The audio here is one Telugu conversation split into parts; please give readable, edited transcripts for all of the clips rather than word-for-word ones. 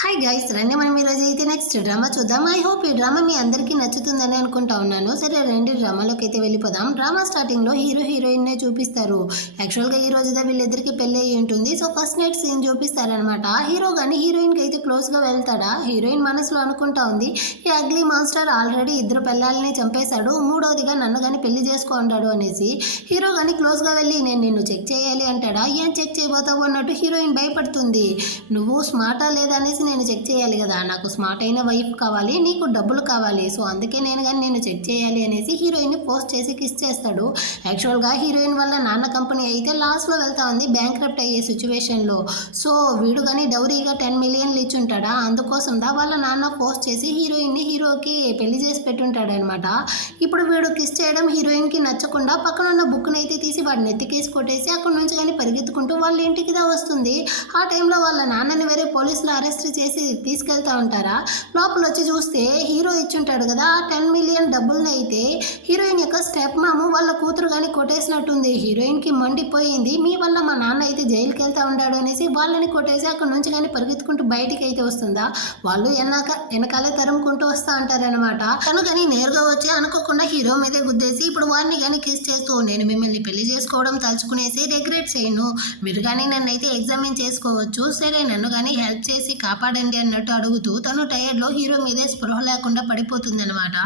హాయ్ గైస్, రండి మనం ఈరోజు అయితే నెక్స్ట్ డ్రామా చూద్దాం. ఐ హోప్ ఈ డ్రామా మీ అందరికీ నచ్చుతుందని అనుకుంటా ఉన్నాను. సరే రండి డ్రామాలోకి అయితే వెళ్ళిపోదాం. డ్రామా స్టార్టింగ్లో హీరో హీరోయిన్నే చూపిస్తారు. యాక్చువల్గా ఈ రోజుదా వీళ్ళిద్దరికి పెళ్ళి అయ్యి ఉంటుంది. సో ఫస్ట్ నైట్ సీన్ చూపిస్తారనమాట. హీరో కానీ హీరోయిన్కి అయితే క్లోజ్గా వెళ్తాడా? హీరోయిన్ మనసులో అనుకుంటా ఉంది, ఈ అగ్లీ మాన్స్టర్ ఆల్రెడీ ఇద్దరు పిల్లల్ని చంపేశాడు, మూడోదిగా నన్ను కానీ పెళ్లి చేసుకో అంటాడు అనేసి. హీరో కానీ క్లోజ్గా వెళ్ళి నేను నిన్ను చెక్ చేయాలి అంటాడా? ఏం చెక్ చేయబోతావు అన్నట్టు హీరోయిన్ భయపడుతుంది. నువ్వు స్మార్టా లేదా అనేసి నేను చెక్ చేయాలి కదా, నాకు స్మార్ట్ అయిన వైఫ్ కావాలి, నీకు డబ్బులు కావాలి, సో అందుకే నేను కానీ నేను చెక్ చేయాలి అనేసి హీరోయిన్ని పోస్ట్ చేసి కిస్ చేస్తాడు. యాక్చువల్గా హీరోయిన్ వల్ల నాన్న కంపెనీ అయితే లాస్లో వెళ్తా ఉంది, బ్యాంక్రప్ట్ అయ్యే సిచ్యువేషన్లో. సో వీడు కానీ డౌరీగా 10 మిలియన్లు ఇచ్చుంటాడా, అందుకోసం వాళ్ళ నాన్న పోస్ట్ చేసి హీరోయిన్ని హీరోకి పెళ్లి చేసి పెట్టుంటాడనమాట. ఇప్పుడు వీడు కిస్ చేయడం హీరోయిన్కి నచ్చకుండా పక్కన ఉన్న బుక్ని అయితే తీసి వాడిని ఎత్తికేసి కొట్టేసి అక్కడ నుంచి కానీ పరిగెత్తుకుంటూ వాళ్ళ ఇంటికి వస్తుంది. ఆ టైంలో వాళ్ళ నాన్నని వేరే పోలీసులు అరెస్ట్ చేసి తీసుకెళ్తా ఉంటారా. లోపల వచ్చి చూస్తే హీరో ఇచ్చుంటాడు కదా ఆ 10 మిలియన్ డబ్బుల్ని అయితే హీరోయిన్ యొక్క స్టెప్ మాము వాళ్ళ కూతురు కానీ కొట్టేసినట్టుంది. హీరోయిన్కి మండిపోయింది, మీ వల్ల మా నాన్న అయితే జైలుకి వెళ్తా ఉన్నాడు అనేసి వాళ్ళని కొట్టేసి అక్కడ నుంచి కానీ పరిగెత్తుకుంటూ బయటికి అయితే వస్తుందా. వాళ్ళు వెనకాలే తరుముకుంటూ వస్తూ ఉంటారనమాట. తను కానీ నేరుగా వచ్చి అనుకోకుండా హీరో మీదే గుద్దేసి ఇప్పుడు వాడిని కానీ కిస్ చేస్తూ నేను మిమ్మల్ని పెళ్లి చేసుకోవడం తలుచుకునేసి రిగ్రెట్ చేయను, మీరు కానీ నన్ను అయితే ఎగ్జామిన్ చేసుకోవచ్చు, సరే నన్ను కానీ హెల్ప్ చేసి కాపాడండి అన్నట్టు అడుగుతూ తను టైర్లో హీరో మీదే స్పృహ లేకుండా పడిపోతుంది అనమాట.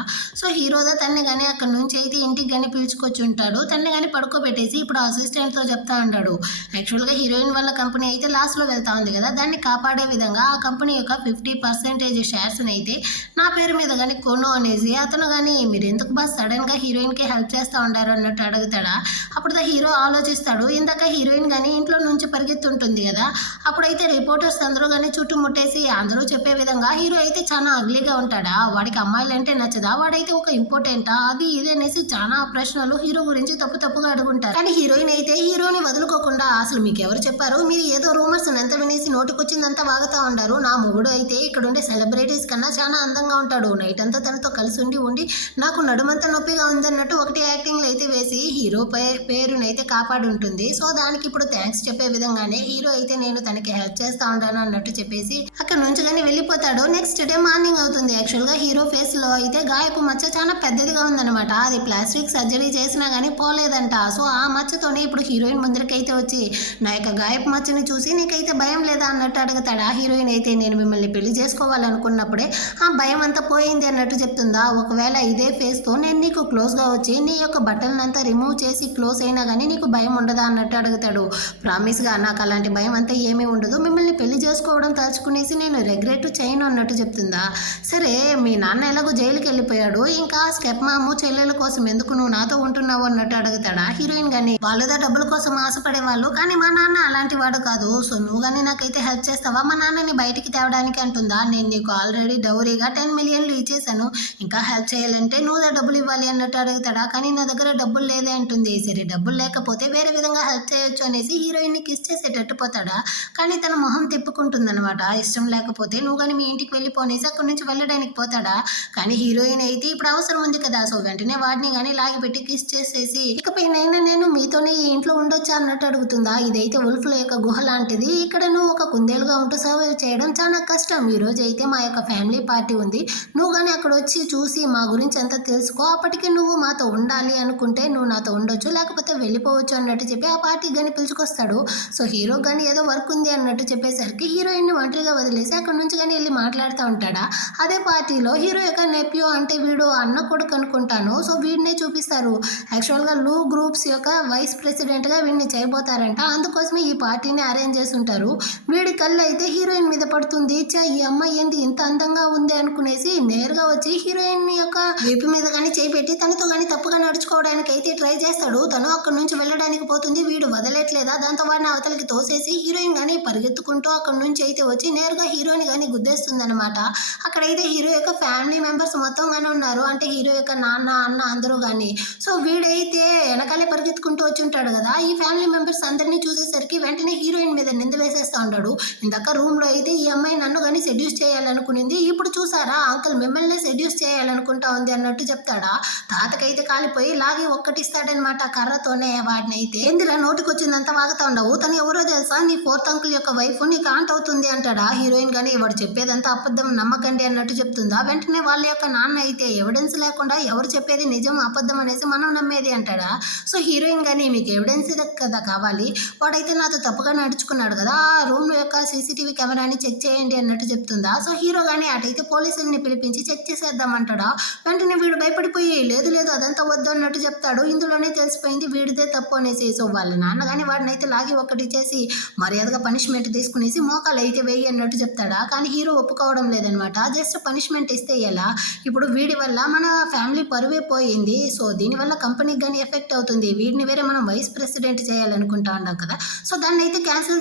సో హీరోదా తన్ని కానీ అక్కడ నుంచి అయితే ఇంటికి కానీ పిలుచుకొచ్చి ఉంటాడు. తన్ని కానీ పడుకోబెట్టేసి ఇప్పుడు అసిస్టెంట్తో చెప్తా ఉంటాడు, యాక్చువల్గా హీరోయిన్ వాళ్ళ కంపెనీ అయితే లాస్లో వెళ్తా ఉంది కదా, దాన్ని కాపాడే విధంగా ఆ కంపెనీ యొక్క 50% షేర్స్ని అయితే నా పేరు మీద కానీ కొను అనేసి. అతను కానీ మీరు ఎందుకు బాస్ సడన్గా హీరోయిన్కి హెల్ప్ చేస్తూ ఉంటారు అన్నట్టు అడుగుతాడా. అప్పుడు హీరో ఆలోచిస్తాడు, ఇందాక హీరోయిన్ కానీ ఇంట్లో నుంచి పరిగెత్తుంటుంది కదా, అప్పుడైతే రిపోర్టర్స్ అందరూ కానీ చుట్టుముట్టేసి అందరూ చెప్పే విధంగా హీరో అయితే చాలా అగ్లీగా ఉంటాడా, వాడికి అమ్మాయిలు అంటే నచ్చదా, వాడైతే ఒక ఇంపార్టెంటా, అది ఇది అనేసి చాలా ప్రశ్నలు హీరో గురించి తప్పుగా అడుగుంటారు. కానీ హీరోయిన్ అయితే హీరోని వదులుకోకుండా అసలు మీకు ఎవరు చెప్పారు, మీరు ఏదో రూమర్స్ ఎంత వినేసి నోటికొచ్చిందంతా వాగుతా ఉంటారు, నా మొగుడు అయితే ఇక్కడ ఉండే సెలబ్రిటీస్ కన్నా చాలా అందంగా ఉంటాడు, నైట్ అంతా తనతో కలిసి ఉండి నాకు నడుమంతా నొప్పిగా ఉందన్నట్టు ఒకటి యాక్టింగ్లు అయితే వేసి హీరో పేరునైతే కాపాడు ఉంటుంది. సో దానికి ఇప్పుడు థ్యాంక్స్ చెప్పే విధంగానే హీరో అయితే నేను తనకి హెల్ప్ చేస్తా ఉంటాను అన్నట్టు చెప్పేసి అక్కడ నుంచి కానీ వెళ్ళిపోతాడు. నెక్స్ట్ డే మార్నింగ్ అవుతుంది. యాక్చువల్గా హీరో ఫేస్ లో అయితే గాయపు మచ్చ చాలా పెద్దదిగా ఉందన్నమాట, అది ప్లాస్టిక్ సర్జరీ చేసినా కానీ పోలేదంట. సో ఆ మచ్చతోనే ఇప్పుడు హీరోయిన్ ముందరికైతే వచ్చి నా యొక్క గాయపు మచ్చని చూసి నీకైతే భయం లేదా అన్నట్టు అడుగుతాడా. హీరోయిన్ అయితే నేను మిమ్మల్ని పెళ్లి చేసుకోవాలనుకున్నప్పుడే ఆ భయం అంతా పోయింది అన్నట్టు చెప్తుందా. ఒకవేళ ఇదే ఫేస్తో నేను నీకు క్లోజ్గా వచ్చి నీ యొక్క బట్టలనంతా రిమూవ్ చేసి క్లోజ్ అయినా కానీ నీకు భయం ఉండదా అన్నట్టు అడుగుతాడు. ప్రామిస్గా నాకు అలాంటి భయం అంతా ఏమీ ఉండదు, మిమ్మల్ని పెళ్లి చేసుకోవడం తలుచుకునేసి నేను రిగ్రెట్ చేయను అన్నట్టు చెప్తుందా. సరే మీ నాన్న ఎలాగో జైలుకి వెళ్ళిపోయాడు, ఇంకా స్టెప్ మాము చెల్లెల కోసం ఎందుకు నువ్వు నాతో ఉంటున్నావు అన్నట్టు అడుగుతాడా. హీరోయిన్ కానీ వాళ్ళదా డబ్బుల కోసం ఆశపడే వాళ్ళు, కానీ మా నాన్న అలాంటి వాడు కాదు, సో నువ్వు కానీ నాకైతే హెల్ప్ చేస్తావా మా నాన్నని బయటికి తేవడానికి అంటుందా. నేను నీకు ఆల్రెడీ డౌరీగా 10 మిలియన్లు ఇచ్చేసాను, ఇంకా హెల్ప్ చేయాలంటే నువ్వు డబ్బులు ఇవ్వాలి అన్నట్టు అడుగుతాడా. కానీ నా దగ్గర డబ్బులు లేదే అంటుంది. సరే డబ్బులు లేకపోతే వేరే విధంగా హెల్ప్ చేయొచ్చు అనేసి హీరోయిన్ని కిస్ చేసేటట్టు పోతాడా. కానీ తన మొహం తిప్పుకుంటుందన్నమాట, ఇష్టం లేకపోతే నువ్వు కానీ మీ ఇంటికి వెళ్ళిపోనేసి అక్కడి నుంచి వెళ్ళడానికి పోతాడా. కానీ హీరోయిన్ అయితే ఇప్పుడు అవసరం ఉంది కదా, సో వెంటనే వాడిని కానీ లాగిపెట్టి కిస్ చేసేసి ఇకపైనైనా నేను మీతోనే ఈ ఇంట్లో ఉండొచ్చా అన్నట్టు అడుగుతుందా. ఇదైతే ఉల్ఫ్ల యొక్క గుహ లాంటిది, ఇక్కడ నువ్వు ఒక కుందేలుగా ఉంటూ సర్వైవ్ చేయడం చాలా కష్టం. ఈ రోజు అయితే మా యొక్క ఫ్యామిలీ పార్టీ ఉంది, నువ్వు కానీ అక్కడ వచ్చి చూసి మా గురించి అంతా తెలుసుకో, అప్పటికి నువ్వు మాతో ఉండాలి అనుకుంటే నువ్వు నాతో ఉండొచ్చు, లేకపోతే వెళ్ళిపోవచ్చు అన్నట్టు చెప్పి ఆ పార్టీకి కానీ పిలుచుకొస్తాడు. సో హీరో కానీ ఏదో వర్క్ ఉంది అన్నట్టు చెప్పేసరికి హీరోయిన్ని ఒంటరిగా వదిలేసి అక్కడ నుంచి కానీ వెళ్ళి మాట్లాడుతూ ఉంటాడా. అదే పార్టీలో హీరో యొక్క నెప్యూ అంటే వీడు అన్న కొడుకు అనుకుంటాను, సో వీడినే చూపిస్తారు. యాక్చువల్గా లూ గ్రూప్స్ యొక్క వైస్ ప్రెసిడెంట్గా వీడిని చేయబోతారంట, అందుకోసమే ఈ పార్టీని అరేంజ్ చేసి ఉంటారు. వీడి కళ్ళు అయితే హీరోయిన్ మీద పడుతుంది, ఈ అమ్మాయి ఏంటి ఇంత అందంగా ఉంది అనుకునేసి నేరుగా వచ్చి హీరోయిన్ యొక్క వీపు మీద కానీ చేపెట్టి తనతో కానీ తప్పుగా నడుచుకోవడానికి అయితే ట్రై చేస్తాడు. తను అక్కడ నుంచి వెళ్ళడానికి పోతుంది, వీడు వదలట్లేదా, దాంతో వాడిని అవతలకి తోసేసి హీరోయిన్ కానీ పరిగెత్తుకుంటూ అక్కడ నుంచి అయితే వచ్చి నేరుగా హీరోని కానీ గుద్దేస్తుంది అనమాట. అక్కడైతే హీరో యొక్క ఫ్యామిలీ మెంబర్స్ మొత్తం కానీ ఉన్నారు, అంటే హీరో యొక్క నాన్న అన్న అందరూ కానీ. సో వీడైతే వెనకాలే పరిగెత్తుకుంటూ వచ్చి ఉంటాడు కదా, ఈ ఫ్యామిలీ మెంబర్స్ అందరినీ చూసేసరికి వెంటనే హీరోయిన్ మీద నింద వేసేస్తూ ఉంటాడు. ఇందాక రూమ్ లో అయితే ఈ అమ్మాయి నన్ను కానీ సెడ్యూస్ చేయాలనుకునింది, ఇప్పుడు చూసారా అంకుల్ మిమ్మల్ని సెడ్యూస్ చేయాలనుకుంటా ఉంది అన్నట్టు చెప్తాడా. తాతకైతే కాలిపోయి లాగి ఒక్కటిస్తాడనమాట కర్రతోనే వాడిని అయితే. ఎందులా నోటికి వచ్చిందంతా వాగుతా ఉండవు, తను ఎవరో తెలుసా, నీ 4th అంకుల్ యొక్క వైఫ్ నీకు ఆంట్ అవుతుంది అంటాడా. హీరోయిన్ కానీ వాడు చెప్పేదంతా అబద్ధం నమ్మకండి అన్నట్టు చెప్తుందా. వెంటనే వాళ్ళ యొక్క నాన్న అయితే ఎవిడెన్స్ లేకుండా ఎవరు చెప్పేది నిజం అబద్ధం అనేసి మనం నమ్మేది అంటాడా. సో హీరోయిన్ కానీ మీకు ఎవిడెన్స్ కదా కావాలి, వాడైతే నాతో తప్పుగా నడుచుకున్నాడు కదా, ఆ రూమ్ యొక్క సీసీటీవీ కెమెరాని చెక్ చేయండి అన్నట్టు చెప్తుందా. సో హీరో కానీ అటైతే పోలీసుల్ని పిలిపించి చెక్ చేసేద్దామంటాడా. వెంటనే వీడు భయపడిపోయి లేదు లేదు అదంతా వద్దు అన్నట్టు చెప్తాడు. ఇందులోనే తెలిసిపోయింది వీడిదే తప్పు అనేసి. సో వాళ్ళ నాన్న కానీ వాడినైతే లాగి ఒకటి చేసి మర్యాదగా పనిష్మెంట్ తీసుకునేసి మోకాలు అయితే వేయి అన్నట్టు చెప్తాడా. కానీ హీరో ఒప్పుకోవడం లేదనమాట. జస్ట్ పనిష్మెంట్ ఇస్తే ఎలా, ఇప్పుడు వీడి వల్ల మన ఫ్యామిలీ పరువే పోయింది, సో దీనివల్ల కంపెనీకి కానీ ఎఫెక్ట్ అవుతుంది, వీడిని వేరే మనం వైస్ ప్రెసిడెంట్ చేయాలనుకుంటా ఉన్నాం కదా, సో దాన్ని అయితే క్యాన్సిల్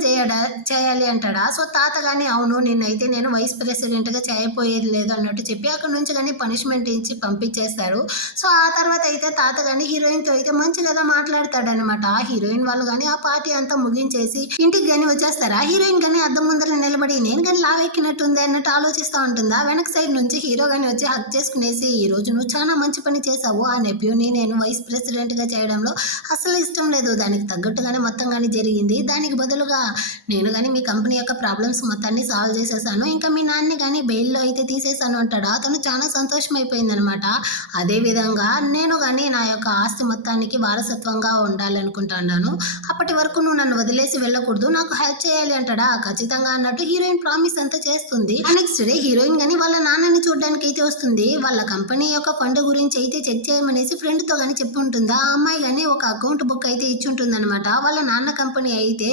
చేయాలి అంటాడా. సో తాత కానీ అవును నిన్నైతే నేను వైస్ ప్రెసిడెంట్గా చేయపోయేది లేదు అన్నట్టు చెప్పి అక్కడ నుంచి కానీ పనిష్మెంట్ ఇచ్చి పంపించేస్తారు. సో ఆ తర్వాత అయితే తాత కానీ హీరోయిన్తో అయితే మంచిగా మాట్లాడతాడనమాట. హీరోయిన్ వాళ్ళు కానీ ఆ పార్టీ అంతా ముగించేసి ఇంటికి కానీ వచ్చేస్తారా. హీరోయిన్ కానీ అద్దం ముందర నిలబడి నేను కానీ లావెక్కినట్టుంది అన్నట్టు ఆలోచిస్తూ ఉంటుందా. వెనక సైడ్ నుంచి హీరో కానీ వచ్చి హక్ చేసుకునేసి ఈ రోజు నువ్వు చాలా మంచి పని చేసావు, ఆ నెప్యూని నేను వైస్ ప్రెసిడెంట్గా చేయడంలో అసలు ఇష్టం లేదు, దానికి తగ్గట్టుగానే మొత్తం కానీ జరిగింది, దానికి బదులుగా నేను కానీ మీ కంపెనీ యొక్క ప్రాబ్లమ్స్ మొత్తాన్ని సాల్వ్ చేసేసాను, ఇంకా మీ నాన్ని కానీ బెయిల్లో అయితే తీసేసాను అంటాడా. అతను చాలా సంతోషం అయిపోయిందనమాట. అదేవిధంగా నేను కానీ నా యొక్క ఆస్తి మొత్తానికి వారసత్వంగా ఉండాలనుకుంటున్నాను, అప్పటి వరకు నువ్వు నన్ను వదిలేసి వెళ్ళకూడదు, నాకు హెల్ప్ చేయాలి అంటాడా. ఖచ్చితంగా అన్నట్టు హీరోయిన్ ప్రామిస్ అంతా చేస్తుంది. నెక్స్ట్ డే హీరోయిన్ కానీ వాళ్ళ నాన్నని చూడడానికి అయితే వస్తుంది. వాళ్ళ కంపెనీ యొక్క ఫండ్ గురించి అయితే చెక్ చేయమనేసి ఫ్రెండ్తో కానీ చెప్పి ఉంటుందా. ఆ అమ్మాయి కానీ ఒక అకౌంట్ బుక్ అయితే ఇచ్చి ఉంటుంది అనమాట. వాళ్ళ నాన్న కంపెనీ అయితే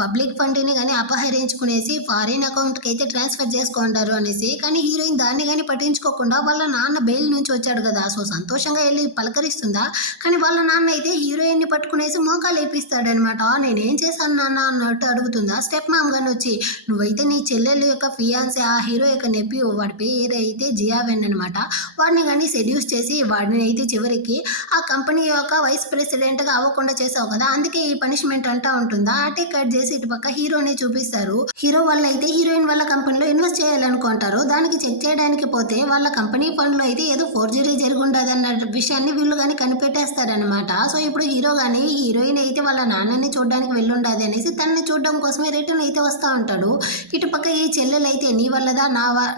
పబ్లిక్ ఫండ్ని కానీ అపహరించుకునేసి ఫారిన్ అకౌంట్కి అయితే ట్రాన్స్ఫర్ చేసుకుంటారు అనేసి. కానీ హీరోయిన్ దాన్ని కానీ పట్టించుకోకుండా వాళ్ళ నాన్న బెయిల్ నుంచి వచ్చాడు కదా, సో సంతోషంగా వెళ్ళి పలకరిస్తుందా. కానీ వాళ్ళ నాన్న అయితే హీరోయిన్ని పట్టుకునేసి మోకాలు వేపిస్తాడనమాట. నేనేం చేశాను నాన్న అన్నట్టు అడుగుతుందా. స్టెప్ మామ్ గాని వచ్చి నువ్వైతే నీ చెల్లెలు యొక్క ఫియాన్సీ ఆ హీరో యొక్క నెప్యూ, వాడి పేరు అయితే జియావెన్ అనమాట, వాడిని కానీ సెడ్యూస్ చేసి వాడిని అయితే చివరికి ఆ కంపెనీ యొక్క వైస్ ప్రెసిడెంట్గా అవ్వకుండా చేసావు కదా, అందుకే ఈ పనిష్మెంట్ అంటా ఉంటుందా. అటే కట్ చేసి ఇటు పక్క హీరోని చూపిస్తారు. హీరో వాళ్ళు అయితే హీరోయిన్ వాళ్ళ కంపెనీలో ఇన్వెస్ట్ చేయాలనుకుంటారు. దానికి చెక్ చేయడానికి పోతే వాళ్ళ కంపెనీ ఫండ్లో అయితే ఏదో ఫోర్జరీ జరుగుండదన్న విషయాన్ని వీళ్ళు కానీ కనిపెట్టేస్తారనమాట. సో ఇప్పుడు హీరో కానీ హీరోయిన్ అయితే వాళ్ళ నాన్నని చూడడానికి వెళ్ళుండదు అనేసి తనని చూడడం కోసమే రిటర్న్ అయితే వస్తూ ఉంటాడు. ఇటు పక్క ఈ చెల్లెలు అయితే నీ వల్లదా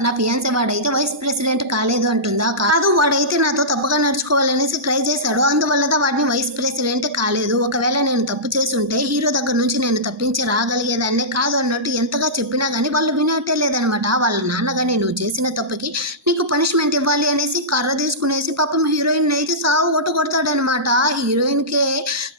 నా ఫియాన్సీ వాడైతే వైస్ ప్రెసిడెంట్ కాలేదు అంటుందా. కాదు వాడైతే నాతో తప్పుగా నడుచుకోవాలనేసి ట్రై చేశాడు, అందువల్లదా వాడిని వైస్ ప్రెసిడెంట్ కాలేదు, ఒకవేళ నేను తప్పు చేసి ఉంటే హీరో దగ్గర నుంచి నేను తప్పించి రాగలిగేదాన్నే కాదు అన్నట్టు ఎంతగా చెప్పినా కానీ వాళ్ళు వినట్టే లేదనమాట. వాళ్ళ నాన్న కానీ నువ్వు చేసిన తప్పుకి నీకు పనిష్మెంట్ ఇవ్వాలి అనేసి కర్ర తీసుకునేసి పాపం హీరోయిన్ అయితే సాగు కొడతాడనమాట. హీరోయిన్కే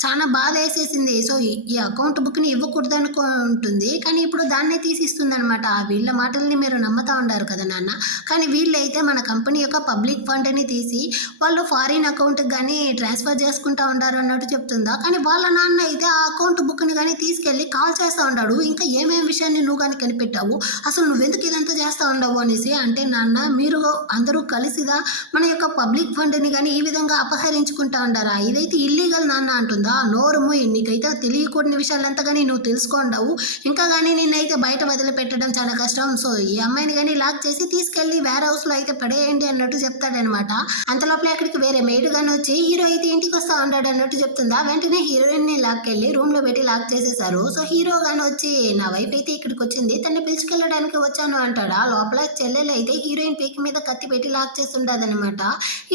చాలా బాధ వేసేసింది. సో ఈ అకౌంట్ బుక్ని ఇవ్వకూడదు అనుకుంటుంది, కానీ ఇప్పుడు దాన్నే తీసిస్తుంది అనమాట. వీళ్ళ మాటల్ని మీరు నమ్ముతా ఉండారు కదా నాన్న, కానీ వీళ్ళైతే మన కంపెనీ యొక్క పబ్లిక్ ఫండ్ని తీసి వాళ్ళు ఫారిన్ అకౌంట్కి కానీ ట్రాన్స్ఫర్ చేసుకుంటా ఉండారు అన్నట్టు చెప్తుందా. కానీ వాళ్ళ నాన్న అయితే ఆ అకౌంట్ బుక్ని కానీ తీసుకెళ్ళి కాల్ చేస్తూ ఉన్నాడు. ఇంకా ఏమేమి విషయాన్ని నువ్వు కానీ కనిపెట్టావు, అసలు నువ్వెందుకు ఇదంతా చేస్తూ ఉండవు అనేసి. అంటే నాన్న మీరు అందరూ కలిసిదా మన యొక్క పబ్లిక్ ఫండ్ని కానీ ఈ విధంగా అపహరించుకుంటా ఉండారా, ఇదైతే ఇల్లీగల్ నాన్న అంటుందా. నోరుము నీకైతే తెలియకూడని విషయాలంతా కానీ నువ్వు తెలుసుకోండవు, ఇంకా కానీ నిన్నైతే బయట వదిలిపెట్టడం చాలా కష్టం, సో ఈ అమ్మాయిని కానీ లాక్ చేసి తీసుకెళ్ళి వేర్ హౌస్లో అయితే పడేయండి అన్నట్టు చెప్తాడనమాట. అంతలోపల అక్కడికి వేరే మేడ్ గాని వచ్చి హీరో అయితే ఇంటికి వస్తా ఉంటాడు అన్నట్టు చెప్తుందా. వెంటనే హీరోయిన్ని లాక్కెళ్ళి రూమ్లో పెట్టి లాక్ చేసేసారు. సో హీరో గాని వచ్చి నా వైఫ్ అయితే ఇక్కడికి వచ్చింది, తన్ని పిలుచుకెళ్ళడానికి వచ్చాను అంటాడా. లోపల చెల్లెలు అయితే హీరోయిన్ పీక్ మీద కత్తి పెట్టి లాక్ చేస్తుండదనమాట.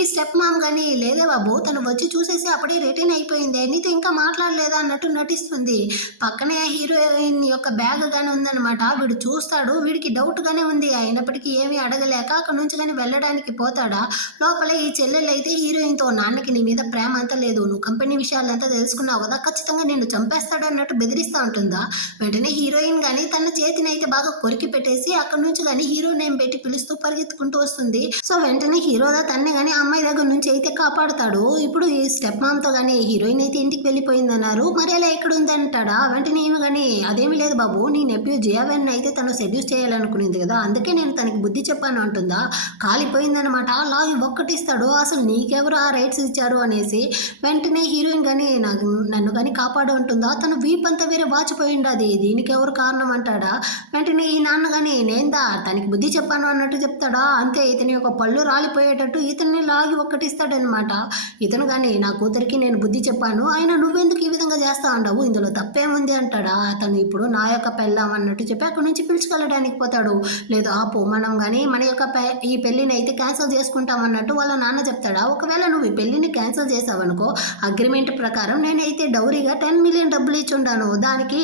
ఈ స్టెప్ మామ్ కానీ లేదే బాబు తను వచ్చి చూసేసి అప్పుడే రిటర్న్ అయిపోయింది, నీతో ఇంకా మాట్లాడలేదా అన్నట్టు నటిస్తుంది. పక్కనే హీరోయిన్ యొక్క బ్యాగ్ గానీ ఉందనమాట. వీడు చూస్తాడు, వీడికి డౌట్ గానే ఉంది, అయినప్పటికీ ఏమీ అడగలేక అక్కడ నుంచి కానీ వెళ్ళడానికి పోతాడా. లోపల ఈ చెల్లెలు అయితే హీరోయిన్తో నాన్నకి నీ మీద ప్రేమ అంతా లేదు, నువ్వు కంపెనీ విషయాలంతా తెలుసుకున్నావు కదా, ఖచ్చితంగా నేను చంపేస్తాడు అన్నట్టు బెదిరిస్తూ ఉంటుందా. వెంటనే హీరోయిన్ కానీ తన చేతిని అయితే బాగా కొరికి పెట్టేసి అక్కడ నుంచి కానీ హీరో నేమ్ పెట్టి పిలుస్తూ పరిగెత్తుకుంటూ వస్తుంది. సో వెంటనే హీరోదా తన్నే కానీ అమ్మాయి దగ్గర నుంచి అయితే కాపాడుతాడు. ఇప్పుడు ఈ స్టెప్ మామ్తో కానీ హీరోయిన్ అయితే ఇంటికి వెళ్ళిపోయిందన్నారు, మరి అలా ఎక్కడ ఉంది అంటాడా. వెంటనే ఏమి కానీ అదేమి లేదు బాబు, నీ నెప్యూ జియావెన్ అయితే తను సెడ్యూస్ చేయాలనుకునేది కదా, అందుకే నేను తనకి బుద్ధి చెప్పాను అంటుందా. కాలిపోయిందనమాట. లాగి ఒక్కటిస్తాడు, అసలు నీకెవరు ఆ రైట్స్ ఇచ్చారు అనేసి. వెంటనే హీరోయిన్ కానీ నన్ను కానీ కాపాడు అంటుందా. తను వీప్ అంతా వేరే వాచిపోయింది, అది దీనికి ఎవరు కారణం అంటాడా. వెంటనే ఈ నాన్న కానీ నేందా తనకి బుద్ధి చెప్పాను అన్నట్టు చెప్తాడా. అంతే ఇతని యొక్క పళ్ళు రాలిపోయేటట్టు ఇతన్ని లాగి ఒక్కటిస్తాడనమాట. ఇతను కానీ నా కూతురికి నేను బుద్ధి చెప్పాను, అయినా నువ్వెందుకు ఈ విధంగా చేస్తా ఉండవు, ఇందులో తప్పేముంది అంటాడా. అతను ఇప్పుడు నా యొక్క పెళ్ళాం అన్నట్టు చెప్పి అక్కడి నుంచి పిలుచుకెళ్ళడానికి పోతాడు. లేదు ఆపు, మనం కానీ మన యొక్క ఈ పెళ్ళిని అయితే క్యాన్సిల్ చేసుకుంటాం అన్నట్టు వాళ్ళ నాన్న చెప్తాడా. ఒకవేళ నువ్వు ఈ పెళ్ళిని క్యాన్సిల్ చేసావనుకో అగ్రిమెంట్ ప్రకారం నేనైతే డౌరీగా 10 మిలియన్ డబ్బులు ఇచ్చుంటాను, దానికి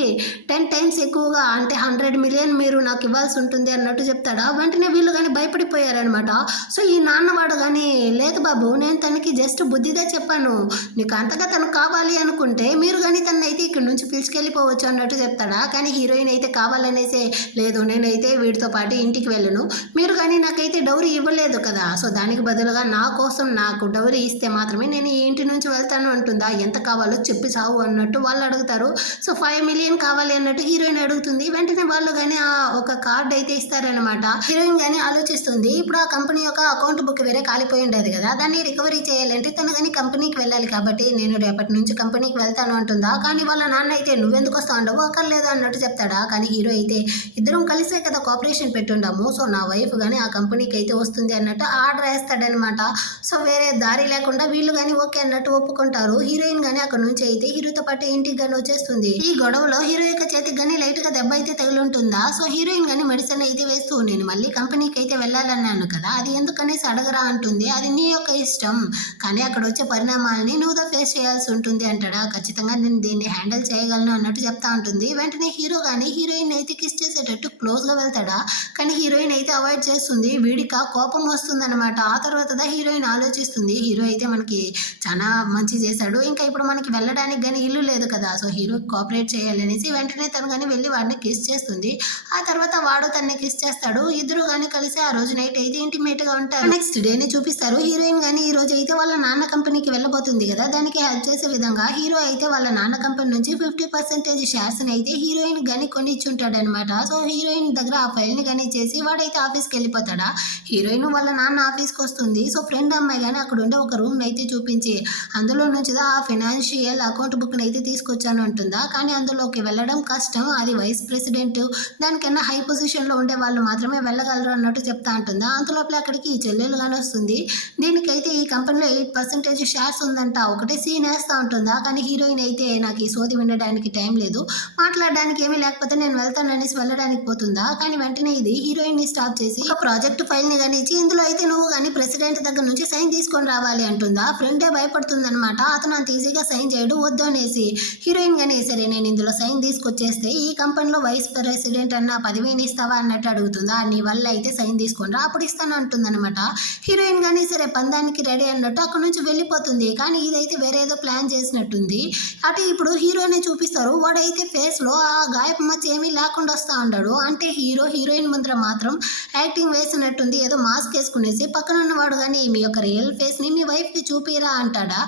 10 టైమ్స్ ఎక్కువగా అంటే 100 మిలియన్ మీరు నాకు ఇవ్వాల్సి ఉంటుంది అన్నట్టు చెప్తాడా. వెంటనే వీళ్ళు కానీ భయపడిపోయారనమాట. సో ఈ నాన్నవాడు కానీ లేదు బాబు, నేను తనకి జస్ట్ బుద్ధిగా చెప్పాను, నీకు అంతగా తను కావాలి అనుకుంటే మీరు కానీ తను అయితే ఇక్కడ నుంచి పిలుచుకెళ్ళిపోవచ్చు అన్నట్టు చెప్తాడా. కానీ హీరోయిన్ అయితే కావాలనేసే లేదు, నేనైతే వీడితో పాటు ఇంటికి వెళ్ళను, మీరు కానీ నాకైతే డౌరీ ఇవ్వలేదు కదా, సో దానికి బదులుగా నా కోసం నాకు డౌరీ ఇస్తే మాత్రమే నేను ఈ ఇంటి నుంచి వెళ్తాను అంటుందా. ఎంత కావాలో చెప్పి చావు అన్నట్టు వాళ్ళు అడుగుతారు. సో 5 మిలియన్ కావాలి అన్నట్టు హీరోయిన్ అడుగుతుంది. వెంటనే వాళ్ళు కానీ ఒక కార్డ్ అయితే ఇస్తారనమాట. హీరోయిన్ కానీ ఆలోచిస్తుంది, ఇప్పుడు ఆ కంపెనీ యొక్క అకౌంట్ బుక్ వేరే కాలిపోయి ఉండేది కదా, దాన్ని రికవరీ చేయాలంటే తను కానీ కంపెనీకి వెళ్ళాలి కాబట్టి నేను రేపటి నుంచి కంపెనీకి వెళ్తాను అంటుందా. కానీ వాళ్ళ నాన్న అయితే నువ్వెందుకు వస్తా ఉండవు, అక్కర్లేదు అన్నట్టు చెప్తాడా. కానీ హీరో అయితే ఇద్దరం కలిసే కదా కోఆపరేషన్ పెట్టుండాము, సో నా వైఫ్ కానీ ఆ కంపెనీకి అయితే వస్తుంది అన్నట్టు ఆర్డర్ వేస్తాడనమాట. సో వేరే దారి లేకుండా వీళ్ళు కానీ ఓకే అన్నట్టు ఒప్పుకుంటారు. హీరోయిన్ కానీ అక్కడ నుంచి అయితే హీరోతో పాటు ఇంటికి కానీ వచ్చేస్తుంది. ఈ గొడవలో హీరో యొక్క చేతికి కానీ లైట్ గా దెబ్బ అయితే తగిలింటుందా. సో హీరోయిన్ కానీ మెడిసిన్ అయితే వేస్తూ నేను మళ్ళీ కంపెనీకి అయితే వెళ్ళాలన్నాను కదా, అది ఎందుకనేసి అడగరా అంటుంది. అది నీ యొక్క ఇష్టం, కానీ అక్కడ వచ్చే పరిణామాలని నువ్వు ఫేస్ చేయాల్సి ఉంటుంది అంటాడా. ఖచ్చితంగా నేను దీన్ని హ్యాండిల్ చేయగలను అన్నట్టు చెప్తా ఉంటుంది. వెంటనే హీరో కానీ హీరోయిన్ అయితే కిస్ చేసేటట్టు క్లోజ్ గా వెళ్తాడా. కానీ హీరోయిన్ అయితే అవాయిడ్ చేస్తుంది. వీడికి కోపం వస్తుంది అనమాట. ఆ తర్వాత హీరోయిన్ ఆలోచిస్తుంది, హీరో అయితే మనకి చాలా మంచి చేశాడు, ఇంకా ఇప్పుడు మనకి వెళ్ళడానికి కానీ ఇల్లు లేదు కదా, సో హీరో కోఆపరేట్ చేయాలనేసి వెంటనే తను కానీ వెళ్ళి వాడిని కిస్ చేస్తుంది. ఆ తర్వాత వాడు తనని కిస్ చేస్తాడు. ఇద్దరు కానీ కలిసి ఆ రోజు నైట్ అయితే ఇంటిమేట్ గా ఉంటారు. నెక్స్ట్ డేని చూపిస్తారు. హీరోయిన్ కానీ ఈ రోజు అయితే వాళ్ళ నాన్న కంపెనీకి వెళ్ళబోతుంది కదా, దానికి హెల్ప్ చేసే విధంగా హీరో అయితే వాళ్ళ నాన్న కంపెనీ నుంచి 50% షేర్స్ అయితే హీరోయిన్ కానీ కొని ఇచ్చుంటాడు అనమాట. సో హీరోయిన్ దగ్గర ఆ ఫైల్ ని కానీ చేసి వాడైతే ఆఫీస్కి వెళ్ళిపోతాడా. హీరోయిన్ వాళ్ళ నాన్న ఆఫీస్కి వస్తుంది. సో ఫ్రెండ్ అమ్మాయి కానీ అక్కడ ఉండే ఒక రూమ్ అయితే చూపించి అందులో నుంచి ఆ ఫైనాన్షియల్ అకౌంట్ బుక్ అయితే తీసుకొచ్చాను అంటుందా. కానీ అందులోకి వెళ్ళడం కష్టం, అది వైస్ ప్రెసిడెంట్ దానికన్నా హై పొజిషన్ లో ఉండే వాళ్ళు మాత్రమే వెళ్ళగలరు అన్నట్టు చెప్తా ఉంటుందా. అంతలోపల అక్కడికి ఈ చెల్లెలు కానీ వస్తుంది. దీనికైతే ఈ కంపెనీలో 8% షేర్స్ ఉందంట, ఒకటే సీన్ వేస్తూ ఉంటుందా. కానీ హీరోయిన్ అయితే నాకు ఈ సోది వినడానికి టైం లేదు, మాట్లాడడానికి ఏమీ లేకపోతే నేను వెళ్తాననేసి వెళ్ళడానికి పోతుందా. కానీ వెంటనే ఇది హీరోయిన్ ని స్టాప్ చేసి ఒక ప్రాజెక్ట్ ఫైల్ ని కానీ ఇచ్చి ఇందులో అయితే నువ్వు కానీ ప్రెసిడెంట్ దగ్గర నుంచి సైన్ తీసుకొని రావాలి అంటుందా. ఫ్రెండే భయపడుతుంది అనమాట, అతను అంత ఈజీగా సైన్ చేయడు వద్దు అనేసి. హీరోయిన్ కానీ సరే నేను ఇందులో సైన్ తీసుకొచ్చేస్తే ఈ కంపెనీలో వైస్ ప్రెసిడెంట్ అన్న పదవిని ఇస్తావా అన్నట్టు అడుగుతుందా. నీ వల్ల అయితే సైన్ తీసుకొని రా అప్పుడు ఇస్తాను అంటుంది అనమాట. హీరోయిన్ కానీ సరే పందానికి రెడీ అన్నట్టు అక్కడ నుంచి వెళ్ళిపోతుంది. కానీ ఇదైతే వేరే ఏదో ప్లాన్ చేసినట్టుంది. అటు ఇప్పుడు హీరోని చూపిస్తారు, వాడైతే ఫేస్ లో ఆ గాయపు మచ్చ ఏమీ లేకుండా వస్తా ఉంటాడు. అంటే హీరోయిన్ ముందర మాత్రం యాక్టింగ్ వేసినట్టుంది, ఏదో మాస్క్ వేసుకునేసి పక్కన ఉన్నవాడు కానీ మీ యొక్క రియల్ ఫేస్ ని మీ వైఫ్ కి చూపిరా అంటాడా.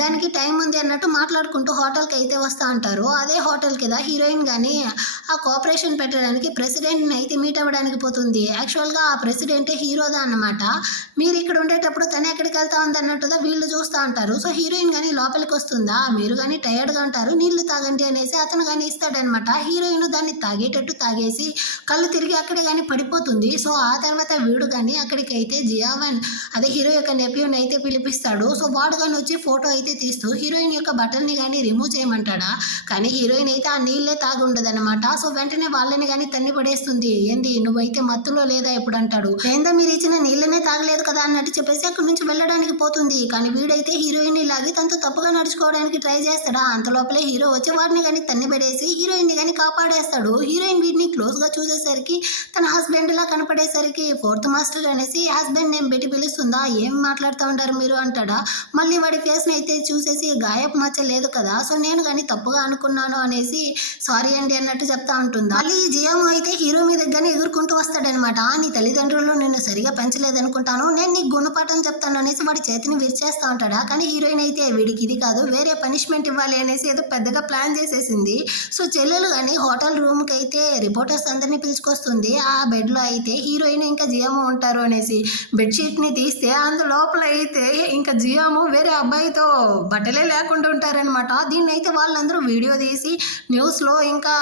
దానికి టైం ఉంది అన్నట్టు మాట్లాడుకుంటూ హోటల్ కి అయితే వస్తా ఉంటారు. అదే హోటల్ కింద హీరోయిన్ కానీ ఆ కోఆపరేషన్ పెట్టడానికి ప్రెసిడెంట్ ని అయితే మీట్ అవ్వడానికి పోతుంది. యాక్చువల్ గా ఆ ప్రెసిడెంట్ హీరోదా అన్నమాట. మీరు ఇక్కడ ఉండేటప్పుడు తను ఎక్కడికి వెళ్తా ఉంది అన్నట్టుగా వీళ్ళు చూస్తూ ఉంటారు. సో హీరోయిన్ కానీ లోపలికి వస్తుందా, మీరు కానీ టైర్డ్గా ఉంటారు నీళ్లు తాగండి అనేసి అతను కానీ ఇస్తాడనమాట. హీరోయిన్ దాన్ని తాగేటట్టు తాగేసి కళ్ళు తిరిగి అక్కడే కానీ పడిపోతుంది. సో ఆ తర్వాత వీడు కానీ అక్కడికి అయితే జియావన్ అదే హీరో యొక్క నెప్యూని అయితే పిలిపిస్తాడు. సో వాడు కానీ వచ్చి ఫోటో అయితే తీస్తూ హీరోయిన్ యొక్క బటన్ని కానీ రిమూవ్ చేయమంటాడా. కానీ హీరోయిన్ అయితే ఆ నీళ్ళే తాగి ఉండదు అనమాట. సో వెంటనే వాళ్ళని కానీ తన్ని పడేస్తుంది. ఏంది నువ్వైతే మత్తులో లేదా ఇప్పుడు అంటాడు. ఏందో మీరు ఇచ్చిన నీళ్ళనే తాగలేదు కదా అన్నట్టు చెప్పేసి అక్కడి నుంచి వెళ్ళడానికి పోతుంది. కానీ వీడైతే హీరోయిన్ లాగి తనతో తప్పుగా నడుచుకోవడానికి ట్రై చేస్తాడా. అంత లోపలే హీరో వచ్చి వాడిని కానీ తన్ని పడేసి హీరోయిన్ ని కానీ కాపాడేస్తాడు. హీరోయిన్ వీడిని క్లోజ్ గా చూసేసరికి తన హస్బెండ్ లా కనపడేసరికి ఫోర్త్ మాస్టర్ అనేసి హస్బెండ్ నేమ్ పెట్టి పిలుస్తుందా. ఏం మాట్లాడుతూ ఉంటారు మీరు అంటాడా. మళ్ళీ వాడి ఫేస్ ని అయితే చూసేసి గాయపు మచ్చ లేదు కదా, సో నేను కానీ తప్పుగా అనుకున్నాను అనేసి సారీ అండి అన్నట్టు చెప్తా ఉంటుందా. మళ్ళీ జియాము అయితే హీరో మీద కానీ ఎగురుకుంటూ వస్తాడనమాట. నీ తల్లిదండ్రులు నిన్ను సరిగా పెంచలేదనుకుంటాను, నేను నీకు గుణపాఠం చెప్తాను అనేసి వాడి చేతిని విరిచేస్తా ఉంటాడా. కానీ హీరోయిన్ అయితే వీడికి ఇది కాదు వేరే పనిష్మెంట్ ఇవ్వాలి అనేసి ఏదో పెద్దగా ప్లాన్ చేసేసింది. సో చెల్లెలు కానీ హోటల్ రూమ్కి అయితే రిపోర్టర్స్ అందరినీ పిలుచుకొస్తుంది. ఆ బెడ్లో అయితే హీరోయిన్ ఇంకా జియాము ఉంటారు అనేసి బెడ్షీట్ని తీస్తే అందు లోపల అయితే ఇంకా జియాము వేరే అబ్బాయితో బట్టలే లేకుండా ఉంటారనమాట. దీన్ని అయితే వాళ్ళందరూ వీడియో తీసి న్యూస్లో ఇంకా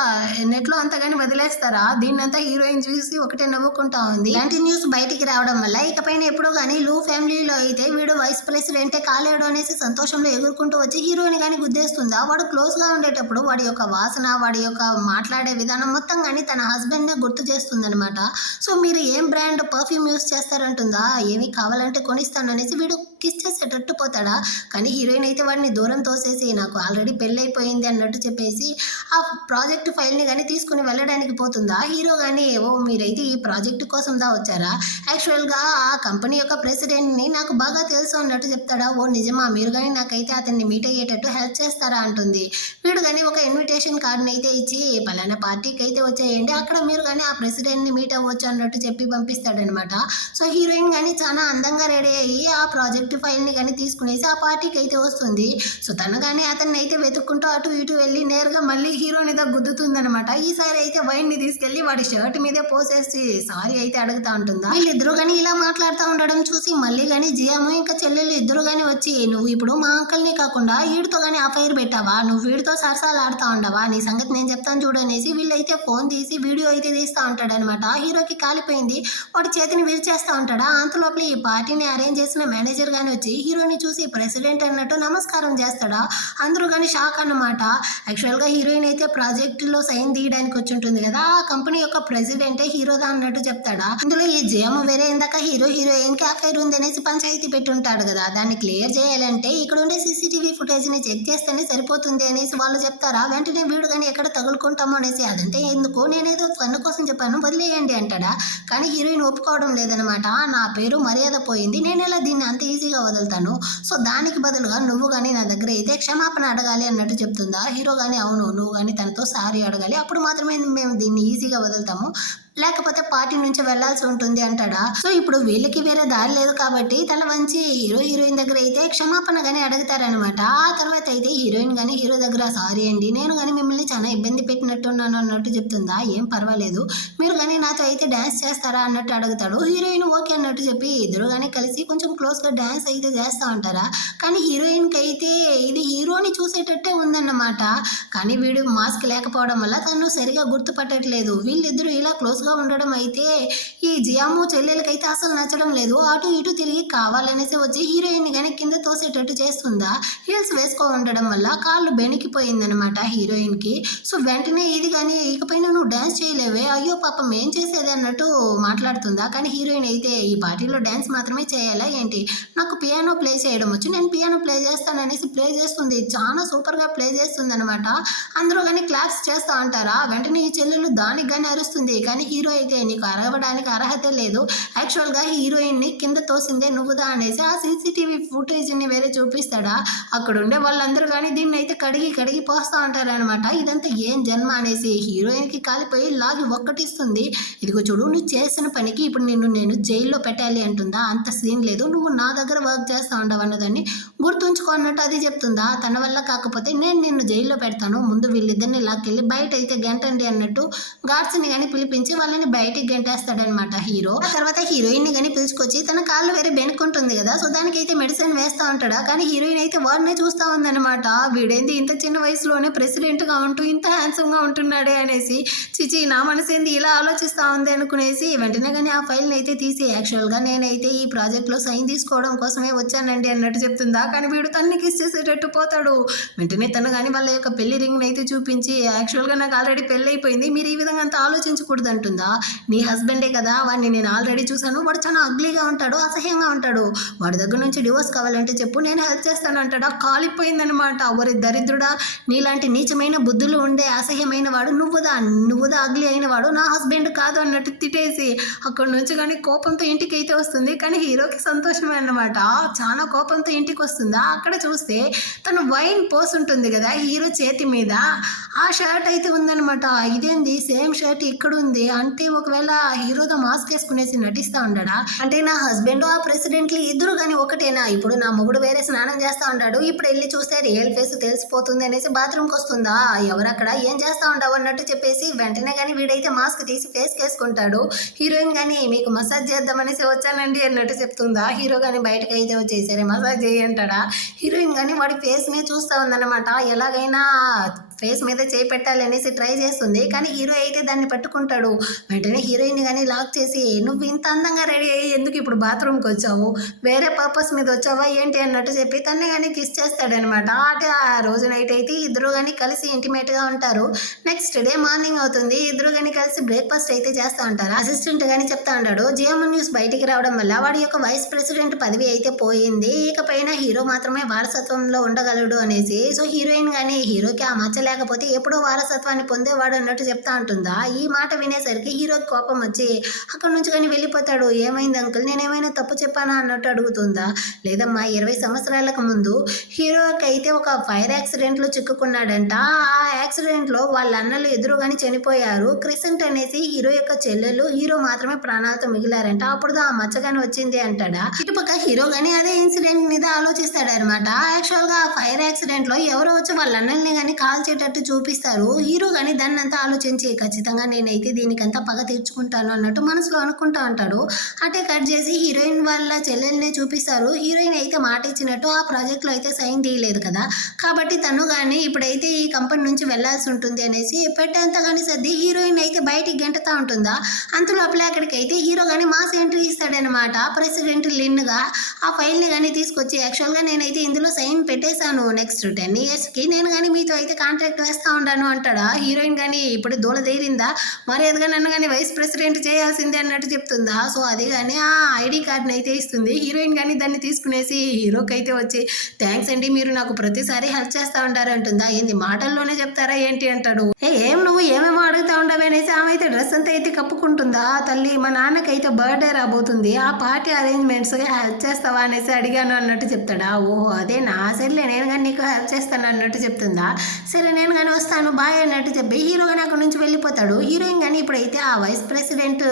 నెట్లో అంతా కానీ వదిలేస్తారా. దీన్నంతా హీరోయిన్ చూసి ఒకటే నవ్వుకుంటా ఉంది. ఇలాంటి న్యూస్ బయటికి రావడం వల్ల ఇకపైన ఎప్పుడు కానీ లూ ఫ్యామిలీలో అయితే వీడు వైస్ ప్రెసిడెంటే కాలేడు అనేసి సంతోషంలో ఎగురుకుంటూ వచ్చి హీరోని కానీ గుద్దేస్తుందా. వాడు క్లోజ్ గా ఉండేటప్పుడు వాడి యొక్క వాసన వాడి యొక్క మాట్లాడే విధానం మొత్తం కానీ తన తన హస్బెండ్నే గుర్తు చేస్తుందనమాట. సో మీరు ఏం బ్రాండ్ పర్ఫ్యూమ్ యూస్ చేస్తారంటుందా, ఏమి కావాలంటే కొనిస్తాను అనేసి వీడు కిస్ చేసేటట్టు పోతాడా. కానీ హీరోయిన్ అయితే వాడిని దూరం తోసేసి నాకు ఆల్రెడీ పెళ్ళైపోయింది అన్నట్టు చెప్పేసి ఆ ప్రాజెక్ట్ ఫైల్ని కానీ తీసుకుని వెళ్ళడానికి పోతుందా. హీరో కానీ ఓ మీరైతే ఈ ప్రాజెక్ట్ కోసం దా వచ్చారా, యాక్చువల్గా ఆ కంపెనీ యొక్క ప్రెసిడెంట్ని నాకు బాగా తెలుసు అన్నట్టు చెప్తాడా. ఓ నిజమా, మీరు కానీ నాకైతే అతన్ని మీట్ అయ్యేటట్టు హెల్ప్ చేస్తారా అంటుంది. వీడు కానీ ఒక ఇన్విటేషన్ కార్డుని అయితే ఇచ్చి పలానా పార్టీకి అయితే వచ్చేయండి, అక్కడ మీరు కానీ ఆ ప్రెసిడెంట్ని మీట్ అవ్వచ్చు అన్నట్టు చెప్పి పంపిస్తాడనమాట. సో హీరోయిన్ కానీ చాలా అందంగా రెడీ అయ్యి ఆ ప్రాజెక్ట్ ఫైల్ని కానీ తీసుకునేసి ఆ పార్టీకి అయితే వస్తుంది. సో తను కానీ అతన్ని అయితే వెతుక్కుంటూ అటు ఇటు వెళ్ళి నేరుగా మళ్ళీ హీరోని దగ్గర గుద్దుతుందనమాట. ఈసారి అయితే వైన్ని తీసుకెళ్లి వాడి షర్ట్ మీదే పోసేసి సారీ అయితే అడుగుతా ఉంటుందా. వీళ్ళిద్దరు కానీ ఇలా మాట్లాడుతూ ఉండడం చూసి మళ్ళీ కానీ జియాము ఇంకా చెల్లెళ్ళు ఇద్దరు కానీ వచ్చి నువ్వు ఇప్పుడు మా అంకల్ని కాకుండా వీడితో కానీ అఫైర్ పెట్టావా, నువ్వు వీడితో సరసాలు ఆడుతూ ఉండవా, నీ సంగతి నేను చెప్తాను చూడనేసి వీళ్ళైతే ఫోన్ తీసి వీడియో అయితే తీస్తూ ఉంటాడనమాట. హీరోకి కాలిపోయింది, వాడి చేతిని విరిచేస్తూ ఉంటాడా. అంతలోపల ఈ పార్టీని అరేంజ్ చేసిన మేనేజర్ కానీ వచ్చి హీరోని చూసి ప్రెసిడెంట్ అన్నట్టు నమస్కారం చేస్తాడా. అందరూ కానీ షాక్ అన్నమాట. యాక్చువల్గా హీరోయిన్ అయితే ప్రాజెక్టులో సైన్ తీయడానికి వచ్చి ఉంటుంది కదా, ఆ కంపెనీ యొక్క ప్రెసిడెంటే హీరోదా అన్నట్టు చెప్తాడా. అందులో ఈ జయము వేరే ఇందాక హీరోయిన్ కి అఫైర్ ఉంది అనేసి పంచాయతీ పెట్టుంటాడు కదా, దాన్ని క్లియర్ చేయాలంటే ఇక్కడ ఉండే సీసీటీవీ ఫుటేజ్ ని చెక్ చేస్తేనే సరిపోతుంది అనేసి వాళ్ళు చెప్తారా. వెంటనే వీడు కానీ ఎక్కడ తగులుకుంటామో అనేసి అదంటే ఎందుకు, నేనేదో ఫన్ కోసం చెప్పాను వదిలేయండి అంటాడా. కానీ హీరోయిన్ ఒప్పుకోవడం లేదనమాట. నా పేరు మర్యాద పోయింది, నేను ఎలా దీన్ని అంత ఈజీగా వదులుతాను, సో దానికి బదులుగా నువ్వు కానీ నా దగ్గర అయితే క్షమాపణ అడగాలి అన్నట్టు చెప్తుందా. హీరో కానీ అవును నువ్వు కానీ తనతో సారీ అడగాలి, అప్పుడు మాత్రమే మేము దీన్ని ఈజీగా వదులుతాము, లేకపోతే పార్టీ నుంచి వెళ్లాల్సి ఉంటుంది అంటాడా. సో ఇప్పుడు వీళ్ళకి వేరే దారి లేదు కాబట్టి తల వంచి హీరోయిన్ దగ్గర అయితే క్షమాపణ గానీ అడుగుతారనమాట. ఆ తర్వాత అయితే హీరోయిన్ గానీ హీరో దగ్గర సారీ అండి, నేను కానీ మిమ్మల్ని చాలా ఇబ్బంది పెట్టినట్టున్నాను అన్నట్టు చెప్తుందా. ఏం పర్వాలేదు, మీరు కానీ నాతో అయితే డాన్స్ చేస్తారా అన్నట్టు అడుగుతాడు. హీరోయిన్ ఓకే అన్నట్టు చెప్పి ఇద్దరు కానీ కలిసి కొంచెం క్లోజ్ గా డాన్స్ అయితే చేస్తా ఉంటారా. కానీ హీరోయిన్ కి అయితే ఇది హీరోని చూసేటట్టే ఉందన్నమాట. కానీ వీడు మాస్క్ లేకపోవడం వల్ల తను సరిగా గుర్తుపట్టట్లేదు. వీళ్ళిద్దరూ ఇలా క్లోజ్ గా ఉండడం అయితే ఈ జియాము చెల్లెలకైతే అసలు నచ్చడం లేదు. అటు ఇటు తిరిగి కావాలనేసి వచ్చి హీరోయిన్ గానీ కింద తోసేటట్టు చేస్తుందా. హీల్స్ వేసుకో ఉండడం వల్ల కాళ్ళు బెణికిపోయిందనమాట హీరోయిన్ కి. సో వెంటనే ఇది కానీ ఇకపైన నువ్వు డాన్స్ చేయలేవే, అయ్యో పాపం ఏం చేసేది అన్నట్టు మాట్లాడుతుందా. కానీ హీరోయిన్ అయితే ఈ పార్టీలో డాన్స్ మాత్రమే చేయాలా ఏంటి, నాకు పియానో ప్లే చేయడం వచ్చు, నేను పియానో ప్లే చేస్తాననేసి ప్లే చేస్తుంది. చాలా సూపర్ గా ప్లే చేస్తుంది అనమాట. అందరూ కానీ క్లాప్స్ చేస్తా ఉంటారా. వెంటనే ఈ చెల్లెలు దానికి కానీ అరుస్తుంది. కానీ హీరో అయితే నీకు అరవడానికి అర్హత లేదు, యాక్చువల్గా హీరోయిన్ని కింద తోసిందే నువ్వుదా అనేసి ఆ సీసీటీవీ ఫుటేజ్ని వేరే చూపిస్తాడా. అక్కడ ఉండే వాళ్ళందరూ కానీ దీన్ని అయితే కడిగి పోస్తూ ఉంటారనమాట. ఇదంతా ఏం జన్మ అనేసి హీరోయిన్కి కాలిపోయి లాగి ఒక్కటిస్తుంది. ఇదిగో చూడు నువ్వు చేసిన పనికి ఇప్పుడు నేను జైల్లో పెట్టాలి అంటుందా. అంత సీన్ లేదు, నువ్వు నా దగ్గర వర్క్ చేస్తా ఉండవు అన్నదాన్ని గుర్తుంచుకో అన్నట్టు అది చెప్తుందా. తన వల్ల కాకపోతే నేను నిన్ను జైల్లో పెడతాను, ముందు వీళ్ళిద్దరిని లాక్కెళ్ళి బయట అయితే గంటండి అన్నట్టు గార్డ్స్ని కానీ పిలిపించి వాళ్ళని బయటికి గంటేస్తాడనమాట హీరో. ఆ తర్వాత హీరోయిన్ ని కానీ పిలుచుకొచ్చి తన కాళ్ళు వేరే బెనుకుంటుంది కదా, సో దానికైతే మెడిసిన్ వేస్తా ఉంటాడా. కానీ హీరోయిన్ అయితే వాడినే చూస్తా ఉందన్నమాట. వీడేంది ఇంత చిన్న వయసులోనే ప్రెసిడెంట్ గా ఉంటూ ఇంత హ్యాండ్సమ్ గా ఉంటున్నాడే అనేసి, చిచి నా మనసేంది ఇలా ఆలోచిస్తా ఉంది అనుకునేసి వెంటనే కానీ ఆ ఫైల్ ని అయితే తీసి యాక్చువల్ గా నేనైతే ఈ ప్రాజెక్ట్ లో సైన్ తీసుకోవడం కోసమే వచ్చానండి అన్నట్టు చెప్తుందా. కానీ వీడు తన్ని కిస్ చేసేటట్టు పోతాడు. వెంటనే తను కానీ వాళ్ళ యొక్క పెళ్లి రింగ్ అయితే చూపించి యాక్చువల్ గా నాకు ఆల్రెడీ పెళ్లి అయిపోయింది, మీరు ఈ విధంగా అంత ఆలోచించకూడదు అంటుందా. నీ హస్బెండే కదా, వాడిని నేను ఆల్రెడీ చూసాను, వాడు చాలా అగ్లీగా ఉంటాడు, అసహ్యంగా ఉంటాడు, వాడి దగ్గర నుంచి డివోర్స్ కావాలంటే చెప్పు నేను హెల్ప్ చేస్తాను అంటాడా. కాలిపోయిందనమాట. ఒరి దరిద్రుడా, నీలాంటి నీచమైన బుద్ధులు ఉండే అసహ్యమైన వాడు నువ్వుదా అగ్లీ అయిన వాడు నా హస్బెండ్ కాదు అన్నట్టు తిట్టేసి అక్కడ నుంచి కానీ కోపంతో ఇంటికి అయితే వస్తుంది. కానీ హీరోకి సంతోషమే అన్నమాట. చాలా కోపంతో ఇంటికి వస్తుందా. అక్కడ చూస్తే తను వైన్ పోసి ఉంటుంది కదా హీరో చేతి మీద, ఆ షర్ట్ అయితే ఉందనమాట. ఇదేంది సేమ్ షర్ట్ ఇక్కడ ఉంది అంటే ఒకవేళ హీరోతో మాస్క్ వేసుకునేసి నటిస్తా ఉండడా. అంటే నా హస్బెండ్ ఆ ప్రెసిడెంట్లు ఇద్దరు కానీ ఒకటేనా, ఇప్పుడు నా మొగుడు వేరే స్నానం చేస్తా ఉంటాడు, ఇప్పుడు వెళ్ళి చూస్తే రియల్ ఫేస్ తెలిసిపోతుంది అనేసి బాత్రూమ్కి వస్తుందా. ఎవరక్కడ ఏం చేస్తా ఉండవు అన్నట్టు చెప్పేసి వెంటనే కానీ వీడైతే మాస్క్ తీసి ఫేస్ వేసుకుంటాడు. హీరోయిన్ కానీ మీకు మసాజ్ చేద్దామనేసి వచ్చానండి అన్నట్టు చెప్తుందా. హీరో కానీ బయటకు అయితే వచ్చేసరే మసాజ్ చేయంటాడా. హీరోయిన్ కానీ వాడి ఫేస్నే చూస్తా ఉందన్నమాట. ఎలాగైనా ఫేస్ మీద చేయి పెట్టాలనేసి ట్రై చేస్తుంది. కానీ హీరో అయితే దాన్ని పట్టుకుంటాడు. వెంటనే హీరోయిన్ కానీ లాక్ చేసి నువ్వు ఇంత అందంగా రెడీ అయ్యి ఎందుకు ఇప్పుడు బాత్రూమ్కి వచ్చావు, వేరే పర్పస్ మీద వచ్చావా ఏంటి అన్నట్టు చెప్పి తన్ని కానీ కిస్ చేస్తాడనమాట. అంటే ఆ రోజు నైట్ అయితే ఇద్దరు కానీ కలిసి ఇంటిమేట్గా ఉంటారు. నెక్స్ట్ డే మార్నింగ్ అవుతుంది. ఇద్దరు కానీ కలిసి బ్రేక్ఫాస్ట్ అయితే చేస్తూ ఉంటారు. అసిస్టెంట్ కానీ చెప్తా ఉంటాడు జిఎం న్యూస్ బయటికి రావడం వల్ల వాడి యొక్క వైస్ ప్రెసిడెంట్ పదవి అయితే పోయింది, ఇకపైన హీరో మాత్రమే వారసత్వంలో ఉండగలడు అనేసి. సో హీరోయిన్ కానీ హీరోకి ఆ మచ్చ లేకపోతే ఎప్పుడో వారసత్వాన్ని పొందేవాడు అన్నట్టు చెప్తా ఉంటుందా. ఈ మాట వినేసరికి హీరోకి కోపం వచ్చి అక్కడ నుంచి కానీ వెళ్ళిపోతాడు. ఏమైంది అంకుల్, నేనేమైనా తప్పు చెప్పానా అన్నట్టు అడుగుతుందా. లేదమ్మా, 20 సంవత్సరాలకు ముందు హీరోకి అయితే ఒక ఫైర్ యాక్సిడెంట్లో చిక్కుకున్నాడంట. ఆ యాక్సిడెంట్లో వాళ్ళ అన్నలు ఎదురుగాని చనిపోయారు. క్రిసెంట్ అనేసి హీరో యొక్క చెల్లెలు, హీరో మాత్రమే ప్రాణాలతో మిగిలారంట. అప్పుడు ఆ మచ్చగాని వచ్చింది అంటాడా. ఇటుపక్క హీరో గానీ అదే ఇన్సిడెంట్ మీద ఆలోచిస్తాడనమాట. యాక్చువల్ గా ఫైర్ యాక్సిడెంట్ లో ఎవరో వచ్చి వాళ్ళ అన్నల్ని కానీ కాల్చేటట్టు చూపిస్తారు. హీరో గానీ దాన్ని అంతా ఆలోచించి ఖచ్చితంగా నేనైతే దీనికంతా పగ తీర్చుకుంటాను అన్నట్టు మనసులో అనుకుంటా ఉంటాడు. అంటే కట్ చేసి హీరోయిన్ వాళ్ళ చెల్లెల్ని చూపిస్తారు. హీరోయిన్ అయితే మాట ఇచ్చినట్టు ఆ ప్రాజెక్ట్ లో అయితే సైన్ తీయలేదు కదా, కాబట్టి తను కానీ ఇప్పుడైతే ఈ కంపెనీ నుంచి వెళ్లాల్సి ఉంటుంది అనేసి పెట్టేంత కానీ సర్ది హీరోయిన్ అయితే బయటికి గెంటుతా ఉంటుందా. అంతలోపలే అక్కడికి అయితే హీరో కానీ మాస్ ఎంట్రీ ఇస్తాడనమాట. ప్రెసిడెంట్ లిన్ గా ఆ ఫైల్ ని కానీ తీసుకొచ్చి యాక్చువల్ గా నేనైతే ఇందులో సైన్ పెట్టేశాను, నెక్స్ట్ 10 years కి నేను కానీ మీతో అయితే కాంట్రాక్ట్ వేస్తా ఉంటాను అంటాడా. హీరోయిన్ కానీ ఇప్పుడు దూల తీరిందా, మరి ఎదుగా నన్ను కానీ వైస్ ప్రెసిడెంట్ చేయాల్సిందే అన్నట్టు చెప్తుందా. సో అది కానీ ఆ ఐడి కార్డ్ని అయితే ఇస్తుంది. హీరోయిన్ కానీ దాన్ని తీసుకునేసి హీరోకి అయితే వచ్చి థ్యాంక్స్ అండి, మీరు నాకు ప్రతిసారి హెల్ప్ చేస్తా ఉంటారు అంటుందా. ఏంది మాటల్లోనే చెప్తారా ఏంటి అంటాడు. ఏం నువ్వు ఏమేమో అడుగుతా ఉండవు అనేసి ఆమె అయితే డ్రెస్ అంతా అయితే కప్పుకుంటుందా. తల్లి మా నాన్నకైతే బర్త్డే రాబోతుంది, ఆ పార్టీ అరేంజ్మెంట్స్ హెల్ప్ చేస్తావా అనేసి అడిగాను అన్నట్టు చెప్తాడా. ఓహో అదేనా, సరేలే నేను కానీ నీకు హెల్ప్ చేస్తాను అన్నట్టు చెప్తుందా. సరే నేను కానీ వస్తాను బాయ్ అన్నట్టు చెప్పి హీరో కానీ అక్కడ నుంచి వెళ్ళిపోతాడు. హీరోయిన్ కానీ ఇప్పుడైతే ఆ వైస్ ప్రెసిడెంట్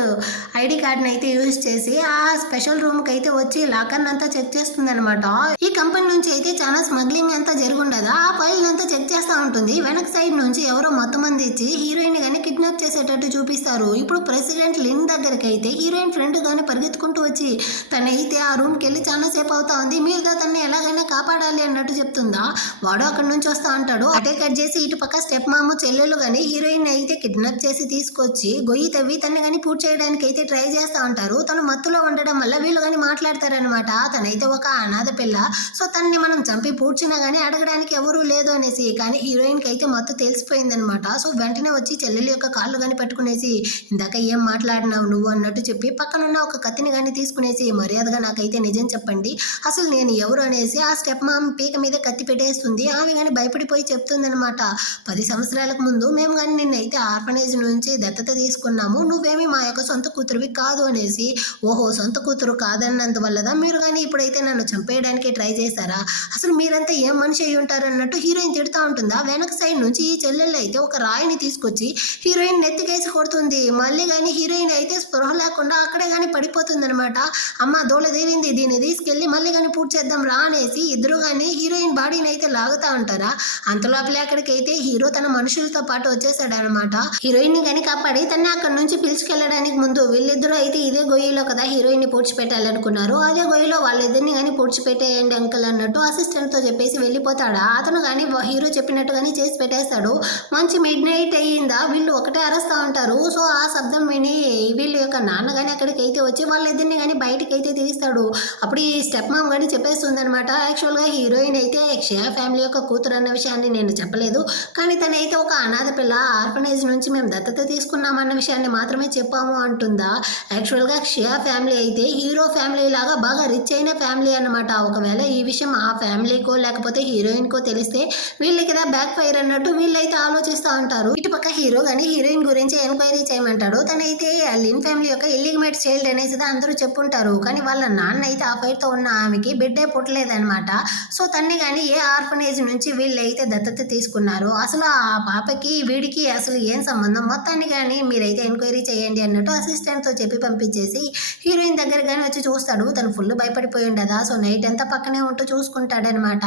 ఐడి కార్డ్ని అయితే యూజ్ చేసి ఆ స్పెషల్ రూమ్కి అయితే వచ్చి లాకర్ అంతా చెక్ చేస్తుంది అనమాట. ఈ కంపెనీ నుంచి అయితే చాలా స్మగ్లింగ్ అంతా జరుగుండదా, ఆ ఫైల్ అంతా చెక్ చేస్తూ ఉంటుంది. వెనక సైడ్ నుంచి ఎవరో మొత్తం మంది ఇచ్చి హీరోయిన్ కానీ కిడ్నాప్ చేసేటట్టు చూపిస్తారు. ఇప్పుడు ప్రెసిడెంట్ లిన్ దగ్గరికి అయితే హీరోయిన్ ఫ్రెండ్ కానీ పరిగెత్తుకుంటూ వచ్చి తనైతే ఆ రూమ్కి వెళ్ళి చాలా సేపు అవుతా ఉంది, మీరుగా తనని ఎలాగైనా కాపాడాలి అన్నట్టు చెప్తుందా. వాడు అక్కడ నుంచి వస్తా అంటాడు. అటే కట్ చేసి ఇటు పక్క స్టెప్ మామ చెల్లెలు కానీ హీరోయిన్ అయితే కిడ్నాప్ చేసి తీసుకొచ్చి గొయ్యి తవ్వి తన్ని కానీ పూర్తి చేయడానికి అయితే ట్రై చేస్తూ ఉంటారు. తను మత్తులో ఉండడం వల్ల వీళ్ళు కానీ మాట్లాడతారనమాట. తనైతే ఒక అనాథ పిల్ల, సో తనని మనం చంపి పూడ్చినా కానీ అడగడానికి ఎవరూ లేదు అనేసి. కానీ హీరోయిన్కి అయితే మత్తు తెలిసిపోయిందనమాట. సో వెంటనే వచ్చి చెల్లెలి యొక్క కాళ్ళు కానీ పట్టుకునేసి ఇందాక ఏం మాట్లాడినావు నువ్వు అన్నట్టు చెప్పి పక్కనున్న ఒక కత్తిని కానీ తీసుకునేసి మర్యాదగా నాకైతే నిజం చెప్పండి అసలు నేను ఎవరు అనేసి ఆ స్టెప్ మామ్ పీక మీద కత్తి పెట్టేస్తుంది. ఆమె కానీ భయపడిపోయి చెప్తుందనమాట. 10 సంవత్సరాలకు ముందు మేము కానీ నిన్నైతే ఆర్ఫనేజ్ నుంచి దత్తత తీసుకున్నాము, నువ్వేమి మా యొక్క సొంత కూతురువి కాదు అనేసి. ఓహో సొంత కూతురు కాదన్నందువల్లదా మీరు కానీ ఇప్పుడైతే నన్ను చంపేయడానికి ట్రై చేశారా, అసలు మీరంతా ఏం మనిషి అయి ఉంటారు అన్నట్టు హీరోయిన్ తిడుతూ ఉంటుందా. వెనక సైడ్ నుంచి ఈ చెల్లెళ్ళు అయితే ఒక రాయిని తీసుకొచ్చి హీరోయిన్ నెత్తికేసి కొడుతుంది. మళ్ళీ కానీ హీరోయిన్ అయితే స్పృహ లేకుండా అక్కడే కానీ పడిపోతుంది అనమాట. అమ్మ దోళ తీరింది, దీన్ని తీసుకెళ్ళి మళ్ళీ కానీ పూర్తి చేద్దాం రా అనేసి ఇద్దరు కానీ హీరోయిన్ బాడీని అయితే లాగుతా ఉంటారా. అంతలోపలే అక్కడికి అయితే హీరో తన మనుషులతో పాటు వచ్చేసాడు అనమాట. హీరోయిన్ ని కానీ కాపాడి తన అక్కడ నుంచి పిలుచుకెళ్ళడానికి ముందు వీళ్ళిద్దరూ అయితే ఇదే గొయ్యిలో కదా హీరోయిన్ ని పూడ్చిపెట్టాలనుకున్నారు, అదే గొయ్యిలో వాళ్ళిద్దరిని కానీ పూడ్చిపెట్టేయండి అంకుల్ అన్నట్టు అసిస్టెంట్ తో చెప్పేసి వెళ్ళిపోతాడా. అతను కానీ హీరో చెప్పినట్టుగానే చేసి పెట్టేస్తాడు. మంచి మిడ్ నైట్ అయ్యిందా, వీళ్ళు ఒకటే అరుస్తూ ఉంటారు. సో ఆ శబ్దం విని వీళ్ళ యొక్క నాన్న కానీ అక్కడికి అయితే వచ్చి వాళ్ళిద్దరిని కానీ బయటకి అయితే తీస్తాడు. అప్పుడు ఈ స్టెప్ మామ్ కానీ చెప్పేస్తుంది అనమాట. యాక్చువల్గా హీరోయిన్ అయితే క్షయ ఫ్యామిలీ యొక్క కూతురు అన్న విషయాన్ని నేను చెప్పలేదు, కానీ తనైతే ఒక అనాథ పిల్ల, ఆర్ఫనేజ్ నుంచి మేము దత్తత తీసుకున్నామన్న విషయాన్ని మాత్రమే చెప్పాము అంటుందా. యాక్చువల్గా క్షయ ఫ్యామిలీ అయితే హీరో ఫ్యామిలీ లాగా బాగా రిచ్ అయిన ఫ్యామిలీ అనమాట. ఒకవేళ ఈ విషయం ఆ ఫ్యామిలీకో లేకపోతే హీరోయిన్కో తెలిస్తే వీళ్ళకి కదా బ్యాక్ ఫైర్ అన్నట్టు వీళ్ళైతే ఆలోచిస్తూ ఉంటారు. ఇటుపక్క హీరో కానీ హీరోయిన్ గురించి ఎంక్వైరీ చేయమంటాడు. తనైతే లిన్ ఫ్యామిలీ యొక్క ఇల్లిగిమేట్ చైల్డ్ అనేసి అందరూ చెప్పుంటారు, కానీ వాళ్ళ నాన్న అయితే ఆ ఫైర్తో ఉన్న ఆమెకి బిడ్డే పుట్టలేదనమాట. సో తన్ని కానీ ఏ ఆర్ఫనేజ్ నుంచి వీళ్ళైతే దత్తత తీసుకున్నారు, అసలు ఆ పాపకి వీడికి అసలు ఏం సంబంధం, మొత్తాన్ని కానీ మీరైతే ఎంక్వైరీ చేయండి అన్నట్టు అసిస్టెంట్తో చెప్పి పంపించేసి హీరోయిన్ దగ్గర కానీ వచ్చి చూస్తాడు. తను ఫుల్ భయపడిపోయి ఉండదా. సో నైట్ అంతా పక్కనే ఉంటూ చూసుకుంటాడనమాట.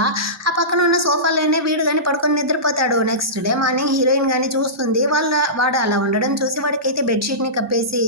ఆ పక్కన ఉన్న సోఫాలోనే వీడు కానీ పడుకొని నిద్రపోతాడు. నెక్స్ట్ డే మార్నింగ్ హీరోయిన్ కానీ చూస్తుంది. వాడు అలా ఉండడం చూసి వాడికైతే బెడ్షీట్ని కప్పేసి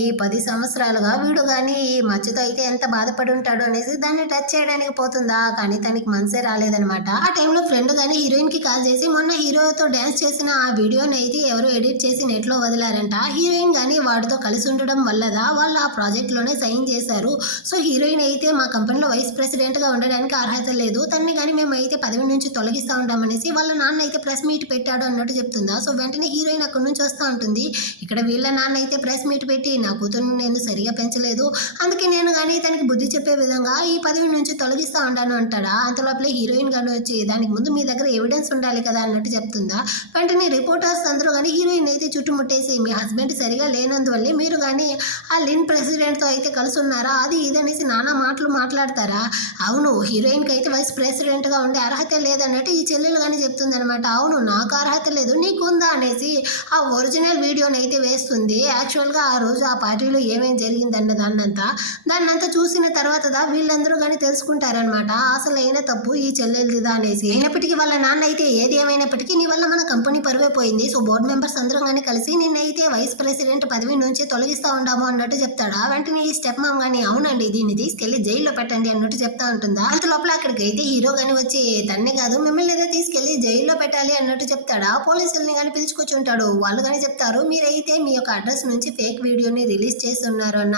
ఈ 10 సంవత్సరాలుగా వీడు కానీ ఈ మచ్చుతో అయితే ఎంత బాధపడి ఉంటాడు అనేసి దాన్ని టచ్ చేయడానికి పోతుందా, కానీ తనకి మనసే రాలేదనమాట. ఆ టైంలో ఫ్రెండ్ కానీ హీరోయిన్ కి కాల్ చేసి మొన్న హీరోతో డాన్స్ చేసిన ఆ వీడియోని అయితే ఎవరు ఎడిట్ చేసి నెట్ లో వదిలారంట. హీరోయిన్ కానీ వాడితో కలిసి ఉండడం వల్లదా వాళ్ళు ఆ ప్రాజెక్ట్ లోనే సైన్ చేశారు. సో హీరోయిన్ అయితే మా కంపెనీలో వైస్ ప్రెసిడెంట్ గా ఉండడానికి అర్హత లేదు, తనని కానీ మేము అయితే పదవి నుంచి తొలగిస్తా ఉంటామనేసి వాళ్ళ నాన్న అయితే ప్రెస్ మీట్ పెట్టాడు అన్నట్టు చెప్తుందా. సో వెంటనే హీరోయిన్ అక్కడి నుంచి వస్తూ ఉంటుంది. ఇక్కడ వీళ్ళ నాన్న అయితే ప్రెస్ మీట్ పెట్టి నా కూతురుని నేను సరిగా పెంచలేదు, అందుకే నేను కానీ తనకి బుద్ధి చెప్పే విధంగా ఈ పదవి నుంచి తొలగిస్తా ఉంటాను అంటాడా. అంతలోపలే హీరోయిన్ కానీ వచ్చి దానికి ముందు మీ దగ్గర ఎవిడెన్స్ ఉండాలి కదా అన్నట్టు చెప్తుందా. వెంటనే రిపోర్టర్స్ అందరూ కానీ హీరోయిన్ అయితే చుట్టుముట్టేసి మీ హస్బెండ్ సరిగా లేనందువల్లే మీరు కానీ ఆ లిన్ ప్రెసిడెంట్తో అయితే కలిసి ఉన్నారా, అది ఇదనేసి నానా మాటలు మాట్లాడతారా. అవును, హీరోయిన్కి అయితే వైస్ ప్రెసిడెంట్గా ఉండే అర్హత లేదన్నట్టు ఈ చెల్లెలు కానీ చెప్తుంది అనమాట. అవును, నాకు అర్హత లేదు నీకుందా అనేసి ఆ ఒరిజినల్ వీడియోని అయితే వేస్తుంది. యాక్చువల్గా ఆ రోజు ఆ పార్టీలో ఏమేమి జరిగిందన్న దాన్నంతా చూసిన తర్వాత వీళ్ళందరూ కానీ తెలుసుకుంటారనమాట అసలైన తప్పు ఈ చెల్లెలదిదా అనేసి. అయినప్పటికీ వాళ్ళ నాన్న అయితే ఏది ఏమైనప్పటికీ నీ వల్ల మన కంపెనీ పరువే పోయింది, సో బోర్డు మెంబర్స్ అందరం కానీ కలిసి నిన్నైతే వైస్ ప్రెసిడెంట్ పదవి నుంచి తొలగిస్తా ఉండాము అన్నట్టు చెప్తాడా. వెంటనే ఈ స్టెప్ మామ్ కానీ అవునండి దీన్ని తీసుకెళ్లి జైల్లో పెట్టండి అన్నట్టు చెప్తా ఉంటుందా. అంత లోపల అక్కడికి అయితే హీరో కానీ వచ్చి తన్నే కాదు మిమ్మల్ని అయితే తీసుకెళ్లి జైల్లో పెట్టాలి అన్నట్టు చెప్తాడా. పోలీసుల్ని కానీ పిలుచుకొచ్చి ఉంటాడు. వాళ్ళు కానీ చెప్తారు మీరైతే మీ యొక్క అడ్రస్ నుంచి ఫేక్ వీడియోని రిలీజ్ చేసి ఉన్నారు అన్న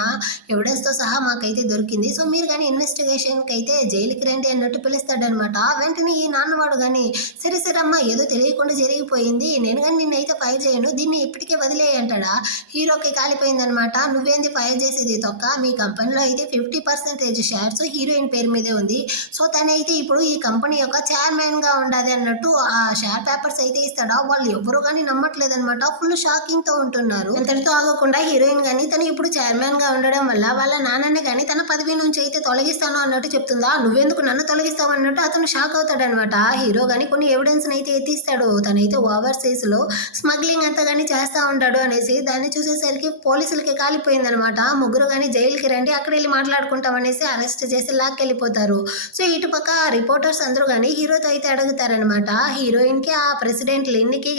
ఎవిడెన్స్ తో సహా మాకైతే దొరికింది, సో మీరు కానీ ఇన్వెస్టిగేషన్ కి అయితే జైలుకి రండి అన్నట్టు పిలుస్తాడనమాట. వెంటనే ఈ నాన్నవాడు కానీ సరే సరే అమ్మా ఏదో తెలియకుండా జరిగిపోయింది, నేను కానీ నిన్నైతే ఫైర్ చేయను, దీన్ని ఇప్పటికే వదిలేయి అంటాడా. హీరోకి కాలిపోయిందనమాట. నువ్వేంది ఫైర్ చేసేది తొక్క, మీ కంపెనీలో అయితే 50% షేర్స్ హీరోయిన్ పేరు మీదే ఉంది, సో తనైతే ఇప్పుడు ఈ కంపెనీ యొక్క చైర్మన్ గా ఉండాలి అన్నట్టు ఆ షేర్ పేపర్స్ అయితే ఇస్తాడా. వాళ్ళు ఎవరు కానీ నమ్మట్లేదనమాట, ఫుల్ షాకింగ్ తో ఉంటున్నారు. అంతటితో ఆగకుండా హీరోయిన్ కానీ తను ఇప్పుడు చైర్మన్ గా ఉండడం వల్ల వాళ్ళ నాన్నని కానీ తన పదవి నుంచి అయితే తొలగిస్తాను అన్నట్టు చెప్తుందా. నువ్వెందుకు నన్ను తొలగిస్తావు అన్నట్టు అతను షాక్ అవుతాడనమాట. హీరో కానీ కొన్ని ఎవిడెన్స్ అయితే ఎత్తిస్తాడు, తనైతే ఓవర్సీస్ లో స్మగ్లింగ్ అంతా కానీ చేస్తా ఉంటాడు అనేసి. దాన్ని చూసేసరికి పోలీసులకి కాలిపోయిందనమాట. ముగ్గురు కానీ జైలుకి రండి అక్కడ వెళ్ళి మాట్లాడుకుంటాం అనేసి అరెస్ట్ చేసి లాక్కెళ్ళిపోతారు. సో ఇటుపక్క రిపోర్టర్స్ అందరూ కానీ హీరోతో అయితే అడుగుతారనమాట, హీరోయిన్ కి ఆ ప్రెసిడెంట్ లిన్కి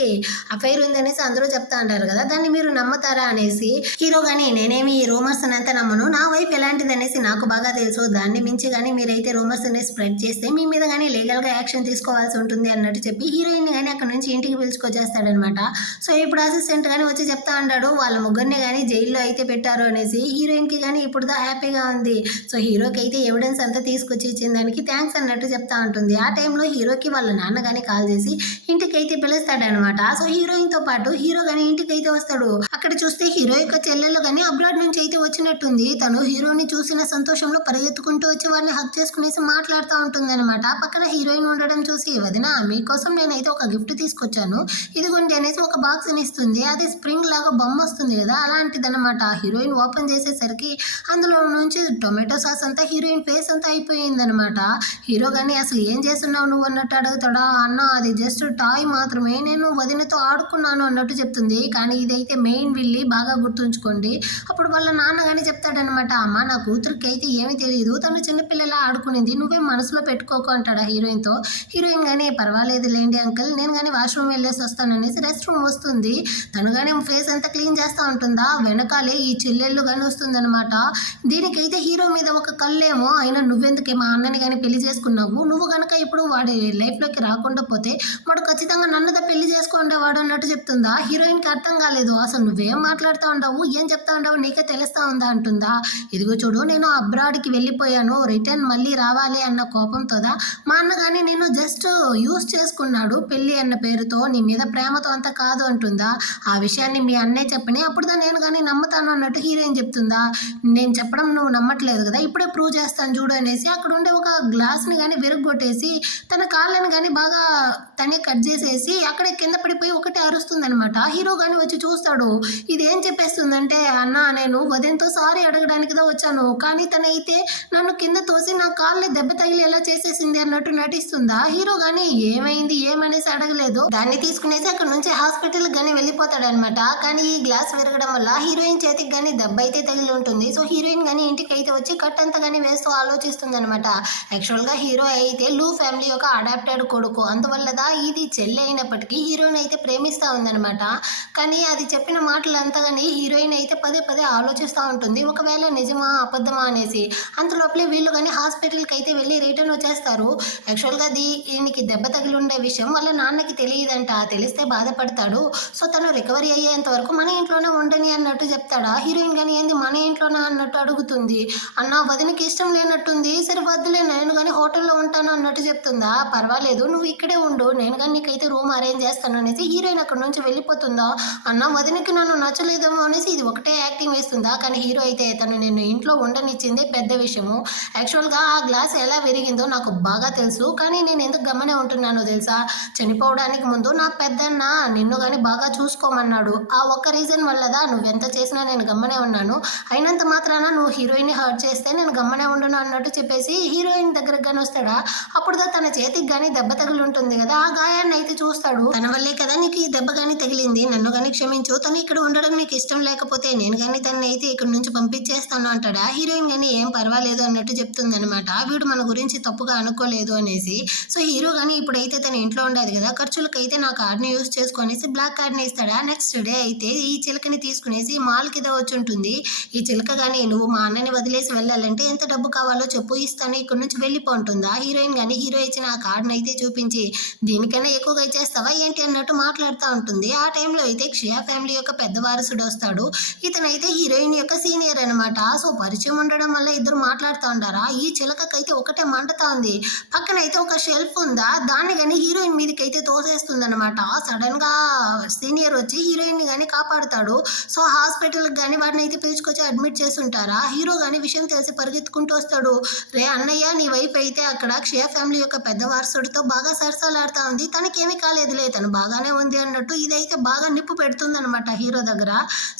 అఫైర్ ఉందనేసి అందరూ చెప్తా ఉంటారు కదా, దాన్ని మీరు నమ్ముతారా అనేసి. హీరో కానీ నేనేమి ఈ రూమర్స్ అంతా నమ్మను, నా వైఫ్ ఎలాంటిది అనేసి నాకు బాగా తెలుసు, దాన్ని మించి కానీ మీరైతే రూమర్స్ అనేది స్ప్రెడ్ చేస్తే మీ మీద కానీ లీగల్ గా యాక్షన్ తీసుకోవాల్సి ఉంటుంది అన్నట్టు చెప్పి హీరోయిన్ కానీ అక్కడ నుంచి ఇంటికి పిలుచుకొచ్చేస్తాడనమాట. సో ఇప్పుడు అసిస్టెంట్ కానీ వచ్చి చెప్తా ఉంటాడు వాళ్ళ ముగ్గురిని కానీ జైల్లో అయితే పెట్టారు అనేసి. హీరోయిన్ కి కానీ ఇప్పుడు హ్యాపీగా ఉంది. సో హీరోకి అయితే ఎవిడెన్స్ అంతా తీసుకొచ్చి ఇచ్చిన దానికి థ్యాంక్స్ అన్నట్టు చెప్తా ఉంటుంది. ఆ టైంలో హీరోకి వాళ్ళ నాన్న కానీ కాల్ చేసి ఇంటికి అయితే పిలుస్తాడనమాట. సో హీరోయిన్ తో పాటు హీరో కానీ ఇంటికి అయితే వస్తాడు. అక్కడ చూస్తే హీరో యొక్క చెల్లెలు కానీ అబ్రాడ్ నుంచి అయితే వచ్చినట్టుంది. తను హీరోని చూసిన సంతోషంలో పరిగెత్తుకుంటూ వచ్చి వారిని హక్ చేసుకునేసి మాట్లాడుతూ ఉంటుంది అనమాట. పక్కన హీరోయిన్ ఉండడం చూసి వదిన మీకోసం నేనైతే ఒక గిఫ్ట్ తీసుకొచ్చాను ఇదిగోండి అనేసి ఒక బాక్స్ ఇస్తుంది. అది స్ప్రింగ్ లాగా బొమ్మ వస్తుంది కదా అలాంటిదనమాట. హీరోయిన్ ఓపెన్ చేసేసరికి అందులో నుంచి టొమాటో సాస్ అంతా హీరోయిన్ ఫేస్ అంతా అయిపోయిందనమాట. హీరో కానీ అసలు ఏం చేస్తున్నావు నువ్వు అన్నట్టు అడుగుతాడా. అన్న అది జస్ట్ టాయ్ మాత్రమే, నేను వదినతో ఆడుకున్నాను అన్నట్టు చెప్తుంది. కానీ ఇదైతే మెయిన్ విల్లి బాగా గుర్తుంచుకోండి. అప్పుడు వాళ్ళ నాన్న కానీ చెప్తాడనమాట, అమ్మ నా కూతురికి అయితే ఏమీ తెలియదు, తను చిన్నపిల్లలా ఆడుకునింది, నువ్వే మనసులో పెట్టుకోకు అంటాడా హీరోయిన్తో. హీరోయిన్ కానీ పర్వాలేదు లేండి అంకుల్ నేను కానీ వాష్రూమ్ వెళ్ళేసి వస్తాననేసి రెస్ట్ రూమ్ వస్తుంది. తను కానీ ఫేస్ అంతా క్లీన్ చేస్తూ ఉంటుందా. వెనకాలే ఈ చెల్లెళ్ళు కానీ వస్తుందనమాట. దీనికైతే హీరో మీద ఒక కళ్ళేమో అయినా నువ్వెందుకే మా అన్నని కానీ పెళ్లి చేసుకున్నావు, నువ్వు కనుక ఇప్పుడు వాడి లైఫ్లోకి రాకుండా పోతే వాడు ఖచ్చితంగా నన్నుదా పెళ్లి చేసుకుండేవాడు అన్నట్టు చెప్తుందా. హీరోయిన్కి అర్థం కాలేదు, అసలు నువ్వేం మాట్లాడుతూ ఉండవు ఏం చెప్తా ఉండవు నీకే తెలుస్తా ఉందా అంటుందా. ఇదిగో చూడు నేను అబ్రాడ్కి వెళ్ళిపోయాను, రిటర్న్ మళ్ళీ రావాలి అన్న కోపంతోదా మా అన్న కానీ నేను జస్ట్ యూస్ చేసుకున్నాడు పెళ్ళి అన్న పేరుతో, నీ మీద ప్రేమతో అంత కాదు అంటుందా. ఆ విషయాన్ని మీ అన్నే చెప్పని అప్పుడుదా నేను కానీ నమ్ముతాను అన్నట్టు హీరోయిన్ చెప్తుందా. నేను చెప్పడం నువ్వు నమ్మట్లేదు కదా ఇప్పుడే ప్రూవ్ చేస్తాను చూడు అనేసి అక్కడ ఉండే ఒక గ్లాస్ని కానీ విరగొట్టేసి తన కాళ్ళని కానీ బాగా తనే కట్ చేసేసి అక్కడే కింద పడిపోయి ఒకటి అరుస్తుంది అనమాట. హీరో కానీ వచ్చి చూస్తాడు. ఇది ఏం చెప్పేస్తుందంటే అన్న నేను వదినతో సారీ అడగడానికిదా వచ్చాను, కానీ తనైతే నన్ను కింద తోసి నా కాళ్ళని దెబ్బ తగిలి ఎలా చేసేసింది అన్నట్టు నటిస్తుందా. హీరో కానీ ఏమైంది ఏమనేసి అడగలేదు, దాన్ని తీసుకునేసి అక్కడ నుంచి హాస్పిటల్ కానీ వెళ్ళిపోతాడనమాట. కానీ ఈ గ్లాస్ విరగడం వల్ల హీరోయిన్ చేతికి కానీ దెబ్బ అయితే తగిలి ఉంటుంది. సో హీరోయిన్ కానీ ఇంటికి అయితే వచ్చి కట్ అంతా కానీ వేస్తూ ఆలోచిస్తుంది అనమాట. యాక్చువల్గా హీరో అయితే లూ ఫ్యామిలీ యొక్క అడాప్టెడ్ కొడుకు, అందువల్లదా ఇది చెల్లి అయినప్పటికీ హీరోయిన్ అయితే ప్రేమిస్తూ ఉందనమాట. కానీ అది చెప్పిన మాటలంతా కానీ హీరోయిన్ అయితే పదే పదే ఆలోచిస్తూ ఉంటుంది. ఒకవేళ నిజమా అబద్ధమా అనేసి. అంతలోపలే వీళ్ళు కానీ హాస్పిటల్కి అయితే వెళ్ళి రిటర్న్ వచ్చేస్తారు. యాక్చువల్గా అది ఈయనకి దెబ్బ తగిలి ఉండే విషయం వాళ్ళ నాన్నకి తెలియదంట. తెలిస్తే బాధపడతాడు. సో తను రికవరీ అయ్యేంత వరకు మన ఇంట్లోనే ఉండని అన్నట్టు చెప్తాడా. హీరోయిన్ కానీ ఏంది మన ఇంట్లోనా అన్నట్టు అడుగుతుంది. అన్న వదినకి ఇష్టం లేనట్టుంది. సరే వద్దులే నేను కానీ హోటల్లో ఉంటాను అన్నట్టు చెప్తుందా. పర్వాలేదు నువ్వు ఇక్కడే ఉండు, నేను కానీ నీకైతే రూమ్ అరేంజ్ చేస్తాను అనేసి హీరోయిన్ అక్కడ నుంచి వెళ్ళిపోతుందా. అన్న వదినకి నన్ను నచ్చలేదేమో అనేసి ఇది ఒకటే యాక్టింగ్ వేస్తుందా. కానీ హీరో అయితే తను నిన్ను ఇంట్లో ఉండనిచ్చిందే పెద్ద విషయము. యాక్చువల్గా ఆ గ్లాస్ ఎలా విరిగిందో నాకు బాగా తెలుసు. కానీ నేను ఎందుకు గమనే ఉంటున్నానో తెలుసా. చనిపోవడానికి ముందు నా పెద్దన్న నిన్ను కానీ బాగా చూసుకోమన్నాడు. ఆ ఒక్క రీజన్ వల్లదా నువ్వెంత చేసినా నేను గమ్మనే ఉన్నాను. అయినంత మాత్రాన నువ్వు హీరోయిన్ని హర్ట్ చేస్తే నేను గమ్మనే ఉండను అన్నట్టు చెప్పేసి హీరోయిన్ దగ్గరకు కానీ వస్తాడా. అప్పుడుదా తన చేతికి కానీ దెబ్బ తగిలి ఉంటుంది కదా. ఆ గాయాన్ని అయితే చూస్తాడు. తన వల్లే కదా నీకు ఈ దెబ్బ కానీ తగిలింది, నన్ను కానీ క్షమించు. తను ఇక్కడ ఉండడం నీకు ఇష్టం లేకపోతే నేను కానీ తనని అయితే ఇక్కడ నుంచి పంపించేస్తాను అంటాడా. హీరోయిన్ కానీ ఏం పర్వాలేదు అన్నట్టు చెప్తుంది అనమాట. వీడు మన గురించి తప్పుగా అనుకోలేదు అనేసి. సో హీరో కానీ ఇప్పుడైతే తన ఇంట్లో ఉండేది కదా, ఖర్చులకైతే నా కార్డ్ని యూజ్ చేసుకునేసి బ్లాక్ కార్డ్ని ఇస్తాడా. నెక్స్ట్ డే అయితే ఈ చిలకని తీసుకునేసి మాల్కి వచ్చి ఉంటుంది. ఈ చిలక కానీ నువ్వు మా అన్నని వదిలేసి వెళ్ళాలంటే ఎంత డబ్బు కావాలో చెప్పు, ఇస్తాను, ఇక్కడ నుంచి వెళ్ళిపోంటుందా. హీరోయిన్ కానీ హీరో ఇచ్చిన ఆ కార్డ్ని అయితే చూపించి దీనికన్నా ఎక్కువగా ఇచ్చేస్తావా ఏంటి అన్నట్టు మాట్లాడుతూ ఉంటుంది. ఆ టైంలో అయితే క్షయ ఫ్యామిలీ యొక్క పెద్ద వారసుడు వస్తాడు. ఇతనైతే హీరోయిన్ యొక్క సీనియర్ అనమాట. సో పరిచయం ఉండడం వల్ల ఇద్దరు మాట్లాడుతూ ఉంటారా. ఈ చిలకకైతే ఒకటే మంటతా ఉంది. పక్కన అయితే ఒక షెల్ఫ్ ఉందా, దాన్ని కానీ హీరోయిన్ మీదకి అయితే తోసేస్తుంది అనమాట. సడన్ గా సీనియర్ వచ్చి హీరోయిన్ ని కానీ కాపాడుతాడు. సో హాస్పిటల్కి కానీ వాడిని అయితే పిలుచుకొచ్చి అడ్మిట్ చేసి ఉంటారా. హీరో కానీ విషయం తెలిసి పరిగెత్తుకుంటూ వస్తాడు. రే అన్నయ్య నీ వైఫ్ అయితే అక్కడ క్షయ ఫ్యామిలీ యొక్క పెద్ద వారసుడితో బాగా సరసాలాడుతూ ఉంది, తనకేమీ కాలేదులే, తను బాగానే ఉంది అన్నట్టు ఇదైతే బాగా నిప్పు పెడుతుంది అనమాట హీరో దగ్గర.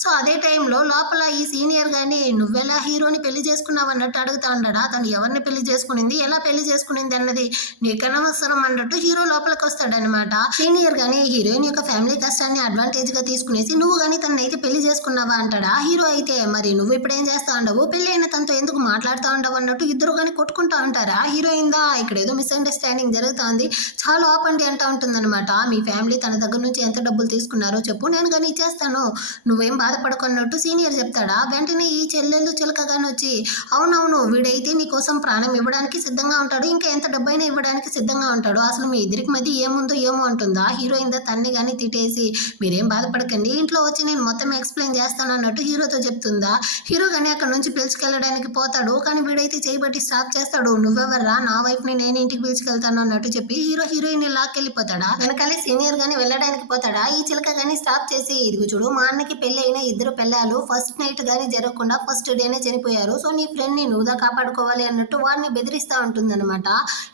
సో అదే టైంలో లోపల ఈ సీనియర్ కానీ నువ్వెలా హీరోని పెళ్లి చేసుకున్నావు అన్నట్టు అడుగుతా ఉండడా. తను ఎవరిని పెళ్లి చేసుకునింది, ఎలా పెళ్లి చేసుకునింది అన్నది నీకనవసరం అన్నట్టు హీరో లోపలికి వస్తాడనమాట. సీనియర్ కానీ హీరోయిన్ యొక్క ఫ్యామిలీ కష్టాన్ని అడ్వాంటేజ్ గా తీసుకునేసి నువ్వు కానీ తనని అయితే పెళ్లి చేసుకున్నావా అంటాడా. హీరో అయితే మరి నువ్వు ఇప్పుడు ఏం చేస్తా ఉండవు, పెళ్లి అయిన తనతో ఎందుకు మాట్లాడుతూ ఉండవు అన్నట్టు ఇద్దరు కానీ కొట్టుకుంటా ఉంటారా. హీరోయిన్ దా ఇక్కడ ఏదో మిస్అండర్స్టాండింగ్ జరుగుతుంది, చాలా ఆపండి అంటూ ఉంటుందన్నమాట. మీ ఫ్యామిలీ తన దగ్గర నుంచి ఎంత డబ్బులు తీసుకున్నారో చెప్పు, నేను కానీ ఇచ్చేస్తాను, నువ్వేం బాధపడకున్నట్టు సీనియర్ చెప్తాడా. వెంటనే ఈ చెల్లెళ్ళు చిలకగానే వచ్చి అవునవును వీడైతే నీ కోసం ప్రాణం ఇవ్వడానికి సిద్ధంగా ఉంటాడు, ఇంకా ఎంత డబ్బైనా ఇవ్వడానికి సిద్ధంగా ఉంటాడు, అసలు మీ ఇద్దరికి మధ్య ఏముందో ఏమో అంటుందా. హీరోయిన్ దా తన్ని కానీ తిట్టేసి మీరేం బాధపడకండి, ఇంట్లో వచ్చి నేను మొత్తం ఎక్స్ప్లెయిన్ చేస్తాను అన్నట్టు హీరోతో చెప్తుందా. హీరో కానీ అక్కడ నుంచి పిలుచుకెళ్ళడానికి పోతాడు. కానీ వీడైతే చేయబట్టి స్టాప్ చేస్తాడు. నువ్వెవర్రా నా వైఫ్ ని నేను ఇంటికి పిలుచుకెళ్తాను అన్నట్టు చెప్పి హీరోయిన్ లాక్కెళ్ళిపోతాడా. వెనకాలే సీనియర్ గానీ వెళ్ళడానికి పోతాడా. ఈ చిలక గానీ స్టాప్ చేసి ఇదిగో చూడు, మా అన్నకి పెళ్లి అయిన ఇద్దరు పిల్లలు ఫస్ట్ నైట్ గానీ జరగకుండా ఫస్ట్ డేనే చనిపోయారు. సో నీ ఫ్రెండ్ ని నువ్వుదా కాపాడుకోవాలి అన్నట్టు వాడిని బెదిరిస్తూ ఉంటుందన్నమాట.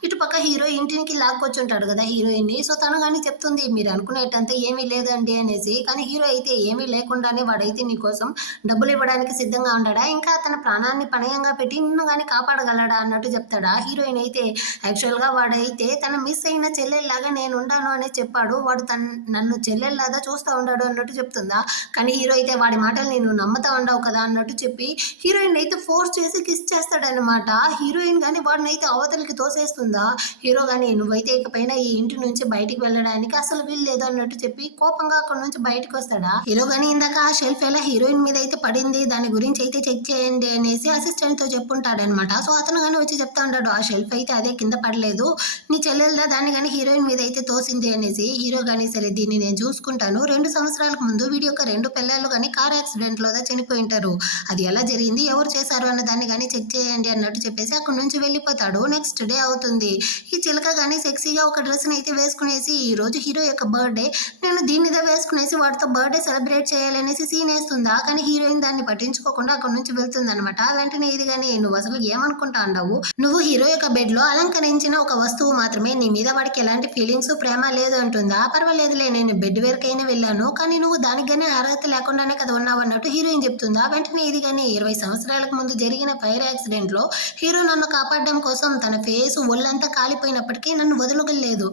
ఇటుపక్క హీరో ఇంటికి లాక్కొచ్చుంటాడు కదా హీరోయిన్ ని. సో తను కానీ చెప్తుంది మీరు అనుకునేటంతా ఏమీ లేదండి అనేసి. కానీ హీరో అయితే ఏమీ లేకుండానే వాడైతే నీ కోసం డబ్బులు ఇవ్వడానికి సిద్ధంగా ఉంటాడా, ఇంకా తన ప్రాణాన్ని పణయంగా పెట్టి నిన్ను కానీ కాపాడగలడా అన్నట్టు చెప్తాడా. హీరోయిన్ అయితే యాక్చువల్గా వాడైతే తన మిస్ అయిన చెల్లెల్లాగా నేను ఉంటాను అని చెప్పాడు, వాడు నన్ను చెల్లెల్లాగా చూస్తూ ఉన్నాడు అన్నట్టు చెప్తుందా. కానీ హీరో అయితే వాడి మాటలు నేను నమ్ముతా ఉండవు కదా అన్నట్టు చెప్పి హీరోయిన్ అయితే ఫోర్స్ చేసి కిస్ చేస్తాడనమాట. హీరోయిన్ కానీ వాడిని అయితే అవతలికి తోసేస్తుందా. హీరో కానీ నువ్వైతే ఇకపైన ఈ ఇంటి నుంచి బయటికి వెళ్ళడానికి అసలు వీల్లేదు అన్నట్టు చెప్పి కోపంగా అక్కడ నుంచి బయటకు వస్తాడా. హీరో కానీ ఇందాక ఆ షెల్ఫ్ ఎలా హీరోయిన్ మీద అయితే పడింది, దాని గురించి అయితే చెక్ చేయండి అనేసి అసిస్టెంట్ తో చెప్పుంటాడనమాట. సో అతను కానీ వచ్చి చెప్తా ఉంటాడు ఆ షెల్ఫ్ అయితే అదే కింద పడలేదు, నీ చెల్లెల్దా దాన్ని కానీ హీరోయిన్ మీద అయితే తోసింది అనేసి. హీరో కానీ సరే దీన్ని నేను చూసుకుంటాను, 2 సంవత్సరాలకు ముందు వీడి యొక్క 2 పిల్లలు కానీ కార్ యాక్సిడెంట్ లో చనిపోయి ఉంటారు, అది ఎలా జరిగింది ఎవరు చేశారు అన్న దాన్ని కానీ చెక్ చేయండి అన్నట్టు చెప్పేసి అక్కడ నుంచి వెళ్ళిపోతాడు. నెక్స్ట్ డే అవుతుంది. ఈ చిలక కానీ సెక్సీగా ఒక డ్రెస్ అయితే వేసుకునేసి ఈ రోజు హీరో యొక్క బర్త్డే, నేను దీన్నిదే వేసుకునేసి వాడితో బర్త్డే సెలబ్రేట్ చేయాలనేసి సీన్ వేస్తుందా. కానీ హీరోయిన్ దాన్ని పట్టించుకోకుండా అక్కడ నుంచి వెళ్తుంది అనమాట. వెంటనే ఇది కానీ నువ్వు అసలు ఏమనుకుంటా ఉండవు, నువ్వు హీరో యొక్క బెడ్ లో అలంకరించిన ఒక వస్తువు మాత్రమే, నీ మీద వాడికి ఎలాంటి ఫీలింగ్స్ ప్రేమ లేదు అంటుందా. పర్వాలేదులే నేను బెడ్ వరకైనా వెళ్ళాను, కానీ నువ్వు దానికి కానీ అర్హత లేకుండానే కదా ఉన్నావు అన్నట్టు హీరోయిన్ చెప్తుందా. వెంటనే ఇది కానీ 20 సంవత్సరాలకు ముందు జరిగిన ఫైర్ యాక్సిడెంట్ లో హీరో నన్ను కాపాడడం కోసం తన ఫేస్ ఒళ్ళంతా కాలిపోయినప్పటికీ నన్ను వదలగలేదు,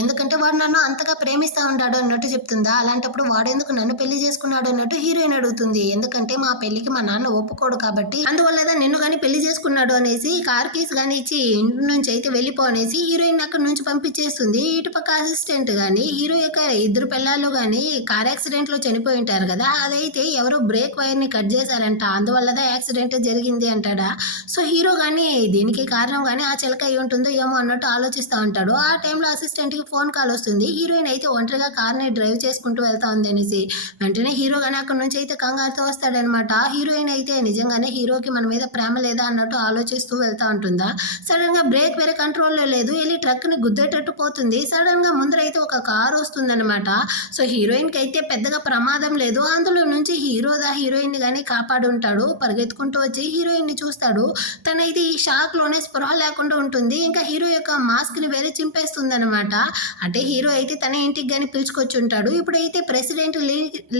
ఎందుకంటే వాడు నన్ను అంతగా ప్రేమిస్తా ఉన్నాడు అన్నట్టు చెప్తుందా. అలాంటప్పుడు వాడెందుకు నన్ను పెళ్లి చేసుకున్నాడు అన్నట్టు హీరోయిన్ అడుగుతుంది. ఎందుకంటే మా పెళ్లికి మా నాన్న ఒప్పుకోడు కాబట్టి అందువల్ల నిన్ను కానీ పెళ్లి చేసుకున్నాడు అనేసి కార్ కీస్ కానీ ఇచ్చి ఇంటి నుంచి అయితే వెళ్ళిపో అనేసి హీరోయిన్ అక్కడ నుంచి పంపించేస్తుంది. ఇటు పక్క అసిస్టెంట్ గాని హీరో యొక్క ఇద్దరు పిల్లలు గాని కార్ యాక్సిడెంట్ లో చనిపోయి ఉంటారు కదా, అదైతే ఎవరో బ్రేక్ వైర్ ని కట్ చేశారంట, అందువల్లదా యాక్సిడెంట్ జరిగింది అంటాడా. సో హీరో గాని దీనికి కారణం గాని ఆ చిలక అయి ఉంటుందో ఏమో అన్నట్టు ఆలోచిస్తూ ఉంటాడు. ఆ టైంలో అసిస్టెంట్ కి ఫోన్ కాల్ వస్తుంది. హీరోయిన్ అయితే ఒంటరిగా కార్ ని డ్రైవ్ చేసుకుంటూ వెళ్తా ఉంది అనేసి వెంటనే హీరో గాని అక్కడ నుంచి అయితే కంగారుతో వస్తాడనమాట. హీరోయిన్ అయితే నిజంగానే హీరోకి మన మీద ప్రేమ లేదా అన్నట్టు ఆలోచిస్తూ వెళ్తా ఉంటుందా. సడన్ గా బ్రేక్ వేరే కంట్రోల్లో లేదు, వెళ్ళి ట్రక్ ని గుద్దేటట్టు పోతుంది. సడన్ గా ముందర అయితే ఒక కార్ వస్తుందన్నమాట. సో హీరోయిన్ కి అయితే పెద్దగా ప్రమాదం లేదు, అందులో నుంచి హీరోయిన్ ని కానీ కాపాడుంటాడు. పరిగెత్తుకుంటూ వచ్చి హీరోయిన్ ని చూస్తాడు. తనైతే ఈ షాక్ లోనే స్పృహ లేకుండా ఉంటుంది. ఇంకా హీరో యొక్క మాస్క్ ని వేరే చింపేస్తుంది అనమాట. అంటే హీరో అయితే తన ఇంటికి కానీ పిలుచుకొచ్చి ఉంటాడు. ఇప్పుడైతే ప్రెసిడెంట్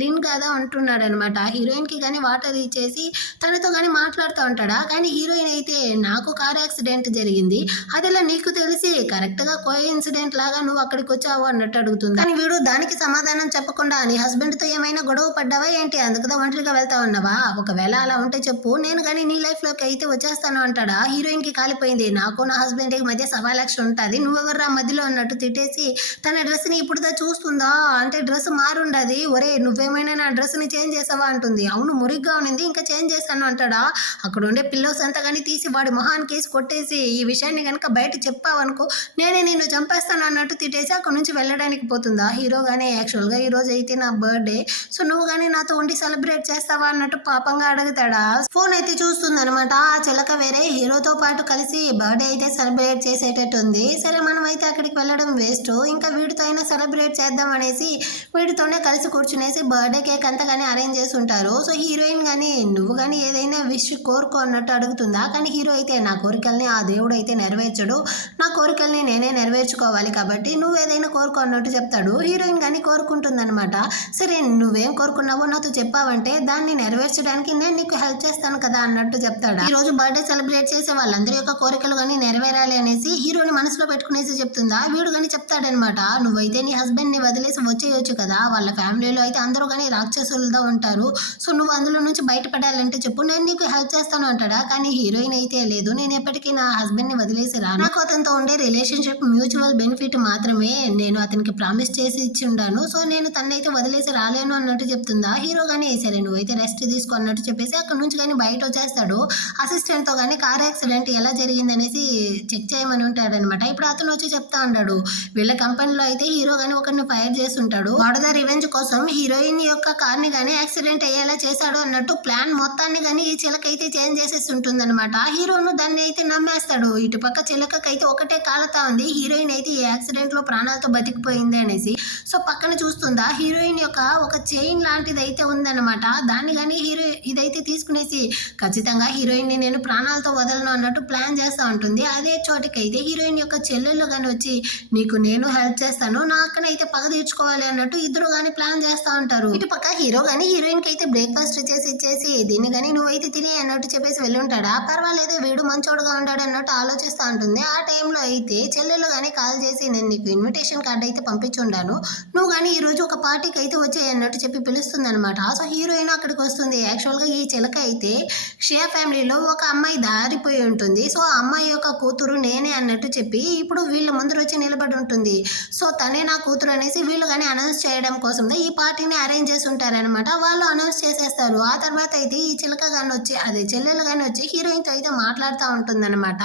లిన్ కదా ఉంటున్నాడు అనమాట. హీరోయిన్ కి కానీ వాటర్ ఇచ్చేసి తనతో కానీ మాట్లాడుతూ ఉంటాడా. కానీ హీరోయిన్ అయితే నాకు కార్ యాక్సిడెంట్ జరిగింది, అదిలా నీకు తెలిసి కరెక్ట్ గా కో ఇన్సిడెంట్ లాగా నువ్వు అక్కడికి వచ్చావు అన్నట్టు అడుగుతుంది. కానీ వీడు దానికి సమాధానం చెప్పకుండా నీ హస్బెండ్ తో ఏమైనా గొడవ పడ్డావా ఏంటి, అందుకుదా ఒంటరిగా వెళ్తా ఉన్నావా, ఒకవేళ అలా ఉంటే చెప్పు, నేను కానీ నీ లైఫ్ లోకి అయితే వచ్చేస్తాను అంటాడా. హీరోయిన్ కి కాలిపోయింది, నాకు నా హస్బెండ్ కి మధ్య సవాలక్ష ఉంటుంది, నువ్వెవర్రా మధ్యలో అన్నట్టు తిట్టేసి తన డ్రెస్ ని ఇప్పుడుదా చూస్తుందా అంటే డ్రెస్ మారుండది, ఒరే నువ్వేమైనా నా డ్రెస్ ని చేంజ్ చేసావా అంటుంది. అవును మురిగ్గా ఉంది, ఇంకా చేంజ్ చేస్తాను అంటాడా. అక్కడ ఉండే పిల్లోస్ అంతా కానీ తీసి వాడి మొహానికి వేసి కొట్టేసి ఈ విషయాన్ని కనుక బయట చెప్పావనుకో నేనే నిన్ను చంపేస్తాను అన్నట్టు తిట్టేసి అక్కడ నుంచి వెళ్ళడానికి పోతుందా. హీరో గానీ యాక్చువల్గా ఈ రోజు అయితే నా బర్త్డే, సో నువ్వు కానీ నాతో ఉండి సెలబ్రేట్ చేస్తావా అన్నట్టు పాపంగా అడుగుతాడా. ఫోన్ అయితే చూస్తుంది అనమాట. ఆ చిలక వేరే హీరోతో పాటు కలిసి బర్త్డే అయితే సెలబ్రేట్ చేసేటట్టు ఉంది. సరే మనం అయితే అక్కడికి వెళ్ళడం వేస్ట్, ఇంకా వీడితో అయినా సెలబ్రేట్ చేద్దాం అనేసి వీడితోనే కలిసి కూర్చునేసి బర్త్డే కేక్ అంతా కానీ అరేంజ్ చేసి ఉంటారు. సో హీరోయిన్ కానీ నువ్వు కానీ ఏదైనా విష్ కోరుకో అన్నట్టు అడుగుతుందా. కానీ హీరో అయితే నా కోరికల్ని ఆ దేవుడు అయితే నెరవేర్చడు, నా కోరికల్ని నేనే నెరవేర్చుకోవాలి కాబట్టి నువ్వు ఏదైనా కోరుకో అన్నట్టు చెప్తాడు. హీరోయిన్ కానీ కోరుకుంటుందన్నమాట. సరే నువ్వేం కోరుకున్నావో నాతో చెప్పావంటే దాన్ని నెరవేర్చడానికి నేను నీకు హెల్ప్ చేస్తాను కదా అన్నట్టు చెప్తాడు. ఈ రోజు బర్త్డే సెలబ్రేట్ చేసే వాళ్ళందరి యొక్క కోరికలు కానీ నెరవేరాలి అనేసి హీరోని మనసులో పెట్టుకునేసి చెప్తుందా. వీడు కానీ చెప్తాడనమాట, నువ్వైతే నీ హస్బెండ్ ని వదిలేసి వచ్చేయొచ్చు కదా, వాళ్ళ ఫ్యామిలీలో అయితే అందరూ కానీ రాక్షసులతో ఉంటారు, సో నువ్వు అందులో నుంచి బయటపడాలంటే చెప్పు, నేను నీకు హెల్ప్ చేస్తాను అంటాడా. కానీ హీరోయిన్ అయితే లేదు, నేను ఎప్పటికీ నా హస్బెండ్ ని వదిలేసి రాను, నాకు అతనితో ఉండే రిలేషన్షిప్ మ్యూచువల్ బెనిఫిట్ మాత్రమే, నేను అతనికి ప్రామిస్ చేసి ఇచ్చి ఉండాను, సో నేను తనైతే వదిలేసి రాలేను అన్నట్టు చెప్తుందా. హీరో కానీ సరే నువ్వైతే రెస్ట్ తీసుకో అన్నట్టు చెప్పేసి అక్కడ నుంచి కానీ బయట వచ్చేస్తాడు. అసిస్టెంట్ తో కానీ కార్ యాక్సిడెంట్ ఎలా జరిగింది అనేసి చెక్ చేయమని ఉంటాడనమాట. ఇప్పుడు అతను వచ్చి చెప్తా ఉంటాడు, వీళ్ళ కంపెనీలో అయితే హీరో కానీ ఒకరిని ఫైర్ చేసి ఉంటాడు, వాడు ద రివెంజ్ కోసం హీరోయిన్ యొక్క కార్ ని కానీ యాక్సిడెంట్ అయ్యేలా చేశాడు అన్నట్టు ప్లాన్ మొత్తాన్ని కానీ ఈ చిలకైతే చేంజ్ చేసేసి ఉంటుందన్నమాట. హీరోను దాన్ని అయితే నమ్మేస్తాడు. ఇటుపక్క చిలకకైతే ఒకటే కాలుతా ఉంది, హీరోయిన్ అయితే ఈ యాక్సిడెంట్ లో ప్రాణాలతో బతికిపోయింది అనేసి. సో పక్కన చూస్తుందా హీరోయిన్ యొక్క ఒక చైన్ లాంటిది అయితే ఉందన్నమాట. దాన్ని కానీ హీరో ఇదైతే తీసుకునేసి ఖచ్చితంగా హీరోయిన్ ని నేను ప్రాణాలతో వదలను అన్నట్టు ప్లాన్ చేస్తూ ఉంటుంది. అదే చోటికైతే హీరోయిన్ యొక్క చెల్లెళ్ళు కానీ వచ్చి నీకు నేను హెల్ప్ చేస్తాను, నా అక్కనైతే పగ తీర్చుకోవాలి అన్నట్టు ఇద్దరు కానీ ప్లాన్ చేస్తూ ఉంటారు. ఇటు పక్క హీరో కానీ హీరోయిన్ కి అయితే బ్రేక్ఫాస్ట్ చేసి ఇచ్చేసి దీన్ని కానీ నువ్వైతే తినే అన్నట్టు చెప్పేసి వెళ్ళి ఉంటాడా. పర్వాలేదు వీడు మంచోడుగా ఉంటాడు అన్నట్టు ఆలోచిస్తూ ఉంటుంది. ఆ టైంలో అయితే చెల్లెళ్ళు కానీ కాల్ చేసి నేను నీకు ఇన్విటేషన్ కార్డ్ అయితే పంపించుండాను, నువ్వు కానీ ఈ రోజు ఒక పార్టీకి అయితే వచ్చాయి అన్నట్టు చెప్పి పిలుస్తుంది అనమాట. సో హీరోయిన్ అక్కడికి వస్తుంది. యాక్చువల్గా ఈ చిలక అయితే క్షయ ఫ్యామిలీలో ఒక అమ్మాయి దారిపోయి ఉంటుంది. సో ఆ అమ్మాయి యొక్క కూతురు నేనే అన్నట్టు చెప్పి ఇప్పుడు వీళ్ళ ముందర వచ్చి నిలబడి ఉంటుంది. సో తనే నా కూతురు అనేసి వీళ్ళు కానీ అనౌన్స్ చేయడం కోసం ఈ పార్టీని అరేంజ్ చేసి ఉంటారనమాట. వాళ్ళు అనౌన్స్ చేసేస్తారు. ఆ తర్వాత అయితే ఈ చిలక కానీ వచ్చి అదే చెల్లెలు కానీ వచ్చి హీరోయిన్తో అయితే మాట్లాడుతూ ఉంటుందన్నమాట.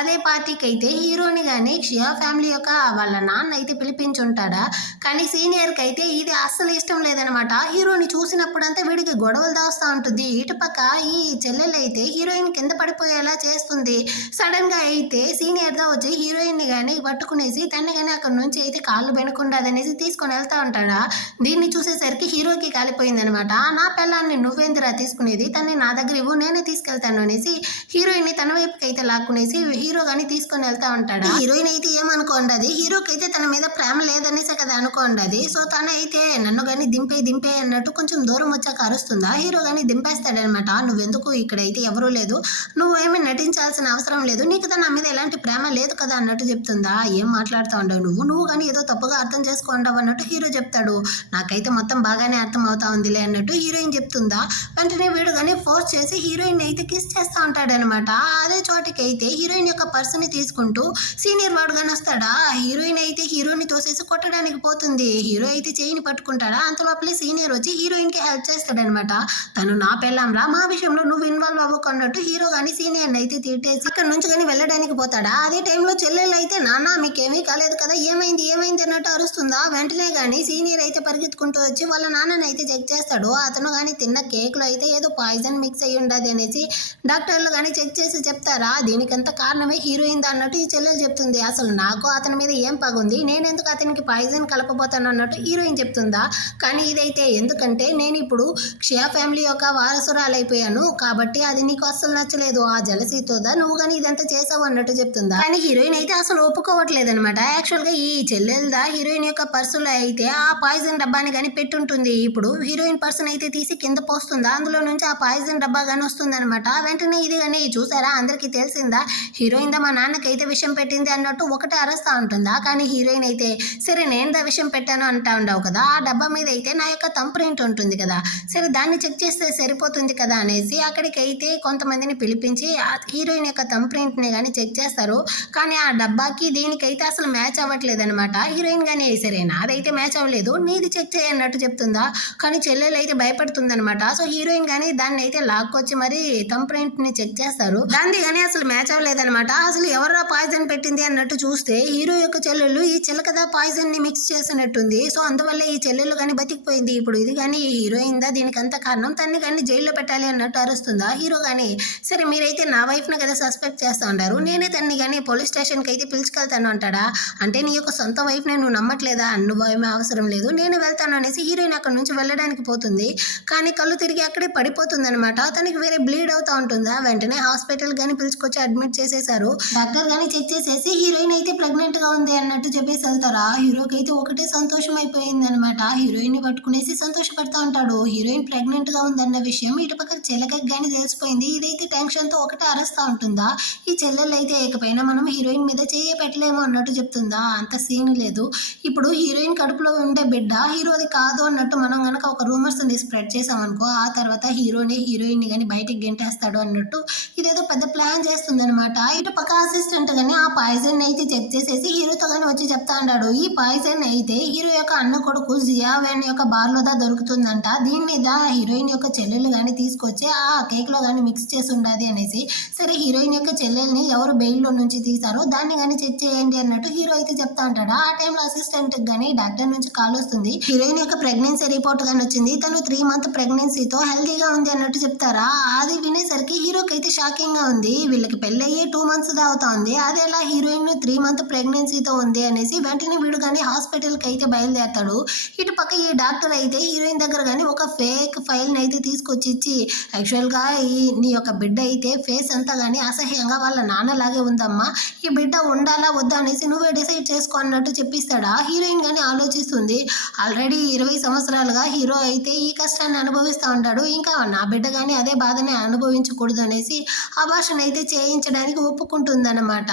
అదే పార్టీకి అయితే హీరోని కానీ క్షయ ఫ్యామిలీ యొక్క వాళ్ళ నాన్న అయితే పిలిపించుంటాడా. కానీ సీనియర్కి అయితే ఇది అస్సలు ఇష్టం లేదనమాట. హీరోని చూసినప్పుడంతా వీడికి గొడవలు దాస్తూ ఉంటుంది. ఇటుపక్క ఈ చెల్లెలు అయితే హీరోయిన్ కింద పడిపోయేలా చేస్తుంది. సడన్ గా అయితే సీనియర్ గా వచ్చి హీరోయిన్ ని కానీ పట్టుకునేసి తన్ని కానీ అక్కడ నుంచి అయితే కాళ్ళు వెనుకుండదనేసి తీసుకొని వెళ్తా ఉంటాడా. దీన్ని చూసేసరికి హీరోకి కాలిపోయింది అనమాట. నా పిల్లాన్ని నువ్వేందిరా తీసుకునేది, తన్ని నా దగ్గర ఇవ్వు నేనే తీసుకెళ్తాను అనేసి హీరోయిన్ ని తన వైపుకి అయితే లాక్కునేసి హీరో కానీ తీసుకొని వెళ్తా ఉంటాడా. హీరోయిన్ అయితే ఏమనుకోండి, హీరోకి అయితే తన మీద ప్రేమ లేదనేసి కదా అనుకోండి. సో తన అయితే నన్ను కానీ దింపే అన్నట్టు కొంచెం దూరం వచ్చాక అరుస్తుందా. హీరో కానీ దింపేస్తాడనమాట. నువ్వెందుకు ఇక్కడైతే ఎవరూ లేదు, నువ్వేమీ నటించాల్సిన అవసరం లేదు, నీకు నా మీద ఎలాంటి ప్రేమ లేదు కదా అన్నట్టు చెప్తుందా. ఏం మాట్లాడుతూ ఉండవు నువ్వు కానీ ఏదో తప్పుగా అర్థం చేసుకోండావు అన్నట్టు హీరో చెప్తాడు. నాకైతే మొత్తం బాగానే అర్థం అవుతా ఉందిలే అన్నట్టు హీరోయిన్ చెప్తుందా. వెంటనే వీడు కానీ ఫోర్స్ చేసి హీరోయిన్ అయితే కిస్ చేస్తూ ఉంటాడనమాట. అదే చోటికి అయితే హీరోయిన్ యొక్క పర్సుని తీసుకుంటూ సీనియర్ వాడు కానీ వస్తాడా. హీరోయిన్ అయితే హీరోని తోసేసి కొట్టడానికి పోతుంది. హీరో అయితే చేయిని పట్టుకుంటాడా. అంతలోపలే సీనియర్ వచ్చి హీరోయిన్ కి హెల్ప్ చేస్తాడనమాట. తను నా పెళ్ళాంరా, మా విషయంలో నువ్వు ఇన్వాల్వ్ అవ్వకున్నట్టు హీరో కానీ సీనియర్ని అయితే తిట్టేసి ఇక్కడ నుంచి కానీ వెళ్ళడానికి పోతాడా. అదే టైంలో చెల్లెళ్ళు అయితే నాన్న మీకేమీ కాలేదు కదా, ఏమైంది ఏమైంది అన్నట్టు అరుస్తుందా. వెంటనే కానీ సీనియర్ అయితే పరిగెత్తుకుంటూ వచ్చి వాళ్ళ నాన్నని అయితే చెక్ చేస్తాడు. అతను కానీ తిన్న కేక్ లో అయితే ఏదో పాయిజన్ మిక్స్ అయ్యి ఉండదు అనేసి డాక్టర్లు కానీ చెక్ చేసి చెప్తారా. దీనికంత కారణమే హీరోయిన్ అన్నట్టు ఈ చెల్లెలు చెప్తుంది. అసలు నాకు అతని మీద ఏం పగుంది, నేనెందుకు అతనికి పాయిజన్ కలపబోతాను అన్నట్టు హీరోయిన్ చెప్తుందా. కానీ ఇదైతే ఎందుకంటే నేను ఇప్పుడు క్షయ ఫ్యామిలీ యొక్క వారసురాలైపోయాను కాబట్టి అది నీకు అస్సలు నచ్చలేదు, ఆ జలసీతోదా నువ్వు కానీ ఇదంతా చేసావు అన్నట్టు చెప్తుందా. కానీ హీరోయిన్ అయితే అసలు ఒప్పుకోవట్లేదు అనమాట. యాక్చువల్ గా ఈ చెల్లెలదా హీరోయిన్ యొక్క పర్సులో అయితే ఆ పాయిజన్ డబ్బాని కానీ పెట్టుంటుంది. ఇప్పుడు హీరోయిన్ పర్సన్ అయితే తీసి కింద పోస్తుందా, అందులో నుంచి ఆ పాయిజన్ డబ్బా కానీ వస్తుంది అనమాట. వెంటనే ఇది కానీ చూసారా అందరికి తెలిసిందా, హీరోయిన్ దా మా నాన్నకి అయితే విషయం పెట్టింది అన్నట్టు ఒకటే అరుస్తా ఉంటుందా. కానీ హీరోయిన్ అయితే సరే నేను దా విషయం పెట్టాను అంటా ఉండవు కదా, ఆ డబ్బా మీద అయితే నా యొక్క థంబ్ ప్రింట్ ఉంటుంది కదా, సరే దాన్ని చెక్ చేస్తే సరిపోతుంది కదా అనేసి అక్కడికి అయితే కొంతమందిని పిలిపించి ఆ హీరోయిన్ యొక్క థంబ్ ప్రింట్ ని కానీ చెక్ చేస్తారు. కానీ ఆ డబ్బాకి దీనికైతే అసలు మ్యాచ్ అవ్వట్లేదు అనమాట. హీరోయిన్ కానీ సరే నాదైతే మ్యాచ్ అవ్వలేదు, నీది చెక్ చేయన్నట్టు చెప్తుందా. కానీ చెల్లెలు అయితే భయపడుతుంది అనమాట. సో హీరోయిన్ కానీ దాన్ని అయితే లాక్కొచ్చి మరి థంబ్ ప్రింట్ ని చెక్ చేస్తారు. దాన్ని కానీ అసలు మ్యాచ్ అవ్వలేదన్నమాట. అసలు ఎవరా పాయిజన్ పెట్టింది అన్నట్టు చూస్తే హీరో యొక్క చెల్లెలు ఈ చిలకదా పాయిజన్ ని మిక్స్ చేసినట్టుంది. సో అందువల్ల ఈ చెల్లెలు కానీ బతికిపోయింది. ఇప్పుడు ఇది కానీ హీరోయిన్ దా దీనికి అంత కారణం, తన్ని కానీ జైల్లో పెట్టాలి అన్నట్టు అరుస్తుందా. హీరో కానీ సరే మీరైతే నా వైఫ్ ని కదా సస్పెక్ట్ చేస్తా ఉంటారు, నేనే తన్ని కానీ పోలీస్ స్టేషన్ కి అయితే పిలుచుకెళ్తాను అంటాడా. అంటే నీ యొక్క సొంత వైఫ్ ని నువ్వు నమ్మట్లేదా, నువ్వేమీ అవసరం లేదు నేను వెళ్తాను అనేసి హీరోయిన్ అక్కడ నుంచి వెళ్ళడానికి పోతుంది. కానీ కళ్ళు తిరిగి అక్కడే పడిపోతుంది అనమాట. తనకి వేరే బ్లీడ్ అవుతా ఉంటుందా. వెంటనే హాస్పిటల్ గానీ పిలుచుకొచ్చి అడ్మిట్ చేసేసారు. డాక్టర్ గానీ చెక్ చేసేసి హీరోయిన్ అయితే ప్రెగ్నెంట్ గా ఉంది అన్నట్టు చెప్పేసి వెళ్తారా. హీరోకి అయితే ఒకటే సంతోషం అయిపోయింది అనమాట. హీరోయిన్ ని పట్టుకునేసి సంతోషపడతా ఉంటాడు. హీరోయిన్ ప్రెగ్నెంట్ గా ఉందన్న విషయం ఇటు పక్క చెల్లెకి గానీ తెలిసిపోయింది. ఇదైతే టెన్షన్ తో ఒకటే అరుస్తా ఉంటుందా. ఈ చెల్లెలు అయితే ఏకపైన మనం హీరోయిన్ మీద చెయ్యి పెట్టలేము అన్నట్టు చెప్తుందా. అంత సీన్ లేదు. ఇప్పుడు హీరోయిన్ కడుపులో ఉండే బిడ్డ హీరోది కాదు అన్నట్టు మనం గనక ఒక రూమర్స్ ని స్ప్రెడ్ చేసామనుకో, ఆ తర్వాత హీరోని హీరోయిన్ ని కానీ బయటికి గెంటేస్తాడు అన్నట్టు ఇదేదో పెద్ద ప్లాన్ చేస్తుంది అనమాట. ఇటు పక్క అసిస్టెంట్ గానీ ఆ పాయిజన్ అయితే చెక్ చేసేసి హీరోతో గానీ వచ్చి చెప్తా అన్నాడు. ఈ పాయిజన్ అయితే హీరో యొక్క అన్న కొడుకు జియావేన్ యొక్క బార్లో దా దొరుకుతుందంట. దీన్ని దా హీరోయిన్ యొక్క చెల్లెలు గానీ తీసుకొచ్చి ఆ కేక్ లో గానీ మిక్స్ చేసి ఉండాలి అనేసి సరే హీరోయిన్ యొక్క చెల్లెల్ని ఎవరు బెయిల్లో నుంచి తీసారో దాన్ని కానీ చెక్ చేయండి అన్నట్టు హీరో అయితే చెప్తా ఉంటాడు. ఆ టైంలో అసిస్టెంట్ గానీ డాక్టర్ నుంచి కాల్ వస్తుంది. హీరోయిన్ యొక్క ప్రెగ్నెన్సీ రిపోర్ట్ గానీ వచ్చింది, తను 3 month ప్రెగ్నెన్సీతో హెల్తీగా ఉంది అన్నట్టు చెప్తారా. అది వినేసరికి హీరోకి అయితే షాకింగ్ గా ఉంది. వీళ్ళకి పెళ్ళయ్యి 2 months దా అవుతా ఉంది, అదేలా హీరోయిన్ 3 month ప్రెగ్నెన్సీతో ఉంది అనేసి వెంటనే వీడు కానీ హాస్పిటల్ కి అయితే బయలుదేరతాడు. ఇటు పక్క ఈ డాక్టర్ అయితే హీరోయిన్ దగ్గర కానీ ఒక ఫేక్ ఫైల్ ని అయితే తీసుకొచ్చి ఇచ్చి యాక్చువల్ గా ఈ నీ యొక్క బిడ్డ అయితే ఫేస్ అంతా కానీ అసహ్యంగా వాళ్ళ నాన్నలాగే ఉందమ్మా, ఈ బిడ్డ ఉండాలా వద్దా అనేసి నువ్వే డిసైడ్ చేసుకో అన్నట్టు చెప్పిస్తాడా. హీరోయిన్ కానీ ఆలోచిస్తుంది. ఆల్రెడీ 20 సంవత్సరాలుగా హీరో అయితే ఈ కష్టాన్ని అనుభవిస్తూ ఉంటాడు, ఇంకా నా బిడ్డ కానీ అదే బాధని అనుభవించకూడదు అనేసి అబార్షన్ అయితే చేయించడానికి ఒప్పుకుంటుందన్నమాట.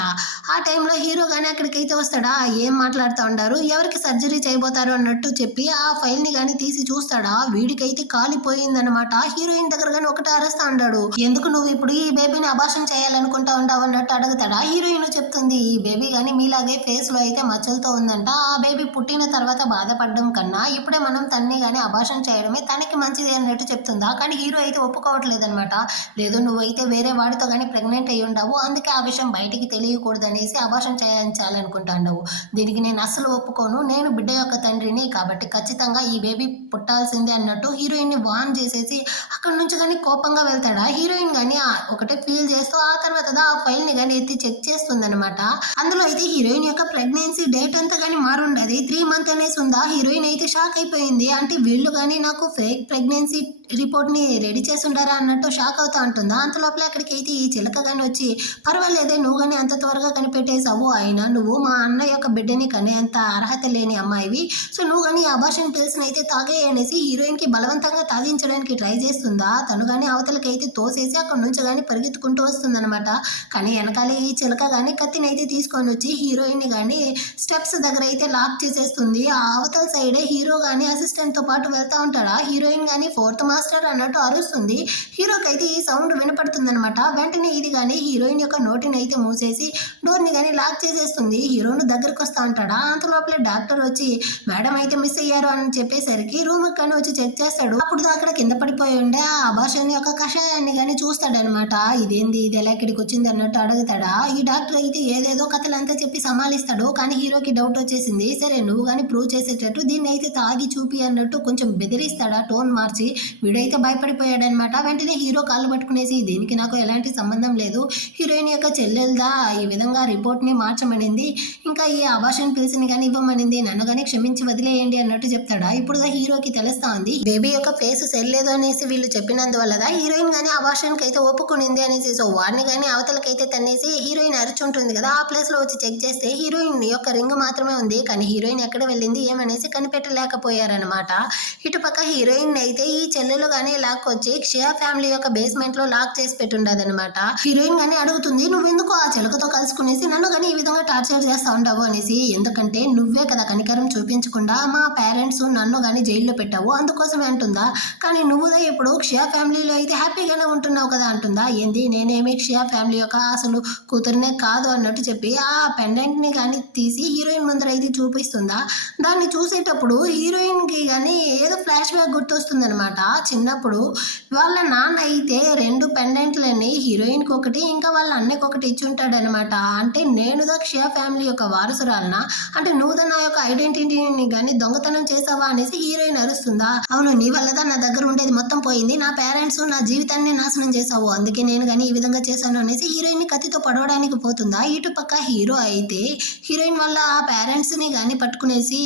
ఆ టైంలో హీరో కానీ అక్కడికైతే వస్తాడా. ఏం మాట్లాడుతూ ఉంటారు, ఎవరికి సర్జరీ చేయబోతారు అన్నట్టు చెప్పి ఆ ఫైల్ ని కానీ తీసి చూస్తాడా. వీడికైతే కాలిపోయిందనమాట. హీరోయిన్ దగ్గర కానీ ఒకటే అరుస్తా ఉంటాడు. ఎందుకు నువ్వు ఇప్పుడు ఈ బేబీని అబార్షన్ చేయాలనుకుంటా ఉంటావు అన్నట్టు అడుగుతాడా. హీరోయిన్ చెప్తుంది ఈ బేబీ కానీ మీలాగే ఫేస్ లో అయితే మచ్చలతో ఉందంట, ఆ బేబీ పుట్టిన తర్వాత బాధపడడం కన్నా ఇప్పుడే మనం తన్ని కానీ అబార్షన్ చేయడమే తనకి మంచిది అన్నట్టు చెప్తుందా. కానీ హీరో అయితే ఒప్పుకోవట్లేదు అనమాట. లేదు నువ్వైతే వేరే వాడితో కానీ ప్రెగ్నెంట్ అయ్యి ఉండవు, అందుకే ఆ విషయం బయటికి తెలియకూడదు అనేసి అబార్షన్ చేయించాలనుకుంటాండవు. దీనికి నేను అస్సలు ఒప్పుకోను, నేను బిడ్డ యొక్క తండ్రిని కాబట్టి ఖచ్చితంగా ఈ బేబీ పుట్టాల్సిందే అన్నట్టు హీరోయిన్ ని వార్న్ చేసేసి అక్కడ నుంచి కానీ కోపంగా వెళ్తాడా. హీరోయిన్ కానీ ఒకటే ఫీల్ చేస్తూ ఆ తర్వాత ఆ ఫైల్ ని కానీ ఎత్తి చెక్ చేస్తుంది అనమాట. అందులో అయితే హీరోయిన్ యొక్క ప్రెగ్నెన్సీ డేట్ అంతా కానీ మారుండదు, 3 month అనేసి ఉందా. హీరోయిన్ అయితే షాక్ అయిపోయింది. అంటే వీళ్ళు కానీ నాకు ఫేక్ ప్రెగ్నెన్సీ రిపోర్ట్ ని రెడీ చేసి ఉండారా అన్నట్టు షాక్ అవుతా ఉంటుందా. అంతలోపలే అక్కడికైతే ఈ చిలక కానీ వచ్చి పర్వాలేదే నువ్వు కానీ అంత త్వరగా కనిపెట్టేశావు, అయినా నువ్వు మా అన్న యొక్క బిడ్డని కనేంత అర్హత లేని అమ్మాయివి, సో నువ్వు కానీ అబార్షన్ పిల్స్ని అయితే తాగేయి అనేసి హీరోయిన్కి బలవంతంగా తాగించడానికి ట్రై చేస్తుందా. తను కానీ అవతలకైతే తోసేసి అక్కడ నుంచి కానీ పరిగెత్తుకుంటూ వస్తుందన్నమాట. కానీ వెనకాలే ఈ చిలక కానీ కత్తిని అయితే తీసుకొని వచ్చి హీరోయిన్ని కానీ స్టెప్స్ దగ్గర అయితే లాక్ చేసేస్తుంది. ఆ అవతల సైడే హీరో కానీ అసిస్టెంట్తో పాటు వెళ్తూ ఉంటాడా. హీరోయిన్ కానీ ఫోర్త్ మాస్టర్ అన్నట్టు అరుస్తుంది. హీరోకి అయితే ఈ సౌండ్ వినపడుతుందనమాట. వెంటనే ఇది కానీ హీరోయిన్ యొక్క నోటిని అయితే మూసేసి డోర్ని కానీ లాక్ చేసేస్తుంది. హీరోను దగ్గరకు వస్తూ ఉంటాడా. అంతలోపలే డాక్టర్ వచ్చి మేడం అయితే మిస్ అయ్యారు అని చెప్పేసరికి రూమ్ కానీ వచ్చి చెక్ చేస్తాడు. అప్పుడు అక్కడ కింద పడిపోయి ఉండే ఆ అబార్షన్ యొక్క కషాయాన్ని కానీ చూస్తాడనమాట. ఇదేంది, ఇది ఎలా ఇక్కడికి వచ్చింది అన్నట్టు అడుగుతాడా. ఈ డాక్టర్ అయితే ఏదేదో కథలంతా చెప్పి సమాలిస్తాడు. కానీ హీరోకి డౌట్ వచ్చేసింది. సరే నువ్వు కానీ ప్రూవ్ చేసేటట్టు దీన్ని అయితే తాగి చూపి అన్నట్టు కొంచెం బెదిరిస్తాడా టోన్ మార్చి. వీడైతే భయపడిపోయాడనమాట. వెంటనే హీరో కాళ్ళు పట్టుకునేసి దీనికి నాకు ఎలాంటి సంబంధం లేదు, హీరోయిన్ యొక్క చెల్లెల్దా ఈ విధంగా రిపోర్ట్ని మార్చమనింది, ఇంకా ఈ అబార్షన్ పిల్స్ని కానీ ఇవ్వమనింది, నన్ను కానీ క్షమించి వదిలేయండి అన్నట్టు చెప్తాడా. ఇప్పుడు హీరోకి తెలుస్తా ఉంది బేబీ యొక్క ఫేస్ సెల్లేదు అనేసి వీళ్ళు చెప్పినందువల్ల హీరోయిన్ కానీ అబార్షన్కి అయితే ఒప్పుకునింది అనేసి. సో వాడిని కానీ అవతలకైతే తన్నేసి హీరోయిన్ అరుచుంటుంది కదా, ఆ ప్లేస్లో వచ్చి చెక్ చేస్తే హీరోయిన్ యొక్క రింగ్ మాత్రమే ఉంది. కానీ హీరోయిన్ ఎక్కడ వెళ్ళింది ఏమనేసి కనిపెట్టలేకపోయారనమాట. ఇటుపక్క హీరోయిన్ అయితే ఈ చెల్లెలు కానీ లాక్కొచ్చి క్షయ ఫ్యామిలీ యొక్క బేస్మెంట్ లో లాక్ చేసి పెట్టుండదనమాట. హీరోయిన్ కానీ అడుగుతుంది నువ్వెందుకు ఆ చిలకతో కలుసుకునేసి నన్ను కానీ ఈ విధంగా టార్చర్ చేస్తా ఉంటావు అనేసి. ఎందుకంటే నువ్వే కదా కనికరం చూపించకుండా మా పేరెంట్స్ నన్ను కానీ జైల్లో పెట్టావు, అందుకోసమే అంటుందా. కానీ నువ్వుదే ఇప్పుడు క్షయ ఫ్యామిలీలో అయితే హ్యాపీగానే ఉంటున్నావు కదా అంటుందా. ఏంది, నేనేమి క్షయ ఫ్యామిలీ యొక్క అసలు కూతురునే కాదు అన్నట్టు చెప్పి ఆ పెండెంట్ ని కానీ తీసి హీరోయిన్ ముందర అయితే చూపిస్తుందా. దాన్ని చూసేటప్పుడు హీరోయిన్ కి కానీ ఏదో ఫ్లాష్ బ్యాక్ గుర్తొస్తుంది అనమాట. చిన్నప్పుడు వాళ్ళ నాన్న అయితే 2 పెండెంట్లని హీరోయిన్కి ఒకటి ఇంకా వాళ్ళ అన్నకి ఒకటి ఇచ్చి ఉంటాడనమాట. అంటే నేను క్షయ ఫ్యామిలీ యొక్క వారసురాలనా, అంటే నువ్వు నా యొక్క ఐడెంటిటీని కానీ దొంగతనం చేసావా అనేసి హీరోయిన్ అరుస్తుందా. అవును, నీ వల్లదా నా దగ్గర ఉండేది మొత్తం పోయింది, నా పేరెంట్స్ నా జీవితాన్ని నాశనం చేసావు, అందుకే నేను కానీ ఈ విధంగా చేశాను అనేసి హీరోయిన్ కత్తితో పడవడానికి పోతుందా. ఇటు పక్క హీరో అయితే హీరోయిన్ వల్ల ఆ పేరెంట్స్ ని కానీ పట్టుకునేసి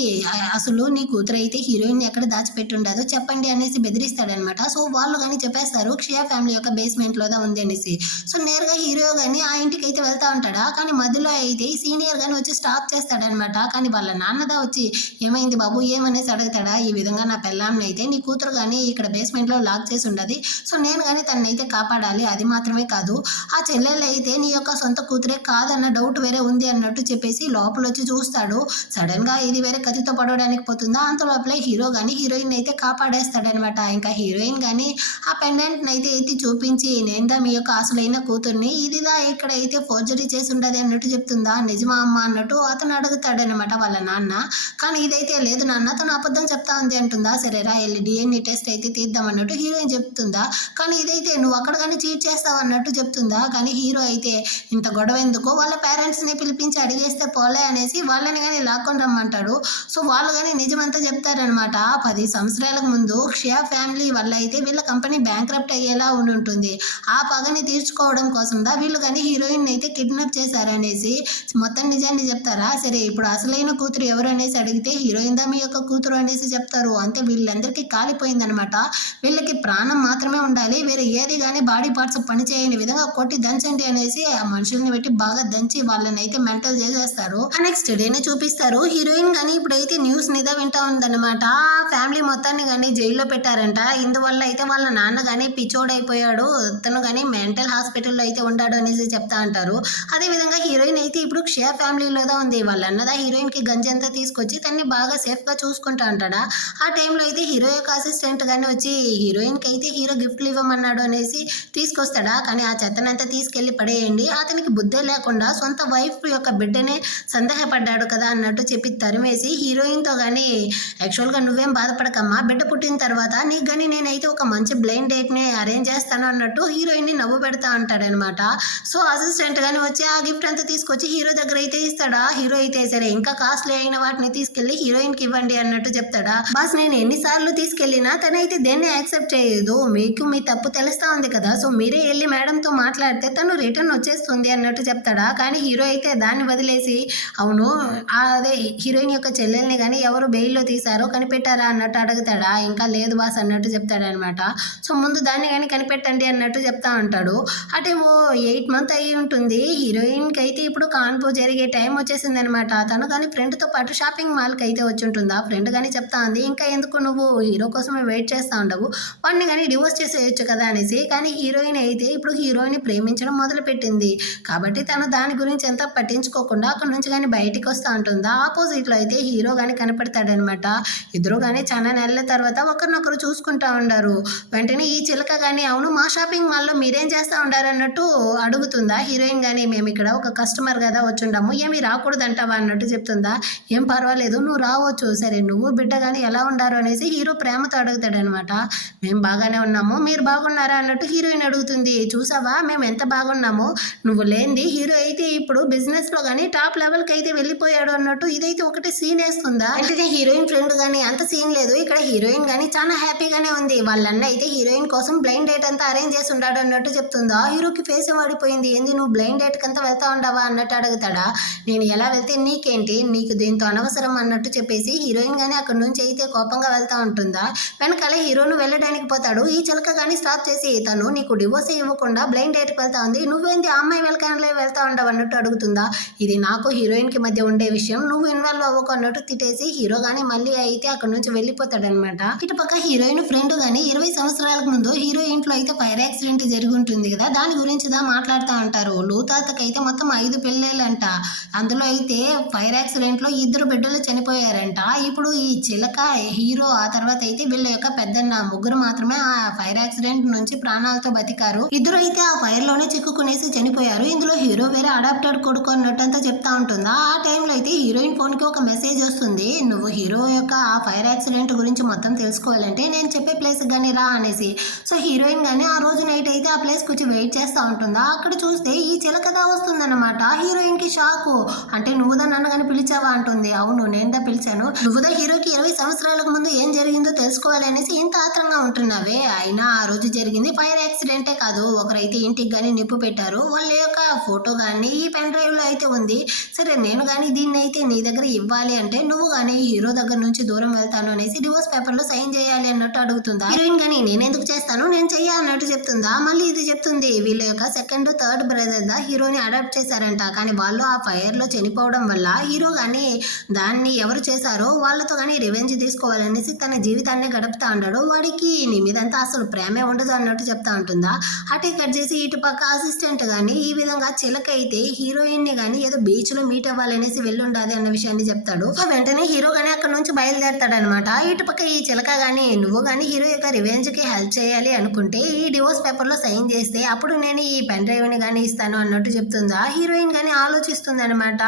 అసలు నీ కూతురు అయితే హీరోయిన్ ఎక్కడ దాచిపెట్టి ఉండదో చెప్పండి అనేసి బెదిరిస్తాడనమాట. సో వాళ్ళు కానీ చెప్పేస్తారు క్షయ ఫ్యామిలీ యొక్క బేస్మెంట్ లోదా ఉంది అనేసి. సో నేరుగా హీరో కానీ ఆ ఇంటికి అయితే వెళ్తా ఉంటాడా. కానీ మధ్యలో అయితే ఈ సీనియర్ కానీ వచ్చి స్టాప్ చేస్తాడనమాట. కానీ వాళ్ళ నాన్నదా వచ్చి ఏమైంది బాబు ఏమనేసి అడుగుతాడా. ఈ విధంగా నా పెళ్ళాంని అయితే నీ కూతురు కానీ ఇక్కడ బేస్మెంట్ లో లాక్ చేసి ఉండదు, సో నేను కానీ తనైతే కాపాడాలి, అది మాత్రమే కాదు ఆ చెల్లెలు అయితే నీ యొక్క సొంత కూతురే కాదన్న డౌట్ వేరే ఉంది అన్నట్టు చెప్పేసి లోపల వచ్చి చూస్తాడు. సడన్ గా ఇది వేరే కత్తితో పడవడానికి పోతుందా. అంత లోపల హీరో కానీ హీరోయిన్ అయితే కాపాడేస్తాడనమాట. ఇంకా హీరోయిన్ కానీ ఆ పెండెంట్ అయితే ఎత్తి చూపించి నేందా మీ యొక్క అసలైన కూతుర్ని, ఇదిదా ఇక్కడ అయితే ఫోర్జరీ చేసి ఉండదు అన్నట్టు చెప్తుందా. నిజమా అమ్మ అన్నట్టు అతను అడుగుతాడనమాట వాళ్ళ నాన్న. కానీ ఇదైతే లేదు నాన్న, తను అబద్ధం చెప్తా ఉంది అంటుందా. సరేరా వెళ్ళి DNA టెస్ట్ అయితే తీద్దాం అన్నట్టు హీరోయిన్ చెప్తుందా. కానీ ఇదైతే నువ్వు అక్కడ కానీ చీట్ చేస్తావు అన్నట్టు చెప్తుందా. కానీ హీరో అయితే ఇంత గొడవ ఎందుకో వాళ్ళ పేరెంట్స్ని పిలిపించి అడిగేస్తే పోలే అనేసి వాళ్ళని కానీ లాక్కొని రమ్మంటాడు. సో వాళ్ళు కానీ నిజమంతా చెప్తారనమాట. 10 సంవత్సరాలకు ముందు క్షయ ఫ్యామిలీ వల్ల అయితే వీళ్ళ కంపెనీ బ్యాంక్రప్ట్ అయ్యేలా ఉంటుంది. ఆ పగని తీర్చుకోవడం కోసం వీళ్ళు కానీ హీరోయిన్ అయితే కిడ్నాప్ చేశారనేసి మొత్తం నిజాన్ని చెప్తారా. సరే ఇప్పుడు అసలైన కూతురు ఎవరు అనేసి అడిగితే హీరోయిన్ దా మీ యొక్క కూతురు అనేసి చెప్తారు. అంతే వీళ్ళందరికీ కాలిపోయిందనమాట. వీళ్ళకి ప్రాణం మాత్రమే ఉండాలి, వేరే ఏది కానీ బాడీ పార్ట్స్ పనిచేయని విధంగా కొట్టి దంచండి అనేసి ఆ మనుషుల్ని పెట్టి బాగా దంచి వాళ్ళని అయితే మెంటల్ చేసేస్తారు. నెక్స్ట్ డేనే చూపిస్తారు. హీరోయిన్ కానీ ఇప్పుడైతే న్యూస్ నిదా వింటా ఉందన్నమాట. ఫ్యామిలీ మొత్తాన్ని కానీ జైల్లో పెట్టారంట. ఇందువల్ల అయితే వాళ్ళ నాన్న కానీ పిచ్చోడైపోయాడు, తను కానీ మెంటల్ హాస్పిటల్లో అయితే ఉన్నాడు అనేసి చెప్తా అంటారు. అదే విధంగా హీరోయిన్ అయితే ఇప్పుడు క్షయ ఫ్యామిలీలోదా ఉంది. వాళ్ళ అన్నదా హీరోయిన్ కి గంజంతా తీసుకొచ్చి తన్ని బాగా సేఫ్ గా చూసుకుంటా ఉంటాడా. ఆ టైంలో అయితే హీరో యొక్క అసిస్టెంట్ కానీ వచ్చి హీరోయిన్ కి అయితే హీరో గిఫ్ట్లు ఇవ్వమన్నాడు అనేసి తీసుకొస్తాడా. కానీ ఆ చెత్తనంతా తీసుకెళ్లి పడేయండి, అతనికి బుద్ధే లేకుండా సొంత వైఫ్ యొక్క బిడ్డనే సందేహపడ్డాడు కదా అన్నట్టు చెప్పి తరిమేసి హీరోయిన్తో కానీ యాక్చువల్గా నువ్వేం బాధపడకమ్మా, బిడ్డ పుట్టిన తర్వాత నీకు కానీ నేనైతే ఒక మంచి బ్లైండ్ డేట్ని అరేంజ్ చేస్తాను అన్నట్టు హీరోయిన్ని నవ్వు పెడతా ఉంటాడనమాట. సో అసిస్టెంట్ కానీ వచ్చి ఆ గిఫ్ట్ అంతా తీసుకొచ్చి హీరో దగ్గర అయితే ఇస్తాడా. హీరో అయితే సరే ఇంకా కాస్ట్లీ అయిన వాటిని తీసుకెళ్లి హీరోయిన్కి ఇవ్వండి అన్నట్టు చెప్తాడా. బాస్ నేను ఎన్నిసార్లు తీసుకెళ్ళినా తనైతే దేన్ని యాక్సెప్ట్ చేయదు, మీకు మీ తప్పు తెలుస్తా ఉంది కదా, సో మీరే వెళ్ళి మేడంతో మాట్లాడితే తను రిటర్న్ వచ్చేస్తుంది అన్నట్టు చెప్తాడా. కానీ హీరో అయితే దాన్ని వదిలేసి అవును అదే హీరోయిన్ యొక్క చెల్లెల్ని కానీ ఎవరు బెయిల్లో తీశారో కనిపెట్టారా అన్నట్టు అడుగుతాడా. ఇంకా లేదు బాస్ అన్నట్టు చెప్తాడనమాట. సో ముందు దాన్ని కానీ కనిపెట్టండి అన్నట్టు అన్నట్టు చెప్తా ఉంటాడు. అంటే 8 మంత్ అయ్యి ఉంటుంది. హీరోయిన్‌కి అయితే ఇప్పుడు కాన్పు జరిగే టైం వచ్చేసిందనమాట. తను కానీ ఫ్రెండ్‌తో పాటు షాపింగ్ మాల్‌కి అయితే వచ్చుంటుందా. ఫ్రెండ్ గాని చెప్తా ఉంది, "ఇంకా ఎందుకు నువ్వు హీరో కోసమే వెయిట్ చేస్తా ఉండవు. వాడిని గాని డివోర్స్ చేసేయొచ్చు కదా" అనేసి. కానీ హీరోయిన్ అయితే ఇప్పుడు హీరోని ప్రేమించడం మొదలుపెట్టింది. కాబట్టి తను దాని గురించి ఎంత పట్టించుకోకుండా అక్కడి నుంచి గాని బయటికి వస్తా ఉంటుందా. ఆపోజిట్‌లో అయితే హీరో గాని కనపడతాడనమాట. ఇద్దరు గాని చాలా నెలల తర్వాత ఒకరినొకరు చూసుకుంటా ఉండారు. వెంటనే ఈ చిలక గాని, "అవును మా షాపింగ్ మాల్‌లో మీరేం చేస్తా ఉండారు" అన్నట్టు అడుగుతుందా. హీరోయిన్ గాని, "మేమిక్కడ ఒక కస్టమర్ కదా వచ్చుండాము. ఏమి రాకూడదంటావా" అన్నట్టు చెప్తుందా. "ఏం పర్వాలేదు నువ్వు రావచ్చు. సరే నువ్వు బిడ్డ గాని ఎలా ఉండారు" అనేసి హీరో ప్రేమతో అడుగుతాడనమాట. "మేము బాగానే ఉన్నాము. మీరు బాగున్నారా" అన్నట్టు హీరోయిన్ అడుగుతుంది. "చూసావా మేము ఎంత బాగున్నామో. నువ్వు లేనిది హీరో అయితే ఇప్పుడు బిజినెస్‌లో గాని టాప్ లెవెల్‌కి అయితే వెళ్ళిపోయాడు" అన్నట్టు ఇదైతే ఒకటి సీన్ ఏస్తుందా. వెంటనే హీరోయిన్ ఫ్రెండ్ గాని, "అంత సీన్ లేదు. ఇక్కడ హీరోయిన్ గాని చాలా హ్యాపీగానే ఉంది. వాళ్ళ అన్న అయితే హీరోయిన్ కోసం బ్లైండ్ డేట్ అంతా అరేంజ్ చేసి ఉంటాడు" అన్నట్టు చెప్తుందా. హీరోకి ఫేస్ వాడిపోయింది. "ఏంది నువ్వు బ్లైండ్ డేట్ కంతా వెళ్తా ఉండవా" అన్నట్టు అడుగుతాడా. "నేను ఎలా వెళ్తే నీకేంటి, నీకు దీంతో అనవసరం" అన్నట్టు చెప్పేసి హీరోయిన్ గాని అక్కడి నుంచి అయితే కోపంగా వెళ్తా ఉంటుందా. వెనకాల హీరోను వెళ్ళడానికి పోతాడు. ఈ చిలక గాని స్టాప్ చేసి, "తను నీకు డివోర్స్ ఇవ్వకుండా బ్లైండ్ డేట్‌కి వెళ్తా ఉంది. నువ్వేంటి ఆ అమ్మాయి వెనకాలే వెళ్తా ఉండవు" అన్నట్టు అడుగుతుందా. "ఇది నాకు హీరోయిన్‌కి మధ్య ఉండే విషయం. నువ్వు ఇన్వాల్వ్ అవ్వకు" అన్నట్టు తిట్టేసి హీరో గాని మళ్ళీ అయితే అక్కడి నుంచి వెళ్ళిపోతాడనమాట. ఇటుపక్క హీరోయిన్ ఫ్రెండ్ గాని 20 సంవత్సరాలకు ముందు హీరో ఇంట్లో అయితే ఫైర్ యాక్సిడెంట్ జరిగి ఉంటుంది కదా. దాని గురించి మాట్లాడుతూ ఉంటారు. లూతాతకైతే మొత్తం 5 పెళ్ళిళ్ళంట. అందులో అయితే ఫైర్ యాక్సిడెంట్‌లో 2 బిడ్డలు చనిపోయారంట. ఇప్పుడు ఈ చిలక, హీరో, ఆ తర్వాత అయితే వీళ్ళ యొక్క పెద్దన్న ముగ్గురు మాత్రమే ఆ ఫైర్ యాక్సిడెంట్ నుంచి ప్రాణాలతో బతికారు. ఇద్దరు అయితే ఆ ఫైర్ లోనే చిక్కుకునేసి చనిపోయారు. ఇందులో హీరో వేరే అడాప్టెడ్ కొడుకు అన్నట్టంతా చెప్తా ఉంటుందా. ఆ టైంలో అయితే హీరోయిన్ ఫోన్‌కి ఒక మెసేజ్ వస్తుంది. "నువ్వు హీరో యొక్క ఆ ఫైర్ యాక్సిడెంట్ గురించి మొత్తం తెలుసుకోవాలంటే నేను చెప్పే ప్లేస్‌కి గాని రా" అనేసి. సో హీరోయిన్ గాని ఆ రోజు నైట్ అయితే ఆ ప్లేస్‌కి వచ్చి వెయిట్ చేస్తా ఉంటుందా. అక్కడ చూస్తే ఈ చిలకదా వస్తుందన్నమాట. హీరోయిన్‌కి షాకు. "అంటే నువ్వుదా నన్ను గాని పిలిచావా" అంటుంది. "అవును నేనుదా పిలిచాను. నువ్వుదా హీరోకి 20 సంవత్సరాలకు ముందు ఏం జరిగిందో తెలుసుకోవాలి అనేసి ఇంత ఆత్రంగా ఉంటున్నావే. అయినా ఆ రోజు జరిగింది ఫైర్ యాక్సిడెంటే కాదు. ఒకరైతే ఇంటికి గాని నిప్పు పెట్టారు. వాళ్ళ యొక్క ఫోటో గాని ఈ పెన్ డ్రైవ్‌లో అయితే ఉంది. సరే నేను గాని దీన్ని అయితే నీ దగ్గర ఇవ్వాలి అంటే నువ్వు గాని హీరో దగ్గర నుంచి దూరం వెళ్తాను అనేసి డివోర్స్ పేపర్‌లో సైన్ చేయాలి" అన్నట్టు అడుగుతుందా. హీరోయిన్ గాని, "నేనెందుకు చేస్తాను, నేను చెయ్య" అన్నట్టు చెప్తుందా. మళ్ళీ ఇది చెప్తుంది, వీళ్ళ యొక్క సెకండ్, థర్డ్ బ్రదర్ హీరోని అడాప్ట్ చేశారంట. కానీ వాళ్ళు ఆ ఫైర్‌లో చనిపోవడం వల్ల హీరో గాని దాన్ని ఎవరు చేశారో వాళ్ళతో గాని రివెంజ్ తీసుకోవాలనేసి తన జీవితాన్ని గడుపుతా ఉంటాడు. వాడికి నీ మీదంతా అసలు ప్రేమే ఉండదు అన్నట్టు చెప్తా ఉంటుందా. అటే కట్ చేసి ఇటుపక్క అసిస్టెంట్ గాని ఈ విధంగా చిలక అయితే హీరోయిన్ ని గాని ఏదో బీచ్ లో మీట్ అవ్వాలనేసి వెళ్ళుండాలి అన్న విషయాన్ని చెప్తాడు. సో వెంటనే హీరో గాని అక్కడ నుంచి బయలుదేరతాడనమాట. ఇటుపక్క ఈ చిలక గాని, "నువ్వు గాని హీరో యొక్క రివెంజ్ కి హెల్ప్ చేయాలి అనుకుంటే ఈ డివోర్స్ పేపర్ లో సైన్ చేస్తే అప్పుడు నేను ఈ పెన్ డ్రైవ్ ని గాని ఇస్తాను" అన్నట్టు చెప్తుందా. హీరోయిన్ గాని ఆలోచిస్తుంది అనమాట.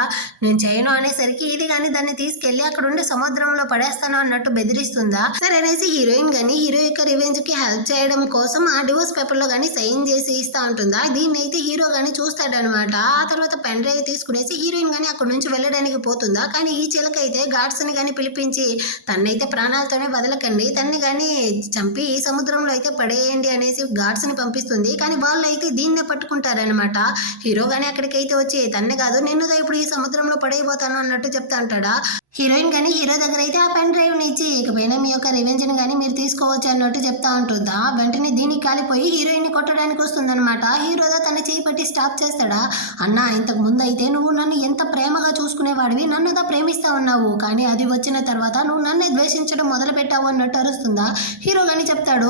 "నేను చేయను" అనేసరికి ఇది గాని దాన్ని తీసుకెళ్లి అక్కడ ఉండే సముద్రంలో పడేస్తాను అన్నట్టు బెదిరిస్తుందా. సరే అనేసి హీరోయిన్ గాని హీరో యొక్క రివెంజ్ కి హెల్ప్ చేయడం కోసం ఆ డివోర్స్ పేపర్ లో గాని సైన్ చేసి ఇస్తా ఉంటుందా. దీన్ని అయితే హీరో గాని చూస్తాడనమాట. ఆ తర్వాత పెన్ డ్రైవ్ తీసుకునేసి హీరోయిన్ గాని అక్కడ నుంచి వెళ్ళడానికి పోతుందా. కానీ ఈ చిలక అయితే గార్డ్స్ ని గాని పిలిపించి, "తన్నైతే ప్రాణాలతోనే వదలకండి, తన్ని గాని చంపి ఈ సముద్రంలో అయితే పడేయండి" అనేసి గార్డ్స్ ని పంపిస్తుంది. కానీ వాళ్ళు అయితే దీన్నే పట్టుకుంటారనమాట. హీరో గాని అక్కడికైతే వచ్చి, "తన్నే కాదు నిన్నుగా ఇప్పుడు ఈ సముద్రంలో పడైపోతాను" అన్నట్టు చెప్తా అంటాడా. హీరోయిన్ గాని హీరో దగ్గర అయితే ఆ పెన్ డ్రైవ్ ని ఇచ్చి, "ఇకపైనా మీ యొక్క రివెంజ్ ని గాని మీరు తీసుకోవచ్చు" అన్నట్టు చెప్తా ఉంటుందా. వెంటనే దీనికి కాలిపోయి హీరోయిన్ ని కొట్టడానికి వస్తుందన్నమాట. హీరోదా తన చేయి పట్టి స్టాప్ చేస్తాడా. "అన్నా, ఇంతకు ముందు అయితే నువ్వు నన్ను ఎంత ప్రేమగా చూసుకునేవాడివి, నన్నుదా ప్రేమిస్తా ఉన్నావు. కానీ అది వచ్చిన తర్వాత నువ్వు నన్నే ద్వేషించడం మొదలు పెట్టావు" అన్నట్టు అరుస్తుందా. హీరో గాని చెప్తాడు,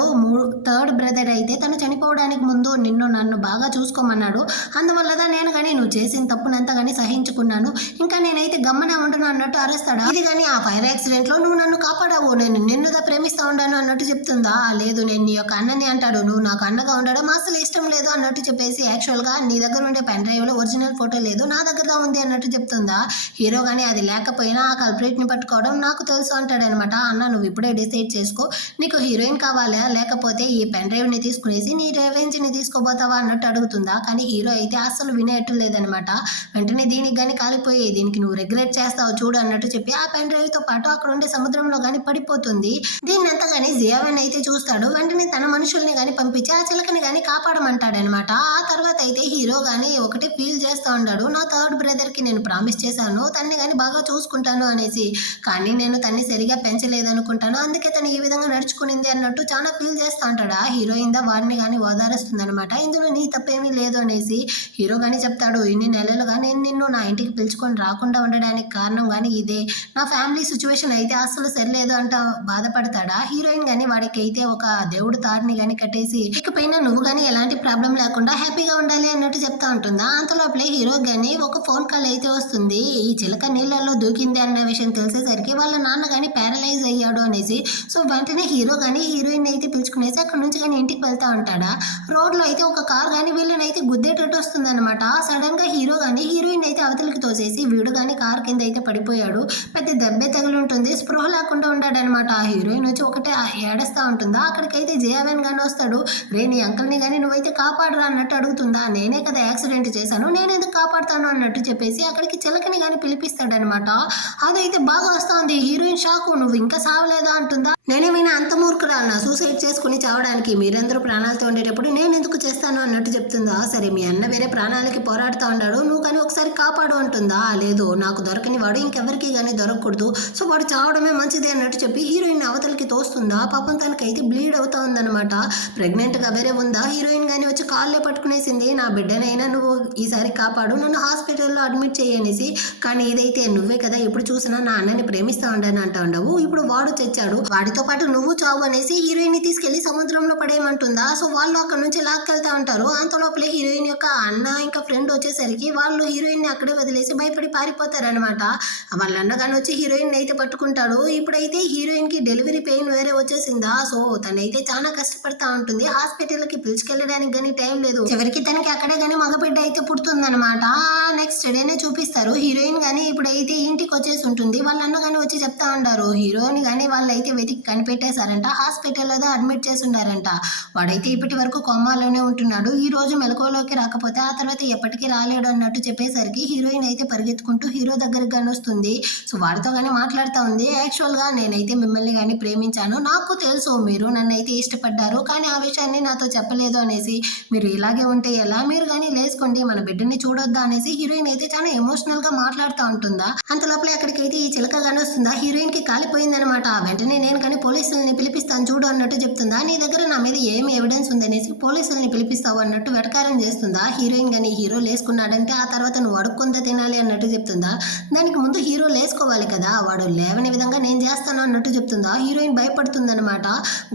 "థర్డ్ బ్రదర్ అయితే తను చనిపోవడానికి ముందు నన్ను బాగా చూసుకోమన్నాడు. అందువల్లదా నేను గాని నువ్వు చేసిన తప్పునంతా గాని సహించుకున్నాను. ఇంకా నేనైతే గమ్మనే ఉండను" అన్నట్టు అరుస్తాడా. ఇది గాని, "ఆ ఫైర్ యాక్సిడెంట్ లో నువ్వు నన్ను కాపాడావు, నేను నిన్నుదా ప్రేమిస్తా ఉండాను" అన్నట్టు చెప్తుందా. "లేదు నేను నీ యొక్క అన్నని" అంటాడు. "నువ్వు నాకు అన్నగా ఉండడం అసలు ఇష్టం లేదు" అన్నట్టు చెప్పేసి, "యాక్చువల్ గా నీ దగ్గర ఉండే పెన్ డ్రైవ్ లో ఒరిజినల్ ఫోటో లేదు, నా దగ్గర ఉంది" అన్నట్టు చెప్తుందా. హీరో గాని, "అది లేకపోయినా ఆ కల్ప్రిట్ ని పట్టుకోవడం నాకు తెలుసు" అంటాడనమాట. "అన్న నువ్వు ఇప్పుడే డిసైడ్ చేసుకో, నీకు హీరోయిన్ కావాలా లేకపోతే ఈ పెన్ డ్రైవ్ ని తీసుకునేసి నీ రివెంజ్ ని తీసుకోబోతావా" అన్నట్టు అడుగుతుందా. కానీ హీరో అయితే అసలు వినేట్టు లేదనమాట. వెంటనే దీనికి గాని కాలిపోయి, "దీనికి నువ్వు రిగ్రెట్ చేస్తావు చూడు" అన్నట్టు చెప్పి ఆ పెన్ డ్రైవ్ తో పాటు అక్కడ ఉండే సముద్రంలో గాని పడిపోతుంది. దీన్నంతా గాని జియావెన్ అయితే చూస్తాడు. వెంటనే తన మనుషుల్ని గాని పంపించి ఆ చిలకని గాని కాపాడమంటాడనమాట. ఆ తర్వాత అయితే హీరో గాని ఒకటి ఫీల్ చేస్తా ఉంటాడు. నా థర్డ్ బ్రదర్ కి నేను ప్రామిస్ చేశాను తన్ని గాని బాగా చూసుకుంటాను అనేసి. కానీ నేను తన్ని సరిగా పెంచలేదనుకుంటాను. అందుకే తను ఈ విధంగా నడుచుకునింది అన్నట్టు చాలా ఫీల్ చేస్తా ఉంటాడా. హీరోయిన్ వాడిని గాని ఓదారుస్తుంది అనమాట. ఇందులో నీ తప్పేమీ లేదు అనేసి. హీరో గాని చెప్తాడు, ఇన్ని నెలలుగా నేను నిన్ను నా ఇంటికి పిలుచుకొని రాకుండా ఉండడానికి కారణం గాని ఇదే. నా ఫ్యామిలీ సిచ్యువేషన్ అయితే అస్సలు సరిలేదు అంట బాధపడతాడా. హీరోయిన్ గాని వాడికి అయితే ఒక దేవుడు తాడిని గాని కట్టేసి ఇకపైన నువ్వు గాని ఎలాంటి ప్రాబ్లం లేకుండా హ్యాపీగా ఉండాలి అన్నట్టు చెప్తా ఉంటుందా. అంతలోపలే హీరో గాని ఒక ఫోన్ కాల్ అయితే వస్తుంది. ఈ చిలక నీళ్ళల్లో దూకింది అన్న విషయం తెలిసేసరికి వాళ్ళ నాన్న గాని ప్యారలైజ్ అయ్యాడు అనేసి. సో వెంటనే హీరో గాని హీరోయిన్ అయితే పిలుచుకునేసి అక్కడ నుంచి కానీ ఇంటికి వెళ్తా ఉంటాడా. రోడ్ లో అయితే ఒక కార్ గాని వీళ్ళని అయితే గుద్దేటట్టు వస్తుంది అనమాట. సడన్ గా హీరో గాని హీరోయిన్ అయితే అవతలికి తోసేసి వీడు గాని కార్ కింద అయితే పడిపోయాడు. పెద్ద దెబ్బే తగిలి ఉంటుంది. స్పృహ లేకుండా ఉంటాడనమాట. హీరోయిన్ వచ్చి ఒకటే ఏడుస్తా ఉంటుందా. అక్కడికైతే జయావెన్ గాని వస్తాడు. రే నీ అంకుల్ని గాని నువ్వైతే కాపాడరా అన్నట్టు అడుగుతుందా. నేనే కదా యాక్సిడెంట్ చేశాను, నేను ఎందుకు కాపాడుతాను అన్నట్టు చెప్పేసి అక్కడికి చిలకని గాని పిలిపిస్తాడనమాట. అదైతే బాగా వస్తా ఉంది. హీరోయిన్ షాకు, నువ్వు ఇంకా సావలేదా అంటుందా. నేనేమైనా అంత మూర్ఖురాలనా సూసైడ్ చేసుకుని చావడానికి, మీరందరూ ప్రాణాలతో ఉండేటప్పుడు నేను ఎందుకు చేస్తాను అన్నట్టు చెప్తుందా. సరే మీ అన్న వేరే ప్రాణాలకి పోరాడుతూ ఉన్నాడు, నువ్వు కానీ ఒకసారి కాపాడు అంటుందా. లేదు నాకు దొరకని వాడు ఇంకెవరికి కానీ దొరకకూడదు, సో వాడు చావడమే మంచిది అన్నట్టు చెప్పి హీరోయిన్ అవతలకి తోస్తుందా. పాపం తనకైతే బ్లీడ్ అవుతా ఉందన్నమాట. ప్రెగ్నెంట్గా వేరే ఉందా. హీరోయిన్ కానీ వచ్చి కాళ్ళే పట్టుకునేసింది. నా బిడ్డనైనా నువ్వు ఈసారి కాపాడు, నన్ను హాస్పిటల్లో అడ్మిట్ చేయనేసి. కానీ ఇదైతే నువ్వే కదా ఎప్పుడు చూసినా నా అన్నని ప్రేమిస్తా ఉండని అంటా ఉండవు. ఇప్పుడు వాడు చచ్చాడు, వాడితో పాటు నువ్వు చావు అనేసి హీరోయిన్ ని తీసుకెళ్లి సముద్రంలో పడేయమంటుందా. సో వాళ్ళు అక్కడ నుంచి లాక్కెళ్తా ఉంటారు. అంతలోపలే హీరోయిన్ యొక్క అన్న ఇంకా ఫ్రెండ్ వచ్చేసరికి వాళ్ళు హీరోయిన్ ని అక్కడే వదిలేసి భయపడి పారిపోతారనమాట. వాళ్ళ అన్నగాని వచ్చి హీరోయిన్ అయితే పట్టుకుంటాడు. ఇప్పుడైతే హీరోయిన్ కి డెలివరీ పెయిన్ వేరే వచ్చేసిందా. సో తనైతే చాలా కష్టపడతా ఉంటుంది. హాస్పిటల్ కి పిలుచుకెళ్ళడానికి గానీ టైం లేదు. చివరికి తనకి అక్కడే గానీ మగబిడ్డ అయితే పుడుతుందనమాట. నెక్స్ట్ డేనే చూపిస్తారు. హీరోయిన్ గానీ ఇప్పుడైతే ఇంటికి వచ్చేసి ఉంటుంది. వాళ్ళ అన్న గానీ వచ్చి చెప్తా ఉంటారు. హీరోయిన్ గానీ వాళ్ళు అయితే వెతికి కనిపెట్టేశారంట. హాస్పిటల్లో అడ్మిట్ చేసి ఉన్నారంట. వాడైతే ఇప్పటి వరకు కోమాలోనే ఉంటున్నాడు. ఈ రోజు మెలకువలోకి రాకపోతే ఆ తర్వాత ఎప్పటికీ రాలేడు అన్నట్టు చెప్పేసరికి హీరోయిన్ అయితే పరిగెత్తుకుంటూ హీరో దగ్గరికి కానీ వస్తుంది. సో వాడితో కానీ మాట్లాడుతూ ఉంది. యాక్చువల్గా నేనైతే మిమ్మల్ని కానీ ప్రేమించాను, నాకు తెలుసు మీరు నన్ను అయితే ఇష్టపడ్డారు, కానీ ఆ విషయాన్ని నాతో చెప్పలేదు అనేసి. మీరు ఇలాగే ఉంటే ఎలా, మీరు కానీ లేసుకోండి, మన బిడ్డని చూడొద్దా అనేసి హీరోయిన్ అయితే చాలా ఎమోషనల్ గా మాట్లాడుతూ ఉంటుందా. అంతలోపలే అక్కడికైతే ఈ చిలక కానీ వస్తుందా. హీరోయిన్ కి కాలిపోయిందనమాట. వెంటనే నేను కానీ పోలీసుల్ని పిలిపిస్తాను చూడు అన్నట్టు చెప్తుందా. నీ దగ్గర నా మీద ఏమి ఎవిడెన్స్ ఉందనేసి పోలీసుల్ని పిలిపిస్తావు అన్నట్టు వెటకారం చేస్తుందా. హీరోయిన్ కానీ హీరో లేసుకున్నాడంటే ఆ తర్వాత నువ్వు అడుక్కుందా తినాలి అన్నట్టు చెప్తుందా. దానికి ముందు హీరో లేసుకోవాలి కదా, వాడు లేవని విధంగా నేను చేస్తాను అన్నట్టు చెప్తుందా. హీరోయిన్ భయపడుతుందనమాట.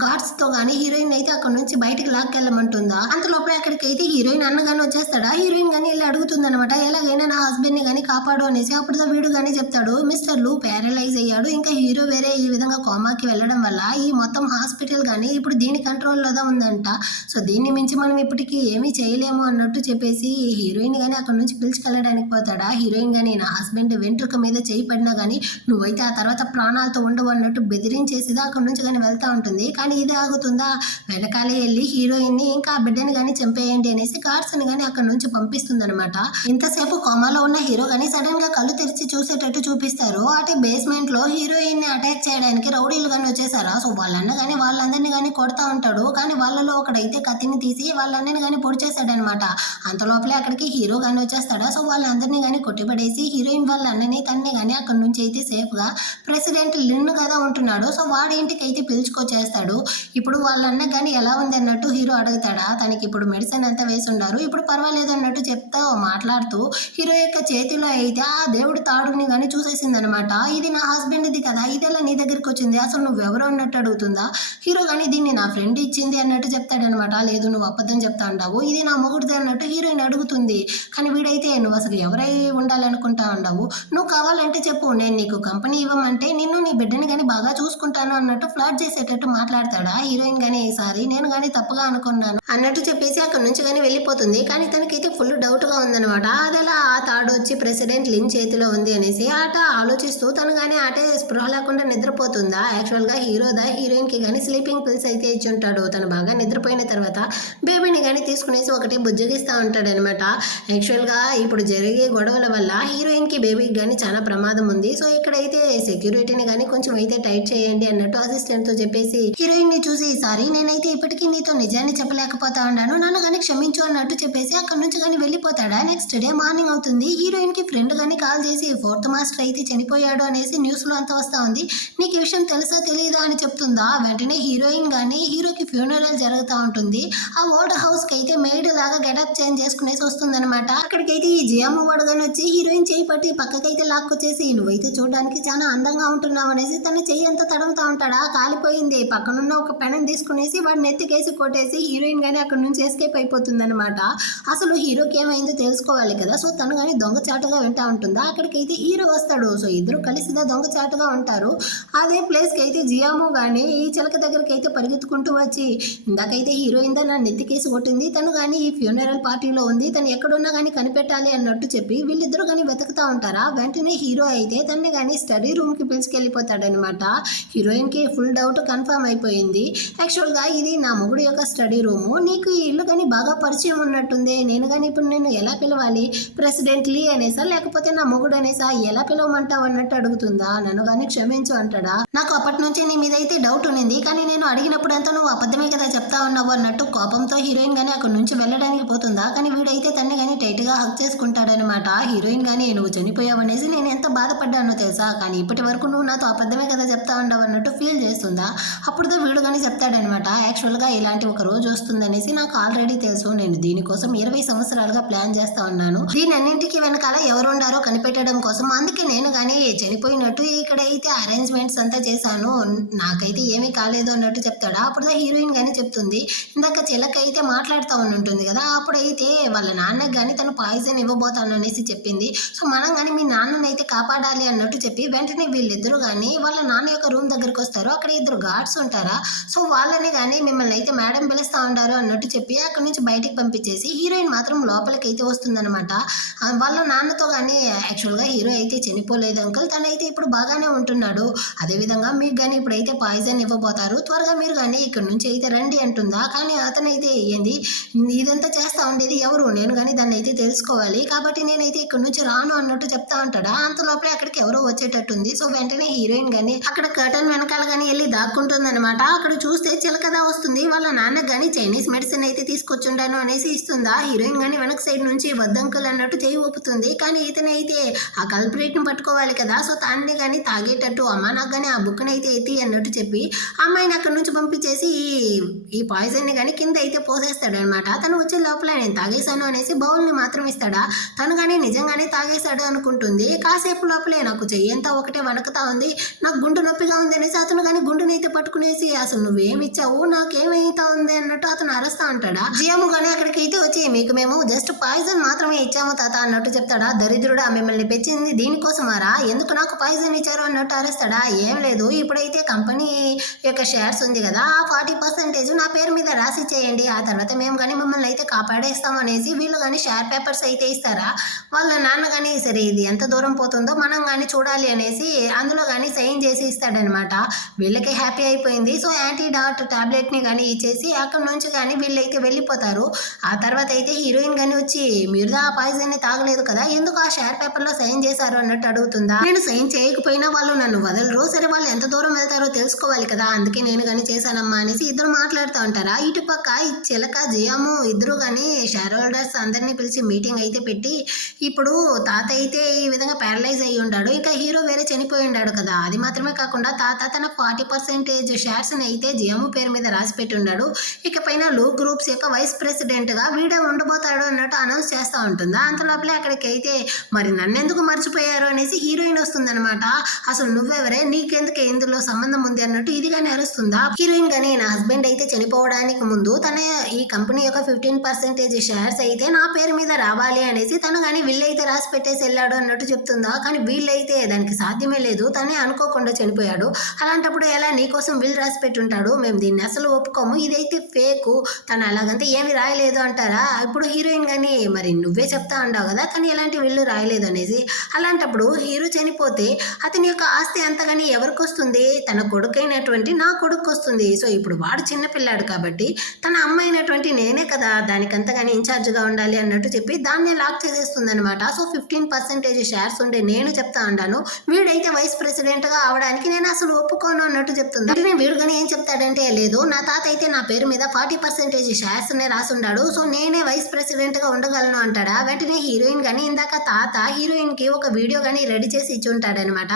గార్డ్స్ తో గానీ హీరోయిన్ అయితే అక్కడ నుంచి బయటికి లాక్కెళ్ళమంటుందా. అంతలోపే అక్కడికి అయితే హీరోయిన్ అన్నగాని వచ్చేస్తాడా. హీరోయిన్ కానీ వెళ్ళి అడుగుతుందనమాట, ఎలాగైనా నా హస్బెండ్ ని కానీ కాపాడు అనేసి. అప్పుడు వీడు కానీ చెప్తాడు, మిస్టర్ లూ ప్యారలైజ్ అయ్యాడు, ఇంకా హీరో వేరే ఈ విధంగా కోమాకి వెళ్ళడం వల్ల ఈ మొత్తం హాస్పిటల్ కానీ ఇప్పుడు దీని కంట్రోల్లోదా ఉందంట. సో దీన్ని మించి మనం ఇప్పటికీ ఏమీ చేయలేము అన్నట్టు చెప్పేసి హీరోయిన్ కానీ అక్కడ నుంచి పిలుచుకెళ్ళడానికి పోతాడా. హీరోయిన్ కానీ నా హస్బెండ్ వెంట్రుక మీద చేయి పడినా కానీ నువ్వైతే ఆ తర్వాత ప్రాణాలతో ఉండవు అన్నట్టు బెదిరించేసిదా అక్కడ నుంచి కానీ వెళ్తా ఉంటుంది. కానీ ఇది ఆగుతుందా. వెనకాలే వెళ్ళి హీరోయిన్ ని ఇంకా ఆ బిడ్డని కానీ చంపేయండి అనేసి గార్డ్స్ ని కానీ అక్కడ నుంచి పంపిస్తుంది అనమాట. ఇంతసేపు కోమాలో ఉన్న హీరో కానీ సడన్ గా కళ్ళు తెరిచి చూసేటట్టు చూపిస్తారు. అటే బేస్మెంట్ లో హీరోయిన్ ని అటాక్ చేయడానికి రౌడీలు కానీ వచ్చేసారా. సో వాళ్ళన్న కానీ వాళ్ళందరినీ కానీ కొడతా ఉంటాడు. కానీ వాళ్ళలో ఒకడైతే కత్తిని తీసి వాళ్ళందరినీ కానీ పొడి చేశాడనమాట. అంతలోపలే అక్కడికి హీరో కానీ వచ్చేస్తాడా. సో వాళ్ళందరినీ కానీ కొట్టిపడేసి హీరోయిన్ వాళ్ళ అన్నని తన్ని కానీ అక్కడ నుంచి అయితే సేఫ్ గా ప్రెసిడెంట్ లిన్ కదా ఉంటున్నాడు. సో వాడి ఇంటికి అయితే పిలుచుకొచ్చేస్తాడు. ఇప్పుడు వాళ్ళన్న కానీ ఎలా ఉంది అన్నట్టు హీరో అడుగుతాడా. తనకి ఇప్పుడు మెడిసిన్ అంతా వేసి ఉండారు, ఇప్పుడు పర్వాలేదు అన్నట్టు చెప్తా మాట్లాడుతూ హీరో యొక్క చేతిలో అయితే ఆ దేవుడి తాడుని కానీ చూసేసింది అనమాట. ఇది నా హస్బెండ్ ఇది కదా, ఇదెలా నీ దగ్గరికి వచ్చింది, అసలు నువ్వెవరు అన్నట్టు అడుగుతుందా. హీరో కానీ దీన్ని నా ఫ్రెండ్ ఇచ్చింది అన్నట్టు చెప్తాడనమాట. లేదు నువ్వు అబద్ధం చెప్తా ఉంటావు, ఇది నా మొగుడిది అన్నట్టు హీరోయిన్ అడుగుతుంది. కానీ వీడైతే నువ్వు అసలు ఎవరై ఉండాలనుకుంటా ఉండవు, నువ్వు కావాలంటే చెప్పు, నేను నీకు కంపెనీ ఇవ్వమంటే నిన్ను నీ బిడ్డని కానీ బాగా చూసుకుంటాను అన్నట్టు ఫ్లాట్ చేసేటట్టు మాట్లాడతాడా. హీరోయిన్ కానీ ఈసారి నేను కానీ తప్పుగా అనుకున్నాను అన్నట్టు చెప్పేసి అక్కడ నుంచి కానీ వెళ్ళిపోతుంది. కానీ తనకైతే ఫుల్ డౌట్ గా ఉందనమాట. అదలా ఆ తాడు వచ్చి ప్రెసిడెంట్ లిన్ చేతిలో ఉంది అనేసి ఆట ఆలోచిస్తూ తను కానీ ఆటే స్పృహ లేకుండా నిద్రపోతుందా. యాక్చువల్ గా హీరోయిన్ కి కానీ స్లీపింగ్ పిల్స్ అయితే ఇచ్చి ఉంటాడు. తను బాగా నిద్రపోయిన తర్వాత బేబీని కానీ తీసుకునేసి ఒకటి బుజ్జగిస్తాడు. బెదిరిస్తూ ఉంటాడనమాట. యాక్చువల్గా ఇప్పుడు జరిగే గొడవల వల్ల హీరోయిన్కి బేబీకి కానీ చాలా ప్రమాదం ఉంది. సో ఇక్కడైతే సెక్యూరిటీని కానీ కొంచెం అయితే టైట్ చేయండి అన్నట్టు అసిస్టెంట్తో చెప్పేసి హీరోయిన్ని చూసి, సారీ నేనైతే ఇప్పటికీ నీతో నిజాన్ని చెప్పలేకపోతా ఉన్నాను, నన్ను కానీ క్షమించు అన్నట్టు చెప్పేసి అక్కడ నుంచి కానీ వెళ్ళిపోతాడా. నెక్స్ట్ డే మార్నింగ్ అవుతుంది. హీరోయిన్కి ఫ్రెండ్ కానీ కాల్ చేసి ఫోర్త్ మాస్టర్ అయితే చనిపోయాడు అనేసి న్యూస్లో అంతా వస్తూ ఉంది. నీకు ఈ విషయం తెలుసా తెలీదా అని చెప్తుందా. వెంటనే హీరోయిన్ కానీ హీరోకి ఫ్యూనరల్ జరుగుతూ ఉంటుంది. ఆ ఓల్డ్ హౌస్కి అయితే మెయిడ్ లాగా గెటప్ చేంజ్ చేసుకునేసి వస్తుందన్నమాట. అక్కడికైతే ఈ జియాము వాడు కానీ వచ్చి హీరోయిన్ చేయి పట్టి పక్కకైతే లాక్కొచ్చేసి, నువ్వైతే చూడడానికి చాలా అందంగా ఉంటున్నావు అనేసి తన చెయ్యి అంతా తడుముతా ఉంటాడా. కాలిపోయింది. పక్కనున్న ఒక పెనం తీసుకునేసి వాడిని ఎత్తికేసి కొట్టేసి హీరోయిన్ కానీ అక్కడ నుంచి ఎస్కేప్ అయిపోతుంది అనమాట. అసలు హీరోకి ఏమైందో తెలుసుకోవాలి కదా. సో తను కానీ దొంగచాటుగా వింటా ఉంటుందా. అక్కడికైతే హీరో వస్తాడు. సో ఇద్దరు కలిసిదా దొంగచాటుగా ఉంటారు. అదే ప్లేస్కి అయితే జియాము కానీ ఈ చిలక దగ్గరికి అయితే పరిగెత్తుకుంటూ వచ్చి, ఇందాకైతే హీరోయిన్ దా నన్ను ఎత్తికేసి కొట్టింది, తను కానీ ఈ ఫ్యూనరల్ పార్టీలో ఉంది, తను ఎక్కడున్నా కానీ కనిపెట్టాలి అన్నట్టు చెప్పి వీళ్ళిద్దరూ కానీ వెతుకుతా ఉంటారా. వెంటనే హీరో అయితే తన్ని కానీ స్టడీ రూమ్కి పిలుచుకెళ్ళిపోతాడనమాట. హీరోయిన్కి ఫుల్ డౌట్ కన్ఫర్మ్ అయిపోయింది. యాక్చువల్గా ఇది నా మొగుడు యొక్క స్టడీ రూము, నీకు ఈ ఇల్లు కానీ బాగా పరిచయం ఉన్నట్టుంది, నేను కానీ ఇప్పుడు నేను ఎలా పిలవాలి, ప్రెసిడెంట్ లీ అనేసా లేకపోతే నా మొగుడు అనేసా, ఎలా పిలవమంటావు అన్నట్టు అడుగుతుందా. నన్ను కానీ క్షమించు అంటాడా. నాకు అప్పటి నుంచి నీ మీద అయితే డౌట్ ఉన్నింది, కానీ నేను అడిగినప్పుడు అంతా నువ్వు అబద్ధమే కదా చెప్తా ఉన్నావు అన్నట్టు కోపంతో హీరోయిన్ కానీ అక్కడ నుంచి వెళ్ళడానికి పోతుందా. కానీ వీడైతే తన్ని కానీ టైట్గా హక్ చేసుకుంటాడనమాట. హీరోయిన్ కానీ నువ్వు చనిపోయావు అనేసి నేను ఎంత బాధపడ్డానో తెలుసా, కానీ ఇప్పటి వరకు నువ్వు నాతో అబద్ధమే కదా చెప్తా ఉండవు అన్నట్టు ఫీల్ చేస్తుందా. అప్పుడుతో వీడు కానీ చెప్తాడనమాట, యాక్చువల్గా ఇలాంటి ఒక రోజు వస్తుందనేసి నాకు ఆల్రెడీ తెలుసు, నేను దీనికోసం 20 సంవత్సరాలుగా ప్లాన్ చేస్తా ఉన్నాను, దీని అన్నింటికి వెనకాల ఎవరుండారో కనిపెట్టడం కోసం, అందుకే నేను కానీ చనిపోయినట్టు ఇక్కడైతే అరేంజ్మెంట్స్ అంతా చేశాను, నాకైతే ఏమీ కాలేదు అన్నట్టు చెప్తాడా. అప్పుడు హీరోయిన్ కానీ చెప్తుంది, ఇందాక చిలక అయితే మాట్లాడుతూ ఉంటుంది కదా, అప్పుడైతే వాళ్ళ నాన్నకి కానీ తను పాయిజన్ ఇవ్వబోతాను అనేసి చెప్పింది. సో మనం కానీ మీ నాన్నని అయితే కాపాడాలి అన్నట్టు చెప్పి వెంటనే వీళ్ళిద్దరూ కానీ వాళ్ళ నాన్న యొక్క రూమ్ దగ్గరికి వస్తారు. అక్కడ ఇద్దరు గార్డ్స్ ఉంటారా. సో వాళ్ళని కానీ మిమ్మల్ని అయితే మేడం పిలుస్తూ ఉంటారు అన్నట్టు చెప్పి అక్కడ నుంచి బయటికి పంపించేసి హీరోయిన్ మాత్రం లోపలికి అయితే వస్తుందన్నమాట. వాళ్ళ నాన్నతో కానీ యాక్చువల్గా హీరో అయితే చనిపోలేదు అంకుల్, తనైతే ఇప్పుడు బాగానే ఉంటున్నాడు, అదేవిధంగా మీకు కానీ ఇప్పుడైతే పాయిజన్ ఇవ్వబోతారు, త్వరగా మీరు కానీ ఇక్కడ నుంచి అయితే రండి అంటుందా. కానీ అతనైతే ఏంది ఇదంతా చేస్తూ ఉండేది ఎవరు, నేను కానీ దాన్ని అయితే తెలుసుకోవాలి, కాబట్టి నేనైతే ఇక్కడ నుంచి రాను అన్నట్టు చెప్తా ఉంటాడా. అంత లోపలే అక్కడికి ఎవరో వచ్చేటట్టుంది. సో వెంటనే హీరోయిన్ కానీ అక్కడ కర్టన్ వెనకాల కానీ వెళ్ళి దాక్కుంటుంది అనమాట. అక్కడ చూస్తే చిలకదా వస్తుంది. వాళ్ళ నాన్నకు కానీ చైనీస్ మెడిసిన్ అయితే తీసుకొచ్చుండాను అనేసి ఇస్తుందా. హీరోయిన్ కానీ వెనక సైడ్ నుంచి వద్దంకులు అన్నట్టు చేయి ఊపుతుంది. కానీ ఇతనైతే ఆ కల్పరేట్ని పట్టుకోవాలి కదా. సో తాన్ని కానీ తాగేటట్టు అమ్మ నాకు కానీ ఆ బుక్ని అయితే ఎత్తి అన్నట్టు చెప్పి అమ్మాయిని అక్కడి నుంచి పంపించేసి ఈ పాయిజన్ని కానీ కింద అయితే పోసేస్తాడు అనమాట. తను వచ్చే లోపల నేను తాగేశాను అనేసి బౌల్ని మాత్రం ఇస్తాడా. తను కానీ నిజంగానే తాగేశాడు అనుకుంటుంది. కాసేపు లోపలే నాకు చెయ్యంతా ఒకటే వణకుతా ఉంది, నాకు గుండు నొప్పిగా ఉంది అనేసి అతను కానీ గుండునైతే పట్టుకునేసి అసలు నువ్వేమిచ్చావు నాకేమైతా ఉంది అన్నట్టు అతను అరుస్తా ఉంటాడా. జియాము కానీ అక్కడికి అయితే వచ్చి మీకు మేము జస్ట్ పాయిజన్ మాత్రమే ఇచ్చాము తాత అన్నట్టు చెప్తాడా. దరిద్రుడా మిమ్మల్ని పెంచింది దీనికోసమారా, ఎందుకు నాకు పాయిజన్ ఇచ్చారు అన్నట్టు అరుస్తాడా. ఏం లేదు, ఇప్పుడైతే కంపెనీ యొక్క షేర్స్ ఉంది కదా, ఆ 40% నా పేరు మీద రాసి చేయండి, ఆ తర్వాత మేము కానీ మిమ్మల్ని అయితే కాపాడేస్తాం అనేసి వీళ్ళు కానీ షేర్ పేపర్స్ అయితే ఇస్తారా. వాళ్ళ నాన్న కానీ సరే ఇది ఎంత దూరం పోతుందో మనం కానీ చూడాలి అనేసి అందులో కానీ సైన్ చేసి ఇస్తాడనమాట. వీళ్ళకి హ్యాపీ అయిపోయింది. సో యాంటీడాట్ టాబ్లెట్ని కానీ ఇచ్చేసి అక్కడ నుంచి కానీ వీళ్ళైతే వెళ్ళిపోతారు. ఆ తర్వాత అయితే హీరోయిన్ కానీ వచ్చి మీరు ఆ పాయిజన్ని తాగలేదు కదా, ఎందుకు ఆ షేర్ పేపర్లో సైన్ చేశారు అన్నట్టు అడుగుతుందా. నేను సైన్ చేయకపోయినా వాళ్ళు నన్ను వదలరు, సరే వాళ్ళు ఎంత దూరం వెళ్తారో తెలుసుకోవాలి కదా, అందుకే నేను కానీ చేశానమ్మా అనేసి ఇద్దరు మాట్లాడుతూ ఉంటారా. ఇటు పక్క ఈ చిలక జియాము ఇద్దరు కానీ షేర్ హోల్డర్స్ అందరినీ పిలిచి మీటింగ్ అయితే పెట్టి, ఇప్పుడు తాత అయితే ఈ విధంగా ప్యారలైజ్ అయ్యి ఉన్నాడు, ఇంకా హీరో వేరే చనిపోయి ఉన్నాడు కదా, అది మాత్రమే కాకుండా తాత తన 40% షేర్స్ని అయితే జియాము పేరు మీద రాసి పెట్టి ఉన్నాడు, ఇకపైన లో గ్రూప్స్ యొక్క వైస్ ప్రెసిడెంట్గా వీడే ఉండబోతాడు అన్నట్టు అనౌన్స్ చేస్తూ ఉంటుందా. అంత లోపలే అక్కడికి అయితే మరి నన్నెందుకు మర్చిపోయారు అనేసి హీరోయిన్ వస్తుందన్నమాట. అసలు నువ్వెవరే, నీకెందుకు ఇందులో సంబంధం ఉంది అన్నట్టు ఇది కానీ అరుస్తుందా. హీరోయిన్ కానీ నా హస్బెండ్ అయితే చనిపోవడానికి ముందు తన ఈ కంపెనీ యొక్క 15% షేర్స్ అయితే నా పేరు మీద రావాలి అనేసి తను కానీ వీళ్ళైతే రాసి పెట్టేసి వెళ్ళాడు అన్నట్టు చెప్తుందా. కానీ వీళ్ళైతే దానికి సాధ్యమే లేదు, తనే అనుకోకుండా చనిపోయాడు, అలాంటప్పుడు ఎలా నీకోసం వీళ్ళు రాసి పెట్టుంటాడు, మేము దీన్ని అసలు ఒప్పుకోము, ఇదైతే ఫేకు, తను అలాగంతా ఏమి రాయలేదు అంటారా. ఇప్పుడు హీరోయిన్ కానీ మరి నువ్వే చెప్తా ఉన్నావు కదా తను ఎలాంటి వీళ్ళు రాయలేదు అనేసి, అలాంటప్పుడు హీరో చనిపోతే అతని యొక్క ఆస్తి అంతా కానీ ఎవరికి వస్తుంది, తన కొడుకైనటువంటి నా కొడుకు వస్తుంది. సో ఇప్పుడు వాడు చిన్నపిల్లాడు కాబట్టి తన అమ్మ అయినటువంటి నేనే కదా దానికంతా కానీ ఇన్ఛార్జ్గా ఉండాలి అన్నట్టు చెప్పి దాన్ని లాక్ చేసేస్తుంది అనమాట. సో 15% షేర్స్ ఉండే నేను చెప్తా ఉంటాను, వీడైతే వైస్ ప్రెసిడెంట్గా అవడానికి నేను అసలు ఒప్పుకోను అన్నట్టు చెప్తుంది. అంటే వీడు కానీ ఏం చెప్తాడంటే, లేదు నా తాత అయితే నా పేరు మీద 40% షేర్స్నే రాసుండాడు, సో నేనే వైస్ ప్రెసిడెంట్గా ఉండగలను అంటాడా. వెంటనే హీరోయిన్ కానీ ఇందాక తాత హీరోయిన్కి ఒక వీడియో కానీ రెడీ చేసి ఇచ్చి ఉంటాడనమాట.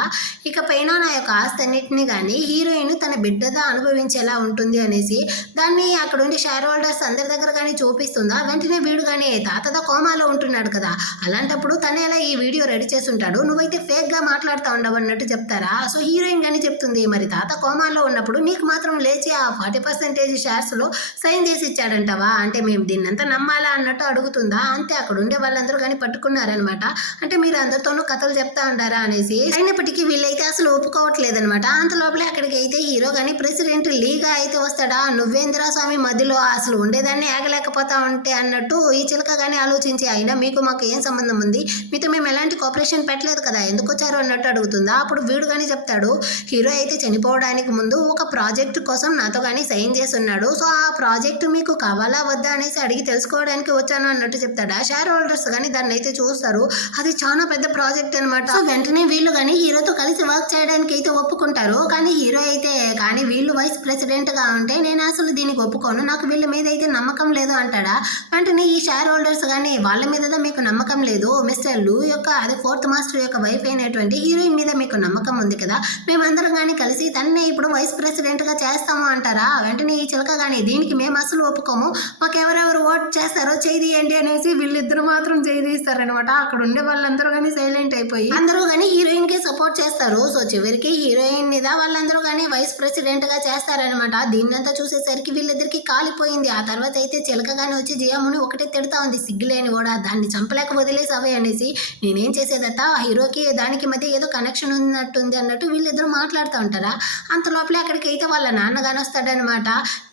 ఇకపైన నా యొక్క ఆస్తి అన్నింటినీ కానీ హీరోయిన్ తన బిడ్డగా అనుభవించేలా ఉంటుంది అనేసి దాన్ని అక్కడ ఉండి షేర్ హోల్డర్స్ అందరి దగ్గర కానీ చూపిస్తుందా. వెంటనే వీడు కానీ తాతదా కోమాలో ఉంటున్నాడు కదా, అలాంటప్పుడు తనే ఎలా ఈ వీడియో రెడీ చేసి ఉంటాడు, నువ్వైతే ఫేక్గా మాట్లాడుతూ ఉండవు అన్నట్టు చెప్తారా. సో హీరోయిన్ కానీ చెప్తుంది, మరి తాత కోమాలో ఉన్నప్పుడు నీకు మాత్రం లేచి ఆ 40% షేర్స్లో సైన్ చేసి ఇచ్చాడంటావా, అంటే మేము దీన్నంతా నమ్మాలా అన్నట్టు అడుగుతుందా. అంతే అక్కడ ఉండే వాళ్ళందరూ కానీ పట్టుకున్నారనమాట. అంటే మీరు అందరితోనూ కథలు చెప్తా ఉంటారా అనేసి. అయినప్పటికీ వీళ్ళైతే అసలు ఒప్పుకోవట్లేదనమాట. అంత లోపలే అక్కడికి అయితే హీరో కానీ ప్రెసిడెంట్ లీగా అయితే వస్తాడా, నువ్వేంద్ర స్వామి మధ్యలో అసలు ఉండేదాన్ని ఆగలేకపోతా ఉంటే అన్నట్టు ఈ చిలక కానీ ఆలోచించి, అయినా మీకు మాకు ఏం సంబంధం ఉంది, మీతో మేము ఎలాంటి కోఆపరేషన్ పెట్టలేదు కదా, ఎందుకు వచ్చారు అన్నట్టు అడుగుతుందా. అప్పుడు వీడు కానీ చెప్తాడు, హీరో అయితే చనిపోవడానికి ముందు ఒక ప్రాజెక్ట్ కోసం నాతో కానీ సైన్ చేసి ఉన్నాడు, సో ఆ ప్రాజెక్ట్ మీకు కావాలా వద్దా అనేసి అడిగి తెలుసుకోవడానికి వచ్చాను అన్నట్టు చెప్తాడా. షేర్ హోల్డర్స్ కానీ దాన్ని అయితే చూస్తారు, అది చాలా పెద్ద ప్రాజెక్ట్ అనమాట. సో వెంటనే వీళ్ళు కానీ హీరోతో కలిసి వర్క్ చేయడానికి అయితే ఒప్పుకుంటారు. కానీ హీరో అయితే, కానీ వీళ్ళు వైస్ ప్రెసిడెంట్గా ఉంటే నేను అసలు దీనికి ఒప్పుకోను, నాకు వీళ్ళ మీద అయితే నమ్మకం లేదు అంటాడా. వెంటనే ఈ షేర్ హోల్డర్స్ కానీ వాళ్ళ మీద మీకు నమ్మకం లేదు, మిస్టర్ లూ యొక్క అదే ఫోర్త్ మాస్టర్ యొక్క వైఫ్ అయినటువంటి హీరోయిన్ మీద మీకు నమ్మకం ఉంది కదా, మేమందరం కానీ కలిసి తన్నే ఇప్పుడు వైస్ ప్రెసిడెంట్గా చేస్తాము అంటారా. వెంటనే ఈ చిలక కానీ, దీనికి మేము అసలు ఒప్పుకోము, మాకు ఎవరెవరు ఓట్ చేస్తారో చేయండి అనేసి వీళ్ళిద్దరు మాత్రం చేయిస్తారనమాట. అక్కడ ఉండే వాళ్ళందరూ కానీ సైలెంట్ అయిపోయి అందరూ కానీ హీరోయిన్ కి సపోర్ట్ చేస్తారు. సో చివరికి హీరోయిన్ మీద వాళ్ళందరూ కానీ వైస్ ప్రెసిడెంట్ గా చేస్తారనమాట. దీన్నంతా చూసేసరికి వీళ్ళిద్దరికి కాలిపోయింది. ఆ తర్వాత అయితే చిలక కానీ వచ్చి జియాముని ఒకటే తిడతా ఉంది, సిగ్గులేని కూడా దాన్ని చంపలేక వదిలేసావే అనేసి. నేనేం చేసేదత్తా, హీరోకి దానికి మధ్య ఏదో కనెక్షన్ ఉన్నట్టుంది అన్నట్టు వీళ్ళిద్దరూ మాట్లాడుతూ ఉంటారా. అంత లోపలే అక్కడికి అయితే వాళ్ళ నాన్నగాని వస్తాడనమాట.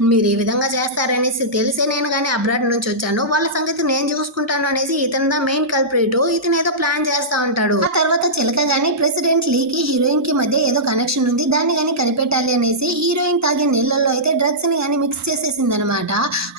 మీరు ఈ విధంగా చేస్తారనేసి తెలిసే నేను కానీ అబ్రాడ్ నుంచి వచ్చాను, వాళ్ళ సంగతి నేను చూసుకుంటాను అనేసి ఇతను దా మెయిన్ కల్ప్రిట్, ఇతను ఏదో ప్లాన్ చేస్తూ ఉంటాడు. ఆ తర్వాత చిలక కానీ ప్రెసిడెంట్ లీకి హీరోయిన్ కి మధ్య ఏదో కనెక్షన్ ఉంది, దాన్ని కానీ కనిపెట్టాలి అనేసి హీరోయిన్ తాగే నీళ్ళల్లో అయితే డ్రగ్స్ ని కానీ మిక్స్ చేసేసింది అనమాట.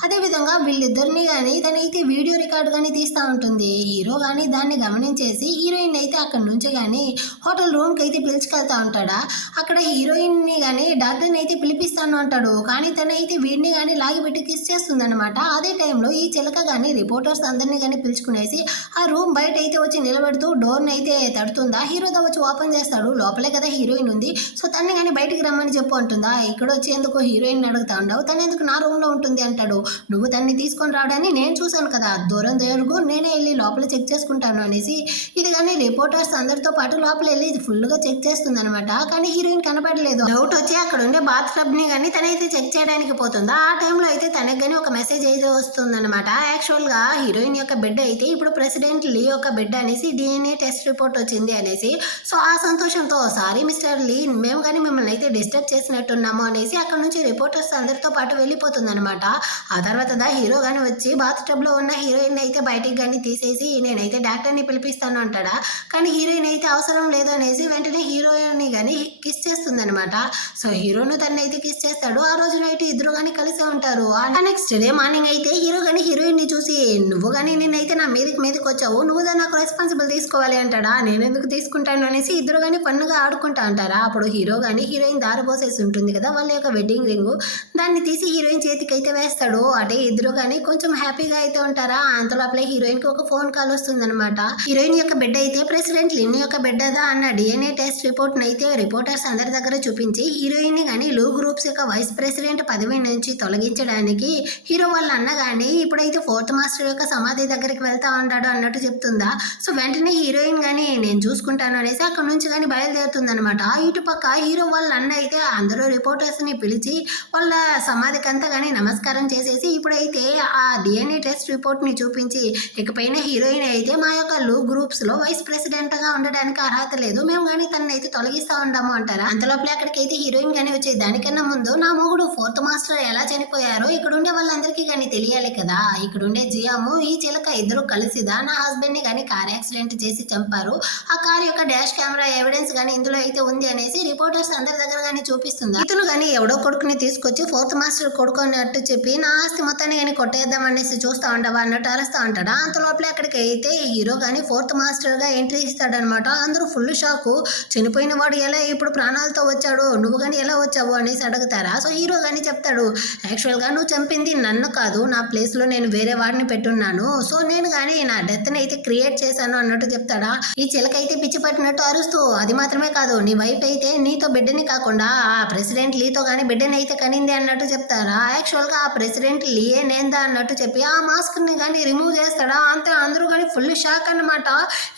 అదే విధంగా వీళ్ళిద్దరిని కానీ తనైతే వీడియో రికార్డ్ కానీ తీస్తూ ఉంటుంది. హీరో కానీ దాన్ని గమనించేసి హీరోయిన్ అయితే అక్కడ నుంచి కానీ హోటల్ రూమ్ కి అయితే పిలుచుకెళ్తా ఉంటాడా. అక్కడ హీరోయిన్ ని కానీ డాక్టర్ని అయితే పిలిపిస్తాను అంటాడు, కానీ తనైతే వీడిని కానీ లాగిపెట్టి కిస్ చేస్తుంది అనమాట. అదే టైంలో ఈ చిలక కానీ రిపోర్టర్స్ అందరినీ కానీ పిలుచుకునేసి ఆ రూమ్ బయట అయితే వచ్చి నిలబెడుతూ డోర్ని అయితే తడుతుందా. హీరోతో వచ్చి ఓపెన్ చేస్తాడు, లోపలే కదా హీరోయిన్ ఉంది, సో తన్ని కానీ బయటికి రమ్మని చెప్పు అంటుందా. ఇక్కడ వచ్చేందుకు హీరోయిన్ అడుగుతా ఉండవు, తను ఎందుకు నా రూమ్ లో ఉంటుంది అంటాడు. నువ్వు తన్ని తీసుకొని రావడాన్ని నేను చూశాను కదా, దూరం జరుగు, నేనే వెళ్ళి లోపల చెక్ చేసుకుంటాను అనేసి ఇది కానీ రిపోర్టర్స్ అందరితో పాటు లోపల వెళ్ళి ఫుల్గా చెక్ చేస్తుంది అనమాట. కానీ హీరోయిన్ కనపడలేదు. డౌట్ వచ్చి అక్కడ ఉండే బాత్ టబ్ ని కానీ తనైతే చెక్ చేయడానికి పోతుందా. ఆ టైంలో అయితే తనకి కానీ ఒక మెసేజ్ అయితే వస్తుందన్నమాట. యాక్చువల్ గా హీరోయిన్ యొక్క బిడ్డ అయితే ఇప్పుడు ప్రెసిడెంట్ లీ యొక్క బిడ్డ అనేసి DNA టెస్ట్ రిపోర్ట్ వచ్చింది అనేసి. సో ఆ సంతోషంతో, సారీ మిస్టర్ లీ, మేము కానీ మిమ్మల్ని అయితే డిస్టర్బ్ చేసినట్టున్నాము అనేసి అక్కడ నుంచి రిపోర్టర్స్ అందరితో పాటు వెళ్ళిపోతుంది అనమాట. ఆ తర్వాత హీరో కానీ వచ్చి బాత్ టబ్ లో ఉన్న హీరోయిన్ అయితే బయటికి కానీ తీసేసి నేనైతే డాక్టర్ని పిలిపిస్తాను అంటాడా. కానీ హీరోయిన్ అయితే అవసరం లేదు అనేసి వెంటనే హీరోయిన్ కానీ కిస్ చేస్తుంది అనమాట. సో హీరోను తను అయితే కిస్ చేస్తాడు. ఆ రోజు నైట్ ఇద్దరు కానీ కలిసే ఉంటారు. ఆ నెక్స్ట్ డే మార్నింగ్ అయితే హీరో కానీ హీరోయిన్ ని చూసి, నువ్వు కానీ నేనైతే నా మీదకి వచ్చావు, నువ్వు దాన్ని నాకు రెస్పాన్సిబుల్ తీసుకోవాలి అంటాడా. నేను ఎందుకు తీసుకుంటాను అనేసి ఇద్దరు కానీ పన్నుగా ఆడుకుంటా అంటారా. అప్పుడు హీరో కానీ హీరోయిన్ దారిపోసేసి ఉంటుంది కదా వాళ్ళ యొక్క వెడ్డింగ్ రింగ్, దాన్ని తీసి హీరోయిన్ చేతికి అయితే వేస్తాడు. అంటే ఇద్దరు కానీ కొంచెం హ్యాపీగా అయితే ఉంటారా. అంత లోపలే హీరోయిన్ కి ఒక ఫోన్ కాల్ వస్తుంది అనమాట. హీరోయిన్ యొక్క బిడ్డ అయితే ప్రెసిడెంట్ లిన్ యొక్క బిడ్డదా అన్న DNA టెస్ట్ రిపోర్ట్ అయితే రిపోర్టర్స్ అందరి దగ్గర చూపించి హీరోయిన్ ని కానీ లూ గ్రూప్స్ యొక్క వైస్ ప్రెసిడెంట్ పదవి నుంచి తొలగించడానికి హీరో వాళ్ళ అన్న కానీ ఇప్పుడైతే ఫోర్త్ మాస్టర్ యొక్క సమాధి దగ్గరికి వెళ్తా ఉంటాడు అన్నట్టు చెప్తుందా. సో వెంటనే హీరోయిన్ కానీ నేను చూసుకుంటాను అనేసి అక్కడ నుంచి కానీ బయలుదేరుతుంది అనమాట. ఇటు పక్క హీరో వాళ్ళ అన్న అయితే అందరూ రిపోర్టర్స్ ని పిలిచి వాళ్ళ సమాధికి అంతా కానీ నమస్కారం చేసేసి ఇప్పుడైతే ఆ DNA టెస్ట్ రిపోర్ట్ ని చూపించి, ఇకపైన హీరోయిన్ అయితే మా యొక్క లూ గ్రూప్స్ లో వైస్ ప్రెసిడెంట్ గా ఉండడానికి అర్హత లేదు, మేము కానీ తనని అయితే తొలగిస్తా ఉంటాము అంటారా. అంతలోపల అక్కడికైతే హీరోయిన్ కానీ వచ్చి, దానికన్నా ముందు నా మొగుడు ఫోర్త్ మాస్టర్ ఎలా చనిపోయారో ఇక్కడ ఉండే వాళ్ళందరికీ కానీ తెలియాలి కదా, ఇక్కడ ఉండే జియాము ఈ చిలక ఇద్దరు కలిసిదా నా హస్బెండ్ ని కానీ కార్ యాక్సిడెంట్ చేసి చంపారు, ఆ కార్ యొక్క డాష్ కెమెరా ఎవిడెన్స్ కానీ ఇందులో అయితే ఉంది అనేసి రిపోర్టర్స్ అందరి దగ్గర కానీ చూపిస్తుంది. ఇతను కానీ ఎవడో కొడుకుని తీసుకొచ్చి ఫోర్త్ మాస్టర్ కొడుకు అన్నట్టు చెప్పి నా ఆస్తి మొత్తాన్ని కానీ కొట్టేద్దామని అనేసి చూస్తా ఉంటావా అన్నట్టు అరుస్తా ఉంటాడా. అంత లోపలే అక్కడికి అయితే హీరో కానీ ఫోర్త్ మాస్టర్గా ఎంట్రీ ఇస్తాడనమాట. అందరూ ఫుల్ షాకు. చనిపోయిన వాడు ఎలా ఇప్పుడు ప్రాణాలతో వచ్చాడు, నువ్వు కానీ ఎలా వచ్చావు అనేసి అడుగుతారా. సో హీరో కానీ చెప్తాడు, యాక్చువల్గా నువ్వు చంపింది నన్ను కాదు, నా ప్లేస్లో నేను వేరే వాడిని పెట్టున్నాను. సో నేను కానీ నా డెత్ని అయితే క్రియేట్ చేశాను అన్నట్టు చెప్తాడా. ఈ చిలకైతే పిచ్చి పట్టినట్టు అరుస్తూ, అది మాత్రమే కాదు, నీ వైఫ్ అయితే నీతో బిడ్డని కాకుండా ఆ ప్రెసిడెంట్ లీతో కానీ బిడ్డని అయితే కనింది అన్నట్టు చెప్తారా. యాక్చువల్గా ఆ ప్రెసిడెంట్ లీయే నేందా అన్నట్టు చెప్పి ఆ మాస్క్ని కానీ రిమూవ్ చేస్తాడా. అంతే అందరూ కానీ ఫుల్ షాక్ అన్నమాట.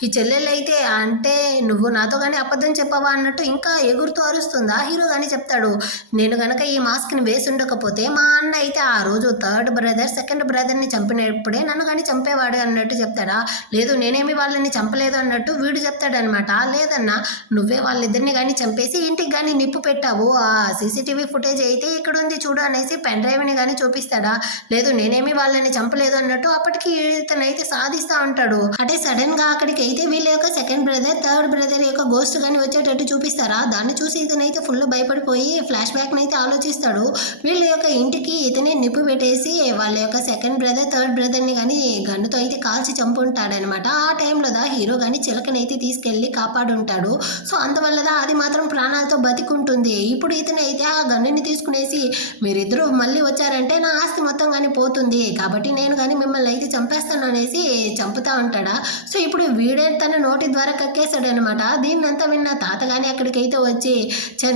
ఈ చెల్లెళ్ళు అయితే, అంటే నువ్వు నాతో కానీ అబద్ధం చెప్పావా అన్నట్టు ఇంకా ఎగురుతూ అరుస్తుందా. హీరో కానీ చెప్తాడు, నేను గనక ఈ మాస్క్ని వేసి ఉండకపోతే మా అన్న అయితే ఆ రోజు థర్డ్ బ్రదర్ సెకండ్ బ్రదర్ని చంపినప్పుడే నన్ను కానీ చంపేవాడు అన్నట్టు చెప్తాడా. లేదు నేనేమి వాళ్ళని చంపలేదు అన్నట్టు వీడు చెప్తాడనమాట. లేదన్నా, నువ్వే వాళ్ళిద్దరిని కానీ చంపేసి ఇంటికి కానీ నిప్పు పెట్టావు, ఆ సీసీటీవీ ఫుటేజ్ అయితే ఇక్కడ ఉంది చూడు అనేసి పెన్ డ్రైవ్ని కానీ చూపిస్తాడా. లేదు నేనేమి వాళ్ళని చంపలేదు అన్నట్టు అప్పటికి ఇతనైతే సాధిస్తూ ఉంటాడు. అంటే సడన్ గా అక్కడికి అయితే వీళ్ళ యొక్క సెకండ్ బ్రదర్ థర్డ్ బ్రదర్ యొక్క గోస్ట్ కానీ వచ్చేటట్టు చూపిస్తారా. దాన్ని చూసి ఇతనైతే ఫుల్ భయపడిపోయి ఫ్లాష్ బ్యాక్ అయితే ఆలోచిస్తాడు. వీళ్ళ యొక్క ఇంటికి ఇతనే నిప్పు పెట్టేసి వాళ్ళ యొక్క సెకండ్ బ్రదర్ థర్డ్ బ్రదర్ని కానీ గన్నుతో అయితే కాల్చి చంపుంటాడనమాట. ఆ టైంలో హీరో కానీ చిలకనైతే తీసుకెళ్ళి కాపాడుంటాడు. సో అందువల్ల అది మాత్రం ప్రాణాలతో బతికుంటుంది. ఇప్పుడు ఇతనైతే ఆ గన్నుని తీసుకునేసి, మీరిద్దరూ మళ్ళీ వచ్చారంటే నా ఆస్తి మొత్తం కానీ పోతుంది, కాబట్టి నేను కానీ మిమ్మల్ని అయితే చంపేస్తాను అనేసి చంపుతా ఉంటాడా. సో ఇప్పుడు వీడే తన నోటి ద్వారా కక్కేశాడనమాట. దీన్నంతా విన్న తాత కానీ అక్కడికైతే వచ్చి,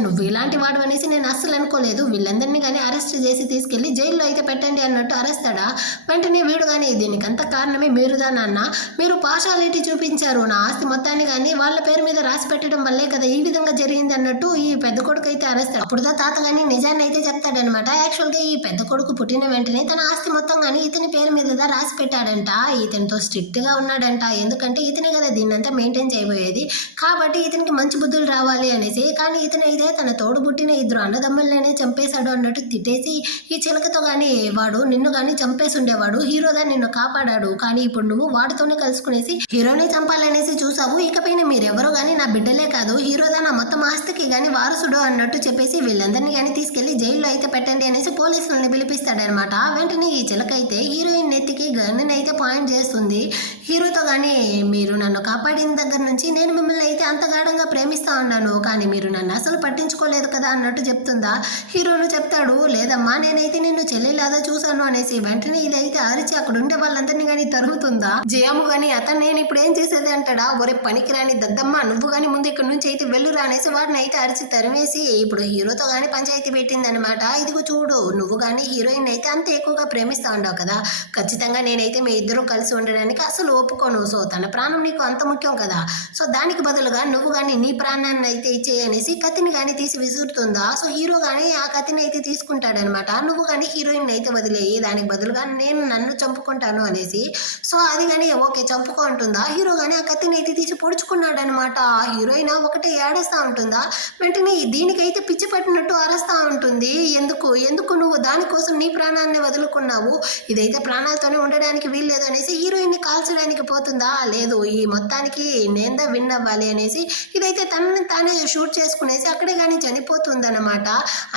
నువ్వు ఇలాంటి వాడు అనేసి నేను అస్సలు అనుకోలేదు, వీళ్ళందరినీ కానీ అరెస్ట్ చేసి తీసుకెళ్ళి జైల్లో అయితే పెట్టండి అన్నట్టు అరెస్తాడా. వెంటనే వీడు కానీ, దీనికంతా కారణమే మీరుదా నాన్న, మీరు పార్షాలిటీ చూపించారు, నా ఆస్తి మొత్తాన్ని కానీ వాళ్ళ పేరు మీద రాసి పెట్టడం వల్లే కదా ఈ విధంగా జరిగింది అన్నట్టు ఈ పెద్ద కొడుకు అయితే అరెస్తాడు. అప్పుడు తాత కానీ నిజాన్ని అయితే చెప్తాడనమాట. యాక్చువల్గా ఈ పెద్ద కొడుకు పుట్టిన వెంటనే తన ఆస్తి మొత్తం కానీ ఇతని పేరు మీద రాసి పెట్టాడంట. ఇతనితో స్ట్రిక్ట్గా ఉన్నాడంట, ఎందుకంటే ఇతనే కదా దీన్నంతా మెయింటైన్ చేయబోయేది, కాబట్టి ఇతనికి మంచి బుద్ధులు రావాలి అనేసి. కానీ ఇతనైతే తన తోడు పుట్టిన ఇద్దరు అన్నదమ్ములనే చంపేశాడు అన్నట్టు తిట్టేసి, ఈ చిలకతో కానీ వాడు నిన్ను కానీ చంపేసి ఉండేవాడు, హీరోదా నిన్ను కాపాడాడు, కానీ ఇప్పుడు నువ్వు వాడితోనే కలుసుకునేసి హీరోని చంపాలనేసి చూసావు, ఇకపైన మీరెవరో కానీ నా బిడ్డలే కాదు, హీరోదా నా మొత్తం ఆస్తికి కానీ వారసుడు అన్నట్టు చెప్పేసి వీళ్ళందరినీ కానీ తీసుకెళ్లి జైల్లో అయితే పెట్టండి అనేసి పోలీసులని పిలిపిస్తాడనమాట. వెంటనే ఈ చిలక అయితే హీరోయిన్ నెత్తికి గన్నుని అయితే పాయింట్ చేస్తుంది. హీరోతో కానీ, మీరు నన్ను కాపాడిన దగ్గర నుంచి నేను మిమ్మల్ని అయితే అంత గాఢంగా ప్రేమిస్తా ఉన్నాను, కానీ మీరు నన్ను అసలు పట్టించుకోలేదు కదా అన్నట్టు చెప్తుందా. హీరోను చెప్తాడు, లేదమ్మా నేనైతే నిన్ను చెల్లెలాగా చూశాను అనేసి. వెంటనే ఇదైతే అరిచి అక్కడ ఉండే వాళ్ళందరినీ కానీ తరుగుతుందా. జయము కానీ, అతను నేను ఇప్పుడు ఏం చేసేది అంటాడా. ఒరే పనికిరాని దద్దమ్మ, నువ్వు కానీ ముందు ఇక్కడ నుంచి అయితే వెళ్ళురా అనేసి వాడిని అయితే అరిచి తరిమేసి ఇప్పుడు హీరోతో కానీ పంచాయతీ పెట్టిందనమాట. ఇదిగో చూడు, నువ్వు కానీ హీరోయిన్ అయితే అంత ఎక్కువగా ప్రేమిస్తా ఉండవు కదా, ఖచ్చితంగా నేనైతే మీ ఇద్దరు కలిసి ఉండడానికి అసలు ఒప్పుకోను. సో తన ప్రాణం నీకు అంత ముఖ్యం కదా, సో దానికి బదులుగా నువ్వు కానీ నీ ప్రాణాన్ని అయితే ఇచ్చేయనేసి కత్తిని కానీ తీసి విసురుతుందా. సో హీరో కానీ ఆ కత్తిని అయితే తీసుకుంటాడనమాట. నువ్వు కానీ హీరోయిన్ అయితే వదిలేయి, దానికి బదులుగా నేను నన్ను చంపుకుంటాను అనేసి. సో అది కానీ ఓకే చంపుకో అంటుందా. హీరో కానీ ఆ కత్తిని అయితే తీసి పొడుచుకున్నాడు అనమాట. హీరోయిన్ ఒకటే ఏడేస్తా ఉంటుందా. వెంటనే దీనికైతే పిచ్చి పట్టినట్టు అరస్తా ఉంటుంది. ఎందుకు ఎందుకు నువ్వు దానికోసం నీ ప్రాణాన్ని వదులుకున్నావు, ఇదైతే ప్రాణాలతోనే ఉండడానికి వీల్లేదు అనేసి హీరోయిన్ని కాల్చడానికి పోతుందా. లేదు ఈ మొత్తానికి నేందా విన్ అవ్వాలి అనేసి ఇదైతే తనని తానే షూట్ చేసుకునేసి అక్కడే కానీ చనిపోతుందన్నమాట.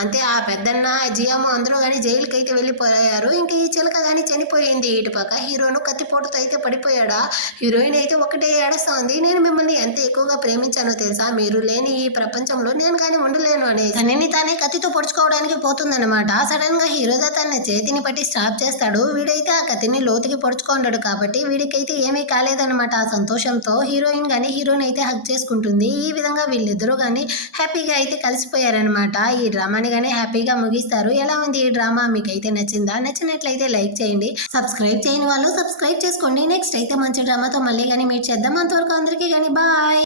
అంతే ఆ పెద్దన్న జియాము అందరూ కానీ జైలుకి అయితే వెళ్ళిపోయారు. ఇంకా ఈ చిలక కానీ చనిపోయింది. ఇటు పక్క హీరోను కత్తిపోటుతో అయితే పడిపోయాడా. హీరోయిన్ అయితే ఒకటే ఏడుస్తా ఉంది, నేను మిమ్మల్ని ఎంత ఎక్కువగా ప్రేమించానో తెలుసా, మీరు లేని ఈ ప్రపంచంలో నేను కానీ ఉండలేను అని తనని తానే కత్తితో పొడుచుకోవడానికి పోతుందన్నమాట. సడన్ గా హీరోదా తన చేతిని పట్టి స్టాప్ చేస్తాడు. వీడైతే ఆ కత్తిని లోతుకి పొడుచుకుంటాడు కాబట్టి వీడికైతే ఏమీ కాలేదన్నమాట. ఆ సంతోషంతో హీరోయిన్ కానీ హీరోని అయితే హక్ చేసుకుంటుంది. ఈ విధంగా వీళ్ళిద్దరూ కానీ హ్యాపీగా అయితే కలిసిపోయారనమాట. ఈ డ్రామాని కానీ హ్యాపీగా ముగిస్తారు. ఎలా ఉంది ఈ డ్రామా, మీకైతే నచ్చిందా? నచ్చినట్లయితే లైక్ చేయండి, సబ్స్క్రైబ్ చేయని వాళ్ళు సబ్స్క్రైబ్ చేసుకోండి. నెక్స్ట్ అయితే మంచి డ్రామాతో మళ్ళీ కానీ మీట్ చేద్దాం. అంతవరకు అందరికీ కానీ బాయ్.